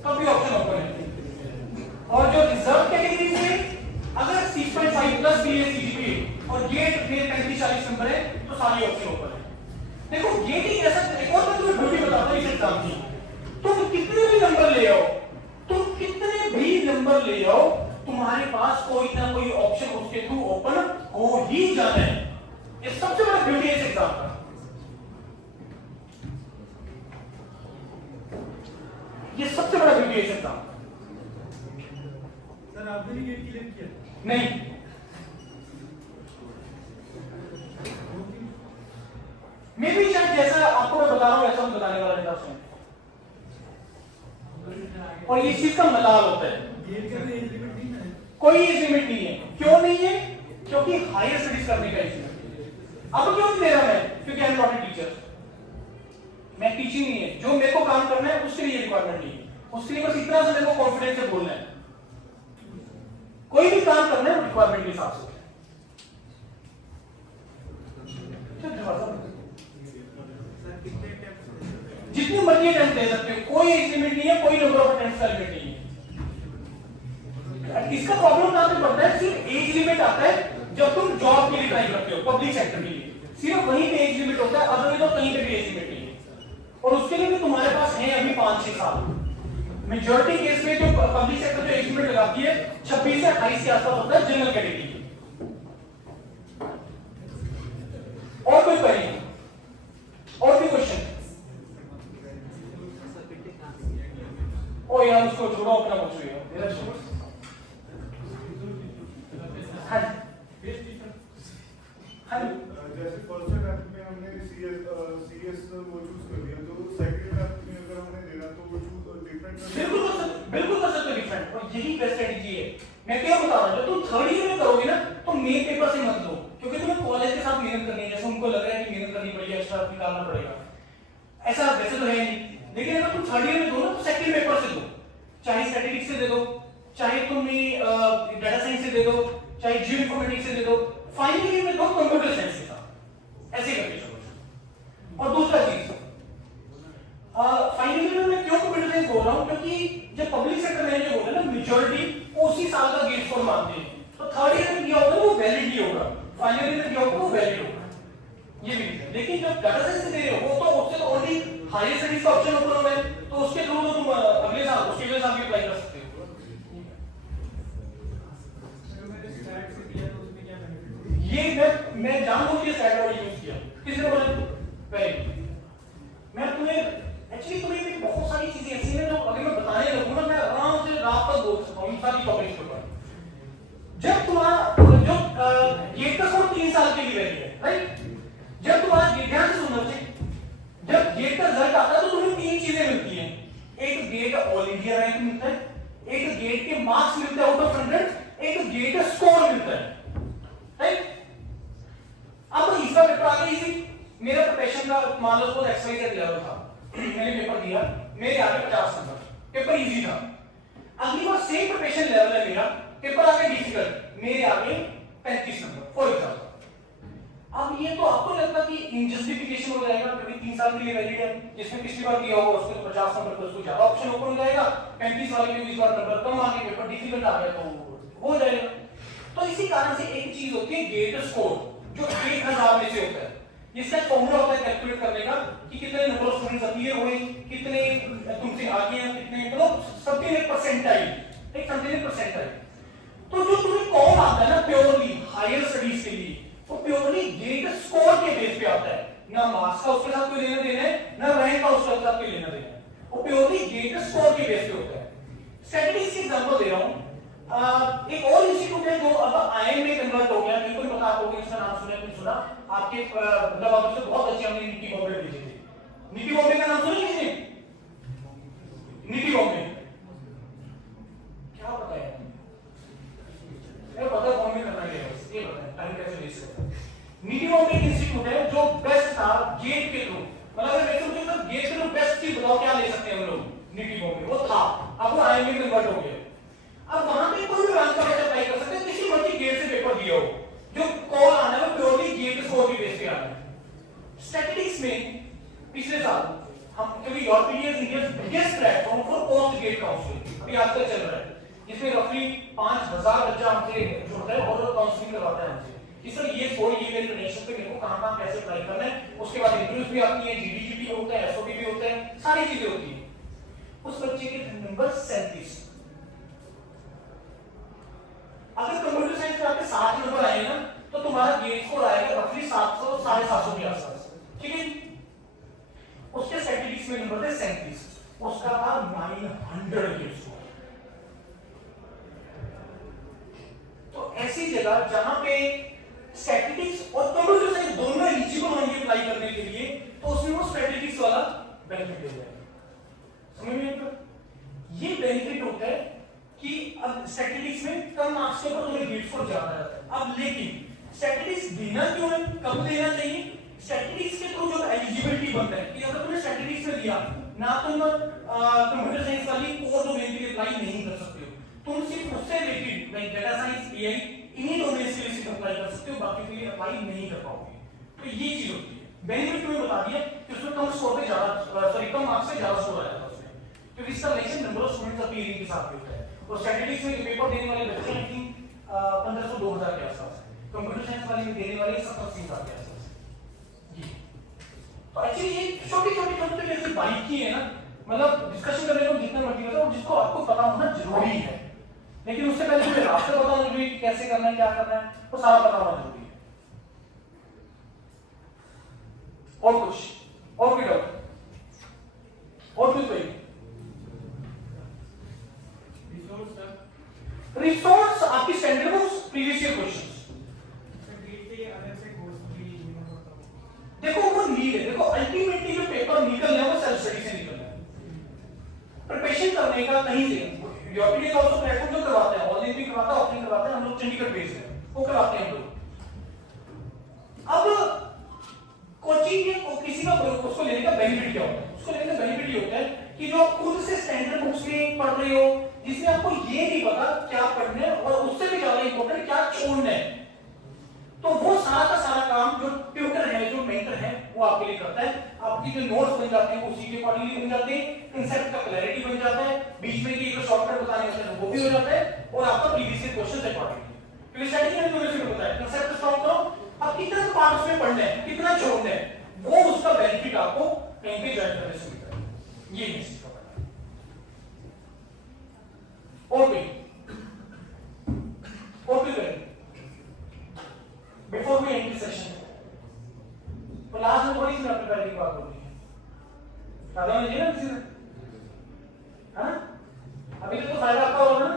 तब भी ऑप्शन ओपन है। और जो रिजर्व कैटेगरी में अगर 6.5 प्लस भी है सीजीपीए और गेट में 35-40 नंबर है, तो सारे ऑप्शन ओपन है। देखो गेट ही ऐसा, एक और मैं तुम्हें ड्यूटी बताता हूं इस एग्जाम की, तुम कितने भी नंबर ले आओ, तुम कितने भी नंबर ले आओ, तुम्हारे पास कोई ना कोई ऑप्शन उसके थ्रू ओपन हो ही जाना है। ये सबसे बड़ा ब्यूटी है इस एग्जाम का। ये सबसे बड़ा ब्यूटी है इस एग्जाम का। सर आपने गेट क्लियर किया? नहीं, मैं भी शायद जैसा आपको मैं बता रहा हूं ऐसा मैं बताने वाला नहीं था। और ये चीज का मलाल होता है, गेट का एज लिमिट नहीं है? कोई एज लिमिट नहीं है। क्यों नहीं है? क्योंकि हायर स्टडीज करने का एज लिमिट। अब क्यों नहीं दे रहा मैं? क्योंकि I am not a teacher, मैं टीचिंग नहीं है। जो मेरे को काम करना है उसके लिए रिक्वायरमेंट नहीं है, उसके लिए बस इतना सा मेरे को कॉन्फिडेंस से बोलना है। कोई भी काम करना है रिक्वायरमेंट के हिसाब से। जितनी मर्जी अटेम्प्ट दे सकते हो, कोई एज लिमिट नहीं है, कोई नंबर ऑफ अटेम्प्ट्स का लिमिट नहीं है। इसका प्रॉब्लम कहां पे पड़ता है? सिर्फ एज लिमिट आता है जब तुम जॉब के लिए ट्राई करते हो, पब्लिक सेक्टर के लिए, सिर्फ वहीं पे एज लिमिट होता है, अदरवाइज तो कहीं पे भी एज लिमिट नहीं है। और उसके लिए भी तुम्हारे पास है अभी 5-6 साल। मेजॉरिटी केस में जो पब्लिक सेक्टर जो एज लिमिट लगाती है 26 से 28 के आसपास होता है जनरल कैटेगरी। और कोई क्वेरी? और भी क्वेश्चन? ओ यार उसको छोड़ो, अपना पूछिए। हाँ हाँ, जैसे फर्स्ट अटेम्प्ट में हमने सीएस वो चूज कर लिया, तो सेकंड अटेम्प्ट में अगर हमने देना तो वो डिफरेंट बिल्कुल कर सकते हो डिफरेंट। और यही बेस्ट स्ट्रेटजी है। मैं क्या बता रहा हूं, जब तुम थर्ड ईयर में करोगे ना, तो मेन पेपर से मत दो, क्योंकि तुम्हें कॉलेज के साथ मेहनत करनी है। जैसे उनको लग रहा है कि मेहनत करनी पड़ेगी, एक्स्ट्रा निकालना पड़ेगा, ऐसा वैसे तो है नहीं। लेकिन अगर तुम थर्ड ईयर में दो ना, तो सेकंड पेपर से दो, चाहे स्टैटिस्टिक्स से दे दो, चाहे तुम्हें डाटा साइंस से दे दो, चाहे जियो इन्फॉर्मेटिक्स से दे दो, फाइनली में दो कंप्यूटर साइंस के साथ, ऐसे करके चलो। और दूसरा चीज, फाइनली मैं क्यों कंप्यूटर साइंस बोल रहा हूं, क्योंकि जब पब्लिक सेक्टर में जो बोला ना, मेजॉरिटी उसी साल का गेट स्कोर मानते हैं, तो थर्ड ईयर में दिया होगा वो वैलिड ही होगा, फाइनल ईयर में दिया होगा वो वैलिड होगा। ये भी है। लेकिन जब डाटा साइंस से दे रहे हो, वो तो उससे तो ओनली हायर स्टडीज का ऑप्शन ओपन होगा, तो उसके थ्रू तो तुम अगले साल उसके अगले साल भी अप्लाई कर सकते हो। ये मैं जानबूझ के स्टैट वर्ड यूज किया, किसने बोला? पहले मैं तुम्हें एक्चुअली तुम्हें भी बहुत सारी चीजें ऐसी हैं जो अगर मैं बताने लगूं ना, मैं आराम से रात तक बोल सकता हूं इन सारी टॉपिक्स के ऊपर। जब तुम्हारा जो गेट का स्कोर 3 साल के लिए वैलिड है, राइट? जब तुम्हारा ध्यान से सुनना चाहिए, जब गेट का रिजल्ट आता है तो तुम्हें 3 चीजें मिलती हैं। एक गेट ऑल इंडिया रैंक मिलता है, एक गेट के मार्क्स मिलते हैं आउट ऑफ 100, एक गेट स्कोर मिलता है, राइट? अब इसका पेपर आ गया इजी। मेरा प्रिपरेशन का मान लो सपोज एक्सरसाइज लेवल था, मैंने पेपर दिया, मेरे आगे 50 नंबर, पेपर इजी था। अगली बार सेम प्रिपरेशन लेवल है मेरा, पेपर आ गया डिफिकल्ट, मेरे आगे 35 नंबर फॉर एग्जांपल। अब ये तो आपको लगता कि इनजस्टिफिकेशन हो जाएगा, क्योंकि 3 साल के लिए वैलिड है, जिसने पिछली बार दिया होगा उसको 50 नंबर प्लस कुछ ज्यादा ऑप्शन ओपन हो जाएगा, 35 वाले के 20 बार नंबर कम आ गए, पेपर डिफिकल्ट आ गया तो हो जाएगा। तो इसी कारण से एक चीज होती है गेट स्कोर, जो 1000 में से होता है। इसका फॉर्मूला होता है कैलकुलेट करने का कि कितने नंबर ऑफ स्टूडेंट्स अपीयर हुए, कितने तुमसे आगे हैं, कितने, मतलब समथिंग एक परसेंटाइल, एक समथिंग एक परसेंटाइल। तो जो तुम्हें कौन आता है ना प्योरली हायर स्टडीज के लिए, वो प्योरली गेट स्कोर के बेस पे आता है, ना मार्क्स का उसके साथ कोई लेना देना है, ना रैंक का उसके साथ कोई लेना देना है, वो प्योरली गेट स्कोर के बेस पे होता है। स्टैटिस्टिक्स की एग्जांपल दे रहा हूं, एक और इंस्टीट्यूट है जो अब आईएम में कन्वर्ट हो गया, बिल्कुल पता होगा, इसका नाम सुना नहीं सुना आपके, मतलब आपसे बहुत अच्छे हमने नीति बॉम्बे भेजे थे। नीति बॉम्बे का नाम सुना किसने? नीति बॉम्बे क्या पता है? पता बॉम्बे नीति बॉम्बे एक इंस्टीट्यूट है जो बेस्ट था गेट के थ्रू, मतलब अगर वैसे मुझे सर गेट के थ्रू बेस्ट चीज बताओ क्या ले सकते हैं हम लोग नीति बॉम्बे, वो था, अब वो आईएमबी में कन्वर्ट हो गया। अब वहां पे कोई भी ब्रांच का बच्चा अप्लाई कर सकते हैं, किसी मर्जी गेट से पेपर दिया हो, जो कॉल आना है प्योरली गेट स्कोर की बेस पे आना है। स्टैटिस्टिक्स में पिछले साल हम, क्योंकि European India's biggest platform for post gate counselling अभी आजकल चल रहा है, जिसमें रफली 5000 बच्चा हमसे जुड़ता है और काउंसलिंग करवाता है हमसे कि सर ये स्कोर ये मेरे नेशन पे मेरे को कहां कैसे अप्लाई करना है। उसके बाद इंटरव्यूज भी आती है, जीडीजीपी होता है, एसओपी भी होता है, सारी चीजें होती है। उस बच्चे के नंबर 37, अगर कंप्यूटर साइंस में आपके 60 नंबर आए ना तो तुम्हारा गेट स्कोर आएगा रफली 700 750 के आसपास, ठीक है। उसके स्टैटिस्टिक्स में नंबर थे 37, उसका था 900 गेट स्कोर। तो ऐसी जगह जहां पे स्टैटिस्टिक्स और कंप्यूटर साइंस दोनों एलिजिबल होंगे अप्लाई करने के लिए, तो उसमें वो स्टैटिस्टिक्स वाला बेनिफिट हो जाएगा। समझ में आया? ये बेनिफिट होता है कि अब स्टैटिस्टिक्स में कम मार्क्स के ऊपर तुम्हें गेट स्कोर ज्यादा आता है। अब लेकिन स्टैटिस्टिक्स देना क्यों है, कब देना चाहिए? स्टैटिस्टिक्स के थ्रू जो एलिजिबिलिटी बनता है कि अगर तुमने स्टैटिस्टिक्स में दिया ना, तुम कंप्यूटर साइंस वाली कोर डोमेन के लिए अप्लाई नहीं कर सकते हो, तुम सिर्फ उससे related like data science, AI, इन्हीं डोमेन के लिए सिर्फ अप्लाई कर सकते हो, बाकी के लिए अप्लाई नहीं कर पाओगे। तो ये चीज होती है। बेनिफिट तुम्हें बता दिया कि उसमें कम स्कोर पे ज्यादा, सॉरी कम मार्क्स से ज्यादा स्कोर आया था उसमें, क्योंकि इसका relation number of students appearing के साथ होता है। और स्टैटिस्टिक्स में पेपर देने वाले बच्चे आई थिंक 1500 2000 के आसपास, कंप्यूटर साइंस वाले में देने वाले 70-80,000 के आसपास जी। तो एक्चुअली ये छोटी छोटी ऐसी बारीक की है ना, मतलब डिस्कशन करने को जितना मर्जी करो, जिसको आपको पता होना जरूरी है, लेकिन उससे पहले मुझे रास्ते पता होना जरूरी, कैसे करना है, क्या करना है, वो सारा पता होना जरूरी है। और कुछ और कोई डाउट और कोई रिसोर्स आपकी standard books, previous year questions, देखो वो नीड है। देखो अल्टीमेटली जो पेपर निकलना है वो सेल्फ स्टडी से निकलना है, प्रिपरेशन करने का कहीं से। यूरोपियन ऑल्सो प्लेटफॉर्म जो करवाते हैं, ऑनलाइन भी करवाता है, ऑफलाइन करवाते हैं, हम लोग चंडीगढ़ बेस्ड है, वो करवाते हैं हम लोग। अब कोचिंग के किसी का उसको लेने का बेनिफिट क्या होता है? उसको लेने का बेनिफिट ये होता है कि जो आप खुद से स्टैंडर्ड बुक्स में पढ़ रहे हो, जिसमें आपको ये नहीं पता क्या पढ़ना है और उससे भी ज्यादा इंपॉर्टेंट क्या छोड़ना है, तो वो सारा का सारा काम जो ट्यूटर है, जो मेंटर है, वो आपके लिए करता है। आपकी जो नोट्स बन जाते हैं उसी के अकॉर्डिंगली बन जाते हैं, कांसेप्ट का क्लैरिटी बन जाता है, बीच में की जो शॉर्टकट बताने होते हैं वो भी हो जाता है, और आपका प्रीवियस ईयर क्वेश्चन अकॉर्डिंगली। क्योंकि स्टडी में तुम्हें सिर्फ पता है कांसेप्ट स्ट्रांग करो, अब कितना पार्ट उसमें पढ़ना है, कितना छोड़ना है, वो उसका बेनिफिट आपको कहीं पे ज्वाइन करने से मिलता है। ये मैसेज का पता है। Okay before we end this session, तो लास्ट में थोड़ी सी अपनी पहली बात होती है, फायदा नहीं है ना किसी से, है ना? अभी तो फायदा आपका होगा ना,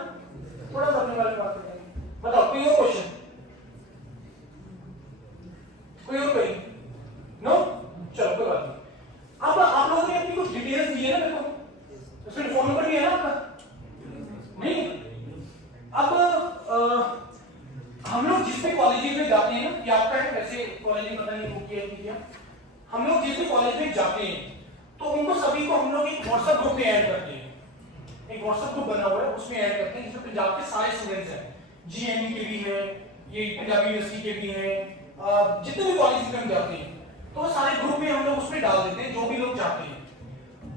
थोड़ा सा अपने बारे में बात करेंगे। बताओ कोई और क्वेश्चन, कोई और कोई नो? चलो कोई बात नहीं। अब आप लोगों ने अपनी कुछ डिटेल्स दी है ना मेरे को, उसमें फोन नंबर भी है ना आपका? नहीं। अब हम लोग जिस भी कॉलेज में जाते हैं ना, या आपका है वैसे कॉलेज में पता नहीं वो किया, हम लोग जिस भी कॉलेज में जाते हैं तो उनको सभी को हम लोग एक व्हाट्सएप ग्रुप में ऐड करते हैं। एक व्हाट्सएप ग्रुप बना हुआ है, उसमें ऐड करते हैं जिसमें पंजाब के सारे स्टूडेंट्स हैं, जीएमयू के भी हैं, ये पंजाबी यूनिवर्सिटी के भी हैं, जितने भी कॉलेज में हम जाते हैं तो सारे ग्रुप में हम लोग उसमें डाल देते हैं जो भी लोग चाहते हैं।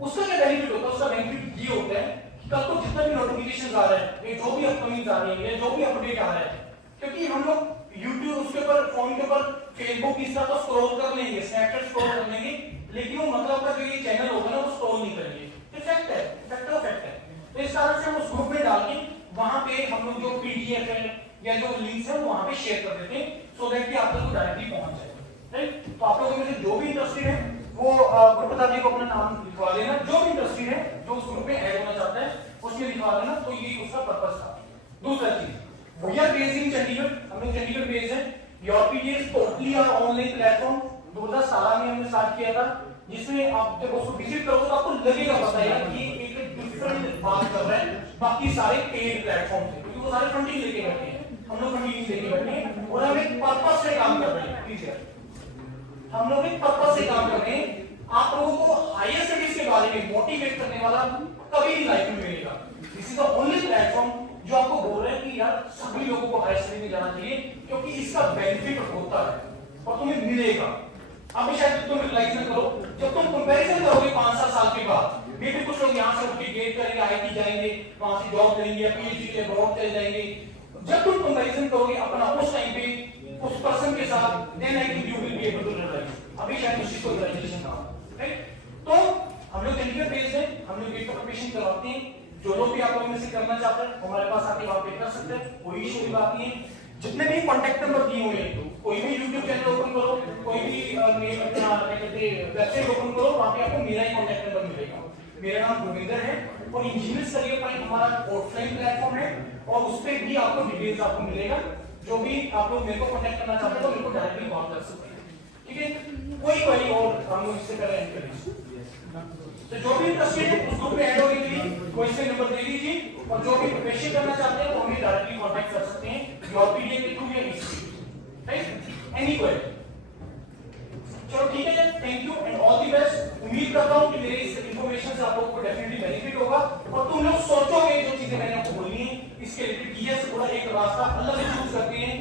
उसका क्या बेनिफिट होता है? उसका बेनिफिट ये होता है कि कल को जितना भी नोटिफिकेशन आ रहा है, जो भी अपकमिंग आ रही है, जो भी अपडेट आ रहा है, क्योंकि हम लोग YouTube उसके ऊपर, फोन के ऊपर, फेसबुक इस तरह का स्क्रॉल कर लेंगे, स्नैपचैट स्क्रॉल कर लेंगे, लेकिन वो मतलब का जो ये चैनल होगा ना वो स्क्रॉल नहीं करेंगे। फैक्ट है, फैक्ट है। तो इस तरह से हम उस ग्रुप में डाल के वहां पे हम लोग जो पीडीएफ है या जो लिंक्स है वहां पे शेयर कर देते हैं, सो दैट कि आप तक वो डायरेक्टली पहुंच जाए। राइट? तो आप लोगों में से जो भी इंटरेस्टेड है वो ग्रुप बता जी को अपना नाम लिखवा लेना, जो भी इंटरेस्टेड है, जो उस ग्रुप में ऐड होना चाहता है उसमें लिखवा लेना। तो ये उसका पर्पस था। दूसरा चीज, we are based in Chandigarh, हम लोग चंडीगढ़ बेस्ड हैं। Your PDF totally are online platform 2017 में हमने स्टार्ट किया था, जिसमें आप जब उसको विजिट करोगे तो आपको लगेगा पता है कि एक डिफरेंट बात कर रहा है बाकी सारे पेड प्लेटफॉर्म से, क्योंकि वो सारे फंडिंग लेके बैठे हैं। हम लोग कंटिन्यू देंगे बैठे और हम एक पर्पस से काम कर रहे हैं। प्लीज यार, हम लोग एक पर्पस से काम कर रहे हैं। आप लोगों को हायर स्टडीज के बारे में मोटिवेट करने वाला कभी भी लाइफ में मिलेगा। This is the only platform जो आपको बोल रहे हैं कि यार सभी लोगों को हायर स्टडी में जाना चाहिए, क्योंकि इसका बेनिफिट होता है और तुम्हें मिलेगा। अभी शायद तुम रियलाइज न करो, जब तुम कंपैरिजन करोगे 5-7 साल के बाद, मे भी कुछ लोग यहाँ से उठ के गेट करेंगे, आईटी जाएंगे, वहां से जॉब करेंगे या पीएचडी के अब्रॉड चले जाएंगे। जब तुम कंपैरिजन करोगे अपना उस टाइम पे उस पर्सन के साथ, then I think you will be able to realise. अभी शायद उसी को रियलाइजेशन ना हो, राइट? तो हम लोग डेलीगेट बेस्ड है, हम लोग गेट का प्रिपरेशन करवाते हैं। जो लोग भी आप लोगों में से करना चाहते हैं हमारे पास आके वहां पे कर सकते हैं, कोई इशू की बात नहीं है। जितने भी कांटेक्ट नंबर दिए हुए हैं, कोई भी YouTube चैनल ओपन करो, कोई भी वेबसाइट ओपन करो, वहां पे आपको मेरा ही कांटेक्ट नंबर मिलेगा। मेरा नाम गोविंदर है और इंजीनियर्स करियर पॉइंट हमारा ऑफलाइन प्लेटफॉर्म है और उस पे भी आपको डिटेल्स आपको मिलेगा। जो भी आप लोग मेरे को कांटेक्ट करना चाहते हैं तो मेरे को डायरेक्टली कॉल कर सकते हैं, ठीक है? कोई क्वेरी और हम लोग इससे पहले एंड करेंगे। तो जो भी इंटरेस्टेड है उस ग्रुप में ऐड होने के लिए कोई से नंबर दे दीजिए और जो भी प्रिपरेशन करना चाहते हैं तो हमें डायरेक्टली कांटेक्ट कर सकते हैं योर पीडीएफ के थ्रू या इसी, राइट? Any query? चलो ठीक है, thank you and all the best. उम्मीद करता हूं कि मेरे इस इंफॉर्मेशन से आप लोगों को डेफिनेटली बेनिफिट होगा और तुम लोग सोचोगे जो चीजें मैंने आपको बोली हैं इसके रिलेटेड यस थोड़ा एक रास्ता अलग से चूज करते हैं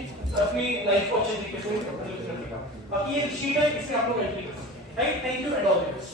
अपनी लाइफ को अच्छे तरीके से लिव करने का। बाकी ये शीट है, इससे आप लोग एंट्री कर सकते हैं, right? Thank you and all the best.